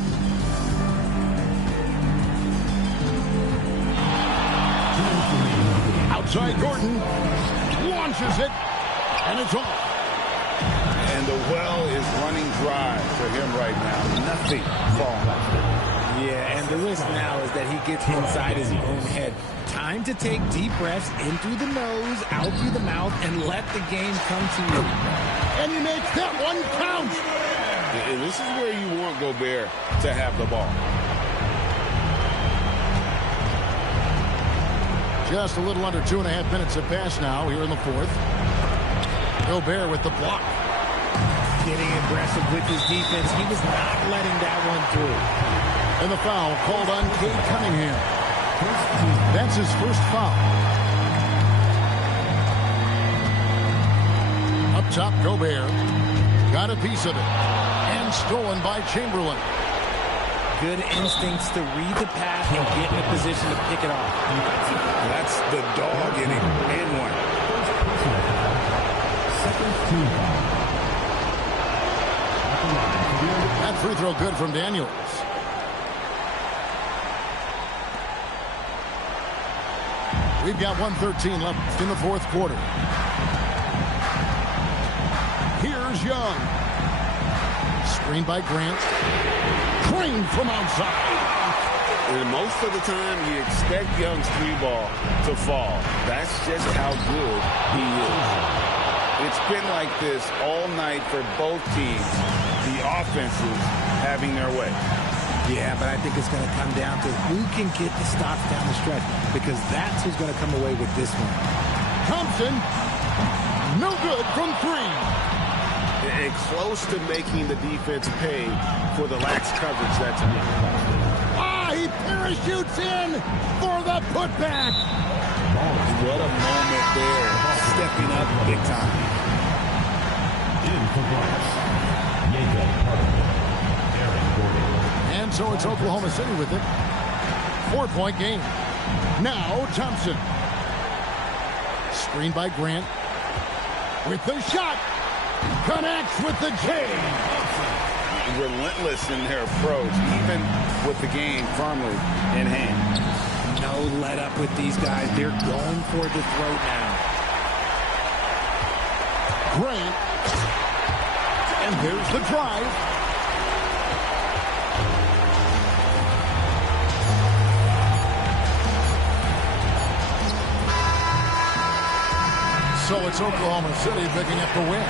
Outside Gordon. Launches it. And it's off. And the well is running dry for him right now. Nothing falling. Yeah, and the risk now is that he gets inside his own head. Time to take deep breaths in through the nose, out through the mouth, and let the game come to you. And he makes that one count. This is where you want Gobert to have the ball. Just a little under 2.5 minutes have passed now here in the fourth. Gobert with the block. Getting aggressive with his defense. He was not letting that one through. And the foul called on Cade Cunningham. That's his first foul. Up top, Gobert. Got a piece of it. And stolen by Chamberlain. Good instincts to read the path and get in a position to pick it off. That's the dog in him. And one. That free throw good from Daniels. We've got 1:13 left in the fourth quarter. Here's Young. Screen by Grant. Crane from outside. And most of the time, you expect Young's three ball to fall. That's just how good he is. It's been like this all night for both teams. The offenses having their way. Yeah, but I think it's going to come down to who can get the stops down the stretch, because that's who's going to come away with this one. Thompson, no good from three. And close to making the defense pay for the lax coverage that time. He parachutes in for the putback. What a moment there, stepping up big time. In for Bronx, Aaron Gordon. And so it's Oklahoma City with it. 4-point game. Now Thompson. Screen by Grant. With the shot. Connects with the J. Relentless in their approach, even with the game firmly in hand. No let up with these guys. They're going for the throat now. Grant. And here's the drive. So it's Oklahoma City picking up the win.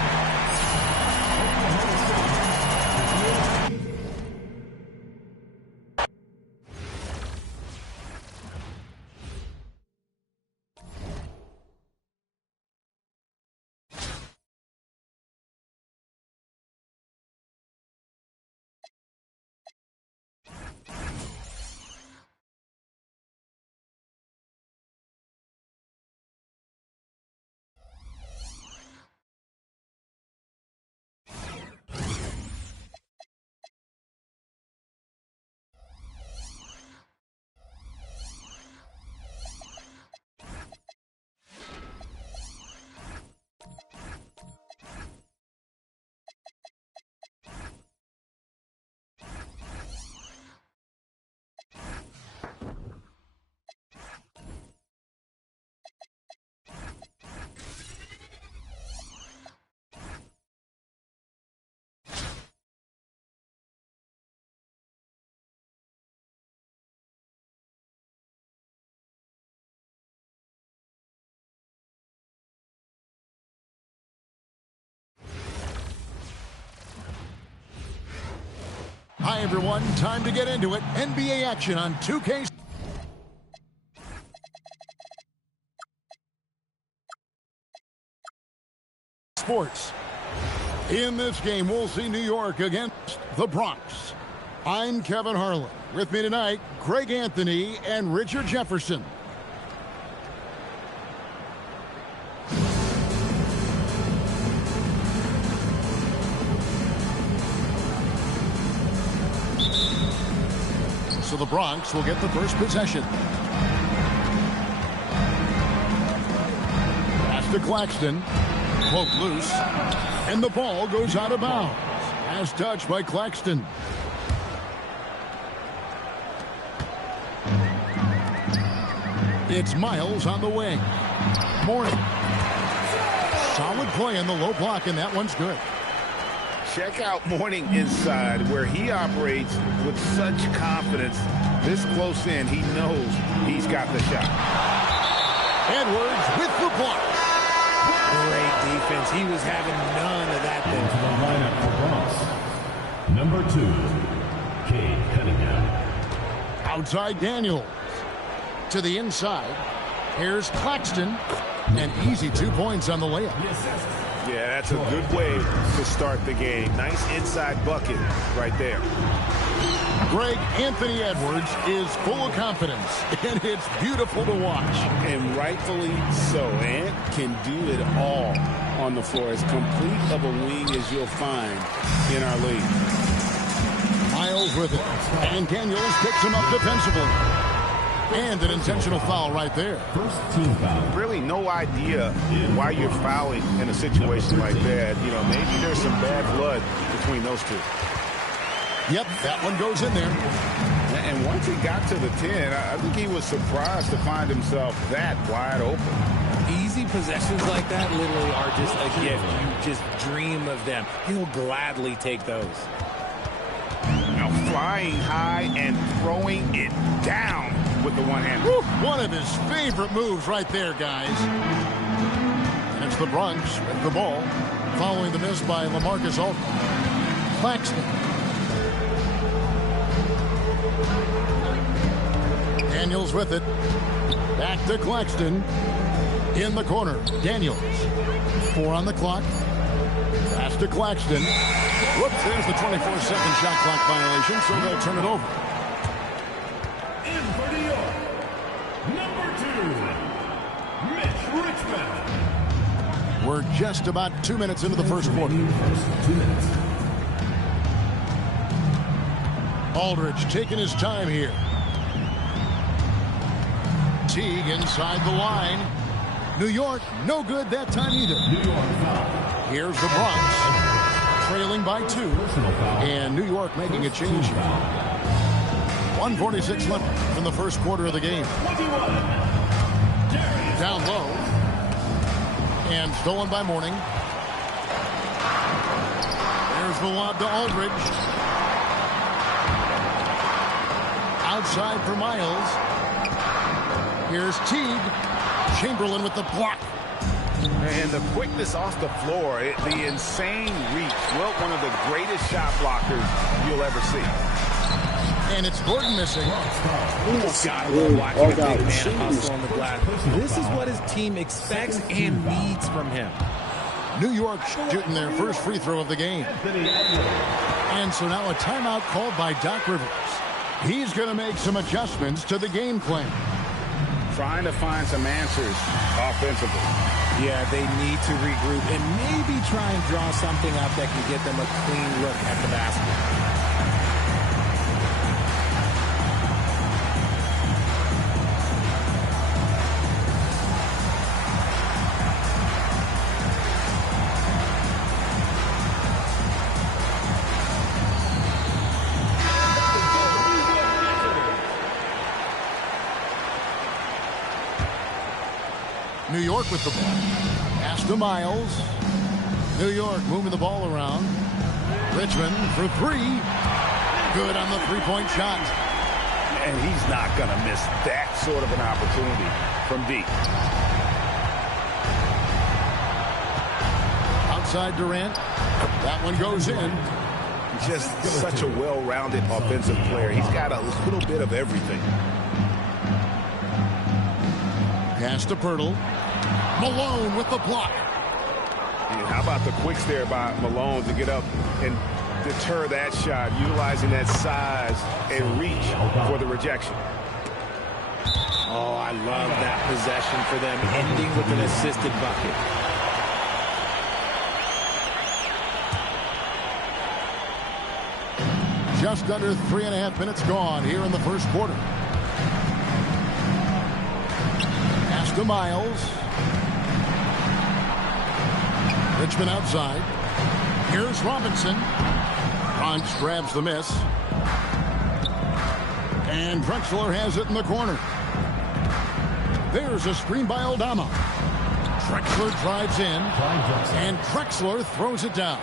Hi, everyone. Time to get into it. NBA action on 2K Sports. In this game, we'll see New York against the Bronx. I'm Kevin Harlan. With me tonight, Greg Anthony and Richard Jefferson. So the Bronx will get the first possession. Pass to Claxton. Poked loose. And the ball goes out of bounds. As touched by Claxton. It's Miles on the wing. Morning. Solid play in the low block, and that one's good. Check out Morning inside, where he operates with such confidence. This close in, he knows he's got the shot. Edwards with the block. Great defense. He was having none of that there. The lineup for Bronx. Number 2, Cade Cunningham. Outside Daniels. To the inside. Here's Claxton. And easy 2 points on the layup. Yeah, that's a good way to start the game. Nice inside bucket right there. Greg Anthony Edwards is full of confidence, and it's beautiful to watch. And rightfully so. Ant can do it all on the floor. As complete of a wing as you'll find in our league. Miles with it. And Daniels picks him up defensively. And an intentional foul right there. First team foul. Really no idea why you're fouling in a situation like that. You know, maybe there's some bad blood between those two. Yep, that one goes in there. And once he got to the 10, I think he was surprised to find himself that wide open. Easy possessions like that literally are just a gift. You just dream of them. He'll gladly take those. Now flying high and throwing it down with the one-hander. One of his favorite moves right there, guys. And it's the Bronx with the ball following the miss by LaMarcus Aldridge. Claxton. Daniels with it. Back to Claxton. In the corner. Daniels. 4 on the clock. Pass to Claxton. Whoops, there's the 24-second shot clock violation, so they'll turn it over. In for New York, number 2, Mitch Richmond. We're just about 2 minutes into the first quarter. Aldridge taking his time here. Teague inside the line. New York, no good that time either. Here's the Bronx. Trailing by 2, and New York making a change. 1:46 left in the first quarter of the game. Down low, and stolen by Mourning. There's the lob to Aldridge. Outside for Miles. Here's Teague. Chamberlain with the block. And the quickness off the floor, the insane reach. Well, one of the greatest shot blockers you'll ever see. And it's Gordon missing. Gotta love watching a big man hustle on the glass. This is what his team expects and needs from him. New York shooting their first free throw of the game. And so now a timeout called by Doc Rivers. He's going to make some adjustments to the game plan. Trying to find some answers offensively. Yeah, they need to regroup and maybe try and draw something up that can get them a clean look at the basket. New York with the ball. Pass to Miles. New York moving the ball around. Richmond for 3. Good on the three-point shot. And he's not going to miss that sort of an opportunity from deep. Outside Durant. That one goes in. Just such a well-rounded offensive player. He's got a little bit of everything. Pass to Pirtle. Malone with the block. And how about the quicks there by Malone to get up and deter that shot, utilizing that size and reach for the rejection. Oh, I love that possession for them, ending with an assisted bucket. Just under 3.5 minutes gone here in the first quarter. Pass to Miles. Richmond outside. Here's Robinson. Bronx grabs the miss. And Drexler has it in the corner. There's a screen by Aldama. Drexler drives in. And Drexler throws it down.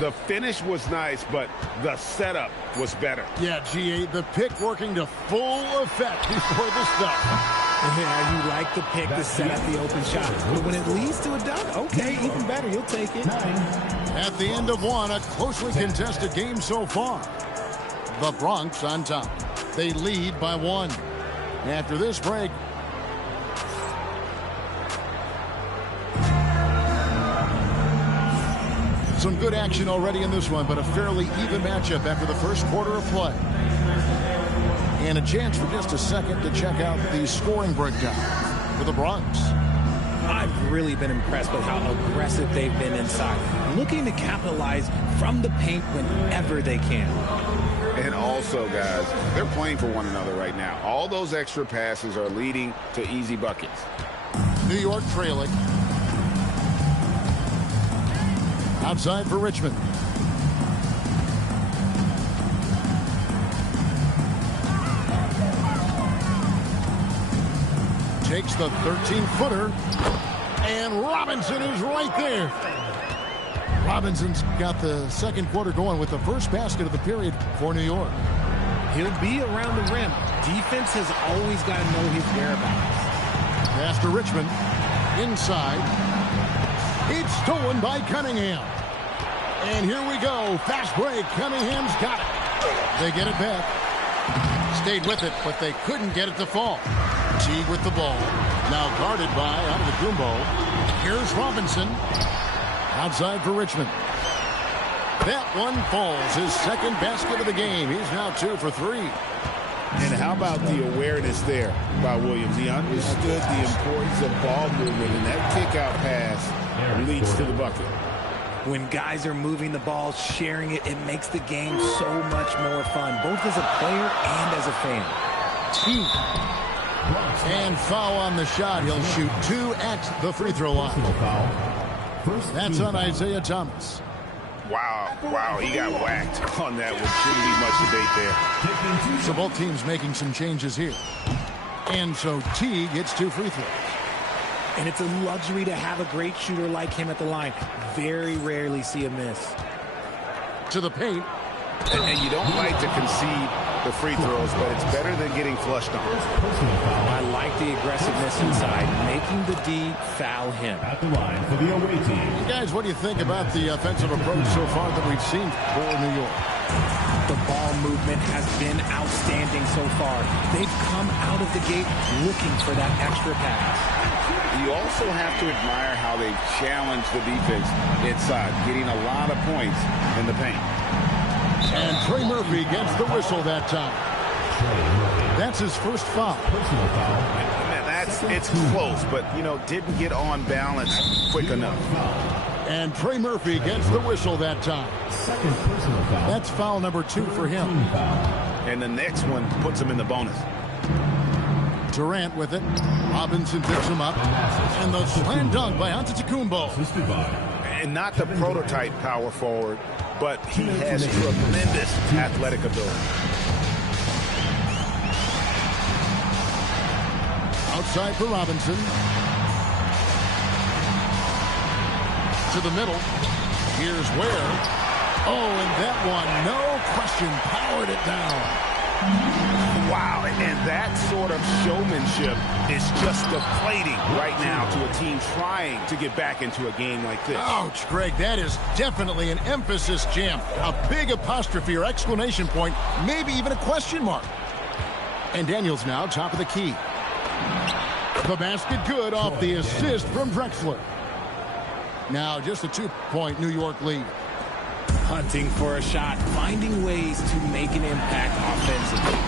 The finish was nice, but the setup was better. Yeah, G8, the pick working to full effect before the stuff. Yeah, you like the pick to set up the open shot. But when it leads to a dunk, okay, even better, you'll take it. At the end of one, a closely contested game so far. The Bronx on top. They lead by 1. After this break, some good action already in this one, but a fairly even matchup after the first quarter of play. And a chance for just a second to check out the scoring breakdown for the Bronx. I've really been impressed with how aggressive they've been inside, looking to capitalize from the paint whenever they can. And also, guys, they're playing for one another right now. All those extra passes are leading to easy buckets. New York trailing. Outside for Richmond. Takes the 13-footer. And Robinson is right there. Robinson's got the second quarter going with the first basket of the period for New York. He'll be around the rim. Defense has always got to know his whereabouts. Pass to Richmond. Inside. It's stolen by Cunningham. And here we go. Fast break. Cunningham's got it. They get it back. Stayed with it, but they couldn't get it to fall. Teague with the ball. Now guarded by Antetokounmpo. Here's Robinson. Outside for Richmond. That one falls. His second basket of the game. He's now 2 for 3. And how about the awareness there by Williams? He understood the importance of ball movement, and that kick-out pass leads to the bucket. When guys are moving the ball, sharing it, it makes the game so much more fun, both as a player and as a fan. And foul on the shot. He'll shoot 2 at the free throw line. That's on Isaiah Thomas. Wow, he got whacked on that one. Shouldn't be much debate there. So both teams making some changes here. And so Teague gets 2 free throws. And it's a luxury to have a great shooter like him at the line. Very rarely see a miss. To the paint. And you don't like to concede the free throws, but it's better than getting flushed on. I like the aggressiveness inside, making the D foul him. At the line for the away team. Guys, what do you think about the offensive approach so far that we've seen for New York? The ball movement has been outstanding so far. They've come out of the gate looking for that extra pass. You also have to admire how they challenge the defense inside, getting a lot of points in the paint. And Trey Murphy gets the whistle that time. That's his first foul. Personal foul. It's close, but, didn't get on balance quick enough. And Trey Murphy gets the whistle that time. Second personal foul. That's foul number 2 for him. And the next one puts him in the bonus. Durant with it. Robinson picks him up. And the slam dunk by Antetokounmpo. And not the prototype power forward, but he has tremendous athletic ability. Outside for Robinson. To the middle. Here's Ware. Oh, and that one, no question, powered it down. Wow, and that sort of showmanship is just deflating right now to a team trying to get back into a game like this. Ouch, Greg, that is definitely an emphasis jam. A big apostrophe or exclamation point, maybe even a question mark. And Daniels now top of the key. The basket good off the assist from Drexler. Now just a 2-point New York lead. Hunting for a shot, finding ways to make an impact offensively.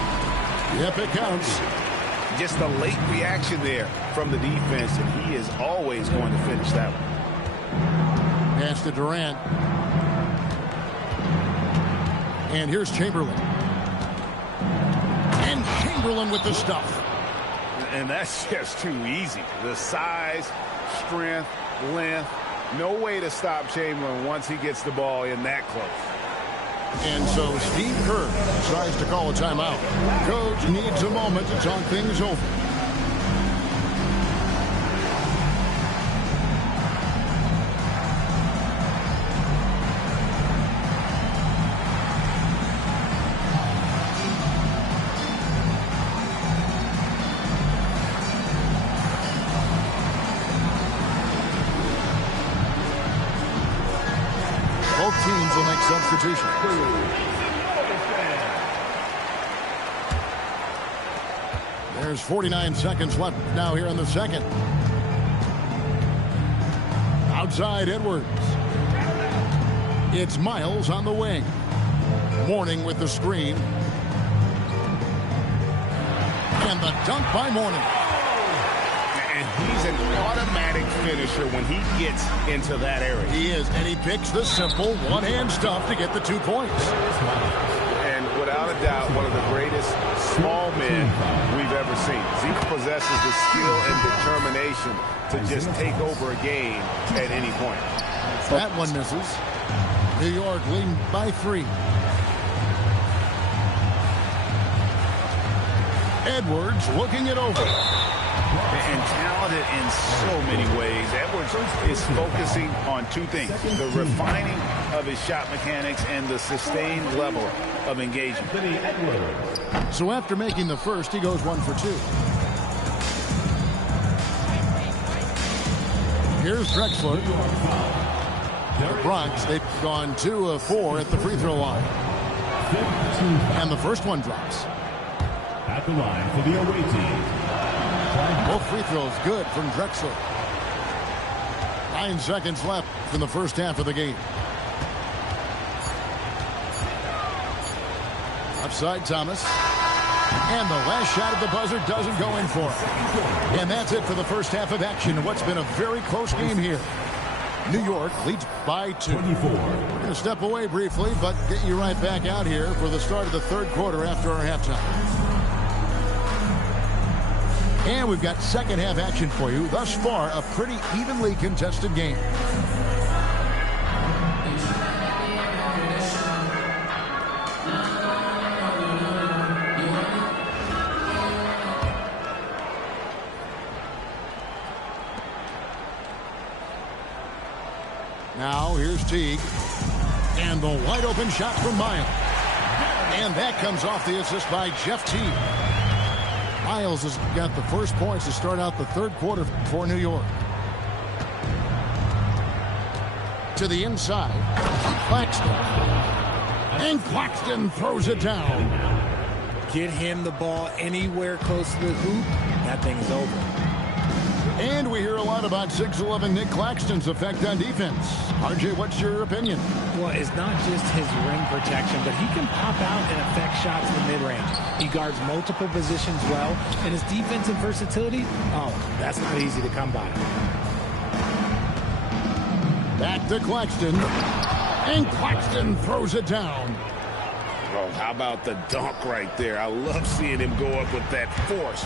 Yep, it counts. Just a late reaction there from the defense, and he is always going to finish that one. Pass to Durant. And here's Chamberlain. And Chamberlain with the stuff. And that's just too easy. The size, strength, length. No way to stop Chamberlain once he gets the ball in that close. And so Steve Kerr decides to call a timeout. Coach needs a moment to talk things over. Both teams will make substitutions. There's 49 seconds left now here in the second. Outside Edwards. It's Miles on the wing. Mourning with the screen. And the dunk by Mourning. And he's an automatic finisher when he gets into that area. He is, and he picks the simple one-hand stuff to get the 2 points. And without a doubt, one of the greatest small men we've ever seen. He possesses the skill and determination to just take over a game at any point. That one misses. New York leading by 3. Edwards looking it over. and talented in so many ways. Edwards is focusing on two things: the refining of his shot mechanics and the sustained level of engagement. So after making the first, he goes 1 for 2. Here's Drexler. The Bronx, they've gone 2 of 4 at the free throw line. And the first one drops. At the line for the away team. Both free throws good from Drexler. 9 seconds left in the first half of the game. Upside Thomas. And the last shot at the buzzer doesn't go in for it. And that's it for the first half of action in what's been a very close game here. New York leads by 2. 24. We're going to step away briefly, but get you right back out here for the start of the third quarter after our halftime. And we've got second half action for you. Thus far, a pretty evenly contested game. Now here's Teague. And the wide open shot from Miles. And that comes off the assist by Jeff Teague. Miles has got the first points to start out the third quarter for New York. To the inside. Claxton. And Claxton throws it down. Get him the ball anywhere close to the hoop. That thing is over. And we hear a lot about 6'11" Nick Claxton's effect on defense. RJ, what's your opinion? Well, it's not just his rim protection, but he can pop out and affect shots in the mid-range. He guards multiple positions well, and his defensive versatility, oh, that's not easy to come by. Back to Claxton. And Claxton throws it down. Oh, how about the dunk right there? I love seeing him go up with that force.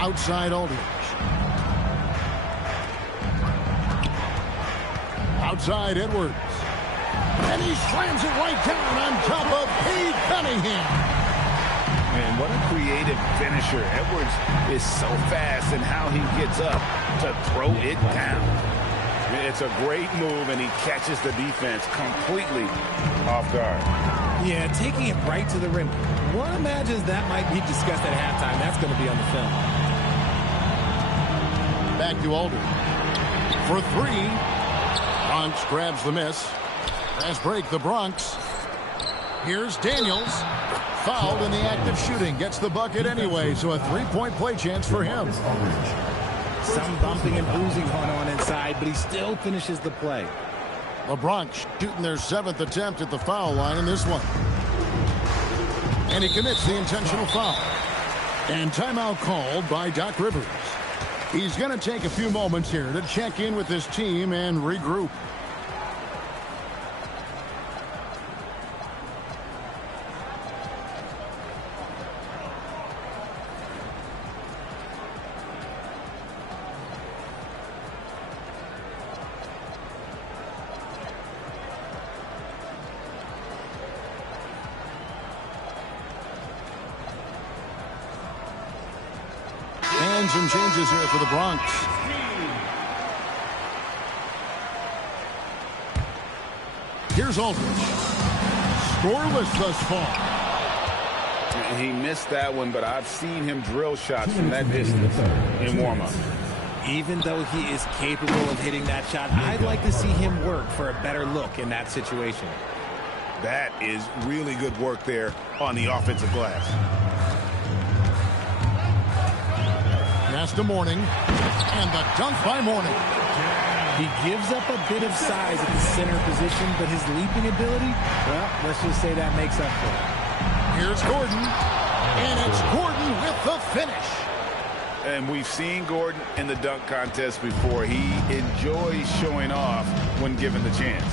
Outside Aldridge. Outside Edwards. And he slams it right down on top of Cade Cunningham. Man, what a creative finisher. Edwards is so fast in how he gets up to throw it down. It's a great move, and he catches the defense completely off guard. Yeah, taking it right to the rim. One imagines that might be discussed at halftime. That's going to be on the film. Back to Aldridge. For 3. Bronx grabs the miss. Fast break, the Bronx. Here's Daniels. Fouled in the act of shooting. Gets the bucket anyway, so a three-point play chance for him. Some bumping and bruising going on inside, but he still finishes the play. The Bronx shooting their 7th attempt at the foul line in this one. And he commits the intentional foul. And timeout called by Doc Rivers. He's going to take a few moments here to check in with his team and regroup. And some changes here for the Bronx. Here's Aldridge. Scoreless thus far. He missed that one, but I've seen him drill shots from that distance in warm-up. Even though he is capable of hitting that shot, I'd like to see him work for a better look in that situation. That is really good work there on the offensive glass. Pass to Mourning, and the dunk by Mourning. He gives up a bit of size at the center position, but his leaping ability, well, let's just say that makes up for it. Here's Gordon, and it's Gordon with the finish. And we've seen Gordon in the dunk contest before. He enjoys showing off when given the chance.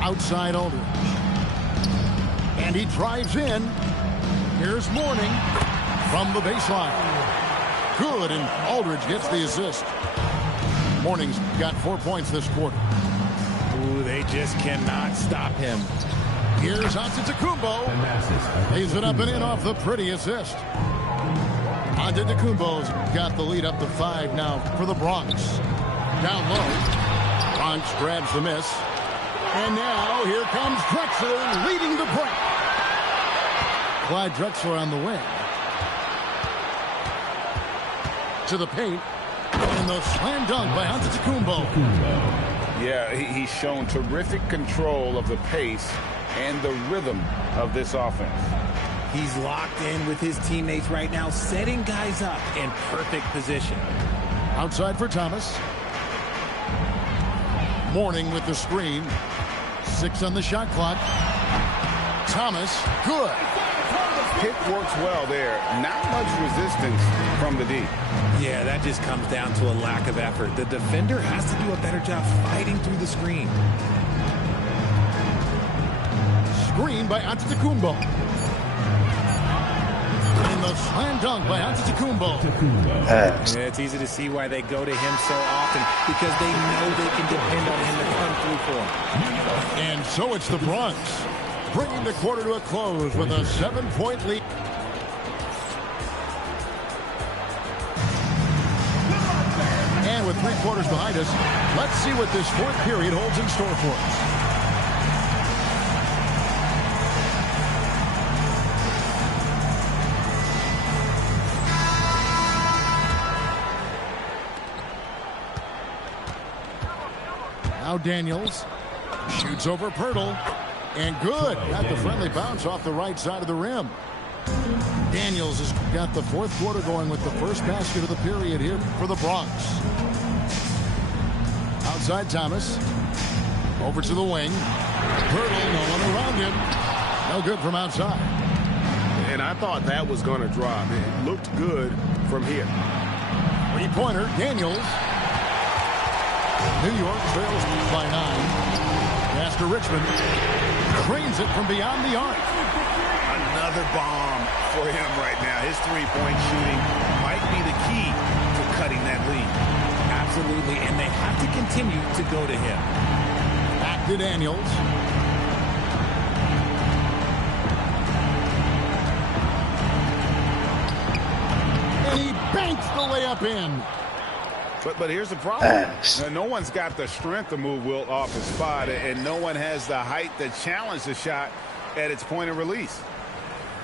Outside Aldridge. And he drives in. Here's Mourning from the baseline. Good, and Aldridge gets the assist. Mourning's got 4 points this quarter. Ooh, they just cannot stop him. Here's Antetokounmpo. Lays it up and in off the pretty assist. Antetokounmpo's got the lead up to 5 now for the Bronx. Down low. Bronx grabs the miss. And now here comes Drexler leading the break. Clyde Drexler on the wing. To the paint. And the slam dunk by Antetokounmpo. Yeah, he's shown terrific control of the pace and the rhythm of this offense. He's locked in with his teammates right now, setting guys up in perfect position. Outside for Thomas. Mourning with the screen. 6 on the shot clock. Thomas, good. Pick works well there. Not much resistance from the D. Yeah, that just comes down to a lack of effort. The defender has to do a better job fighting through the screen. Screen by Antetokounmpo. And the slam dunk by Antetokounmpo. Yeah, it's easy to see why they go to him so often, because they know they can depend on him to come through for them. And so it's the Bronx, bringing the quarter to a close with a 7-point lead. And with 3 quarters behind us, let's see what this 4th period holds in store for us. Now Daniels shoots over Pirtle. And good. Got the friendly bounce off the right side of the rim. Daniels has got the 4th quarter going with the first basket of the period here for the Bronx. Outside Thomas. Over to the wing. Pirtle, no one around him. No good from outside. And I thought that was going to drop. It looked good from here. 3-pointer, Daniels. New York trails by 9. Pass to Richmond. Cranes it from beyond the arc. Another bomb for him right now. His 3-point shooting might be the key to cutting that lead. Absolutely, and they have to continue to go to him. Back to Daniels. And he banks the layup in. But here's the problem. No one's got the strength to move Wilt off his spot, and no one has the height to challenge the shot at its point of release.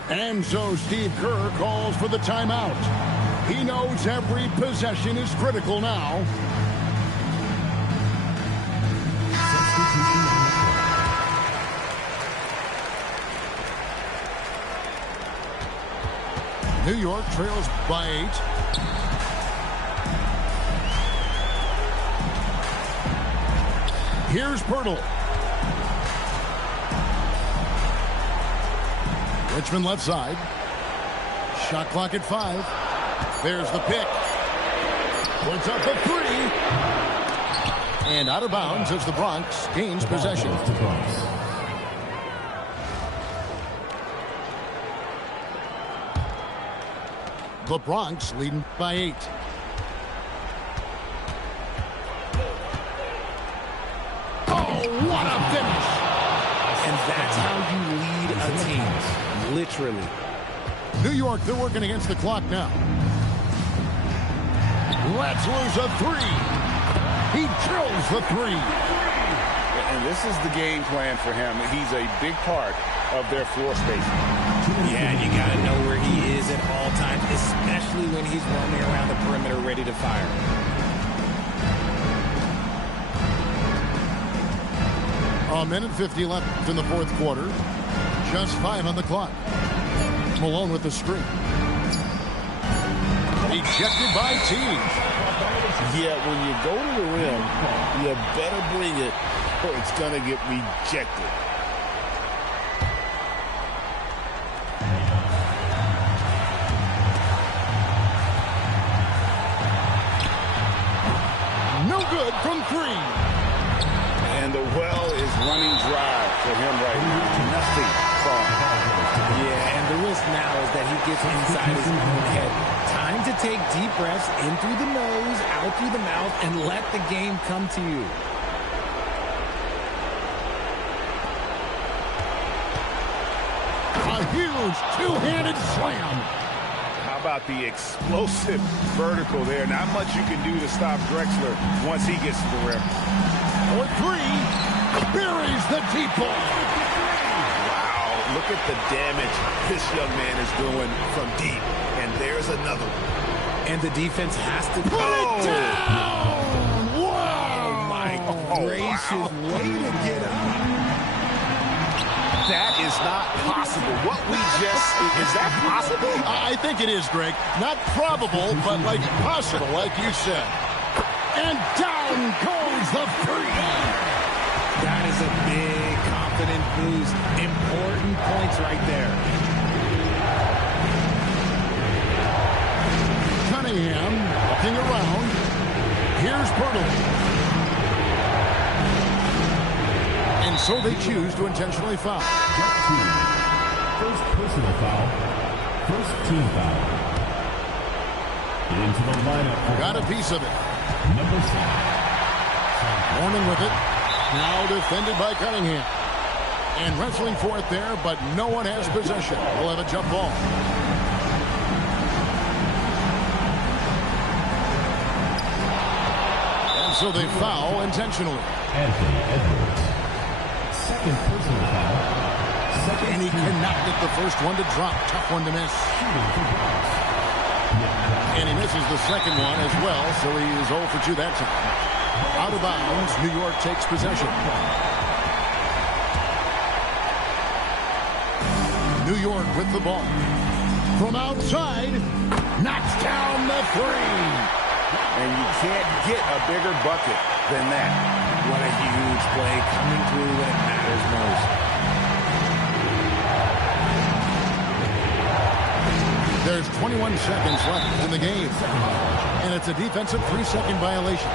And so Steve Kerr calls for the timeout. He knows every possession is critical now. New York trails by 8. Here's Pirtle. Richmond left side. Shot clock at 5. There's the pick. Puts up a 3. And out of bounds as the Bronx gains possession. The Bronx leading by 8. What a finish. And that's how you lead a team. Literally. New York, they're working against the clock now. Let's lose a 3. He drills the 3. And this is the game plan for him. He's a big part of their floor spacing. Yeah, and you got to know where he is at all times, especially when he's roaming around the perimeter ready to fire. A minute 50 left in the 4th quarter. Just 5 on the clock. Malone with the screen. Ejected by Teague. Yeah, when you go to the rim, you better bring it or it's going to get rejected. No good from 3. And the well is running dry for him right now. Nothing falling. Yeah, and the risk now is that he gets inside his own head. Time to take deep breaths in through the nose, out through the mouth, and let the game come to you. A huge two-handed slam. How about the explosive vertical there? Not much you can do to stop Drexler once he gets to the rim. For three, buries the deep ball. Wow, look at the damage this young man is doing from deep. And there's another one. And the defense has to Put it down! Wow! Oh, my gracious. Wow. Way to get up. That is not possible. What we just, is that possible? I think it is, Greg. Not probable, but like possible, like you said. And down goes the three. That is a big, confident boost. Important points right there. Cunningham looking around. Here's Bertle. And so they choose to intentionally foul. First personal foul. First team foul. Into the lineup. Got a piece of it. Number 7. Warning with it. Now defended by Cunningham. And wrestling for it there, but no one has possession. We'll have a jump ball. And so they foul intentionally. Anthony Edwards. Second personal foul. And he cannot get the first one to drop. Tough one to miss. And he misses the second one as well, so he is 0 for 2 that time. Out of bounds, New York takes possession. New York with the ball. From outside, knocks down the three. And you can't get a bigger bucket than that. What a huge play coming through when it matters most. There's 21 seconds left in the game. And it's a defensive 3-second violation.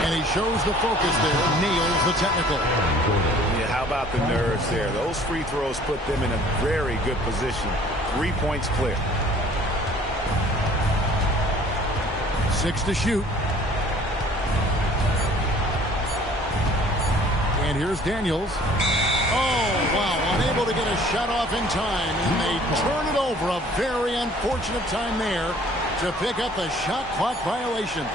And he shows the focus there, nails the technical. Yeah, how about the nerves there? Those free throws put them in a very good position. 3 points clear. 6 to shoot. And here's Daniels. Oh, wow, unable to get a shot off in time, and they turn it over. A very unfortunate time there to pick up the shot clock violation.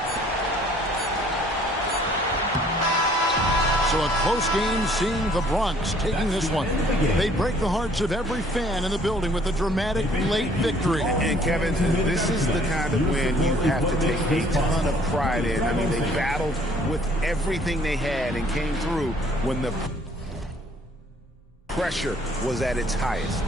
So a close game, seeing the Bronx taking this one. They break the hearts of every fan in the building with a dramatic late victory. And Kevin, this is the kind of win you have to take a ton of pride in. I mean, they battled with everything they had and came through when the pressure was at its highest.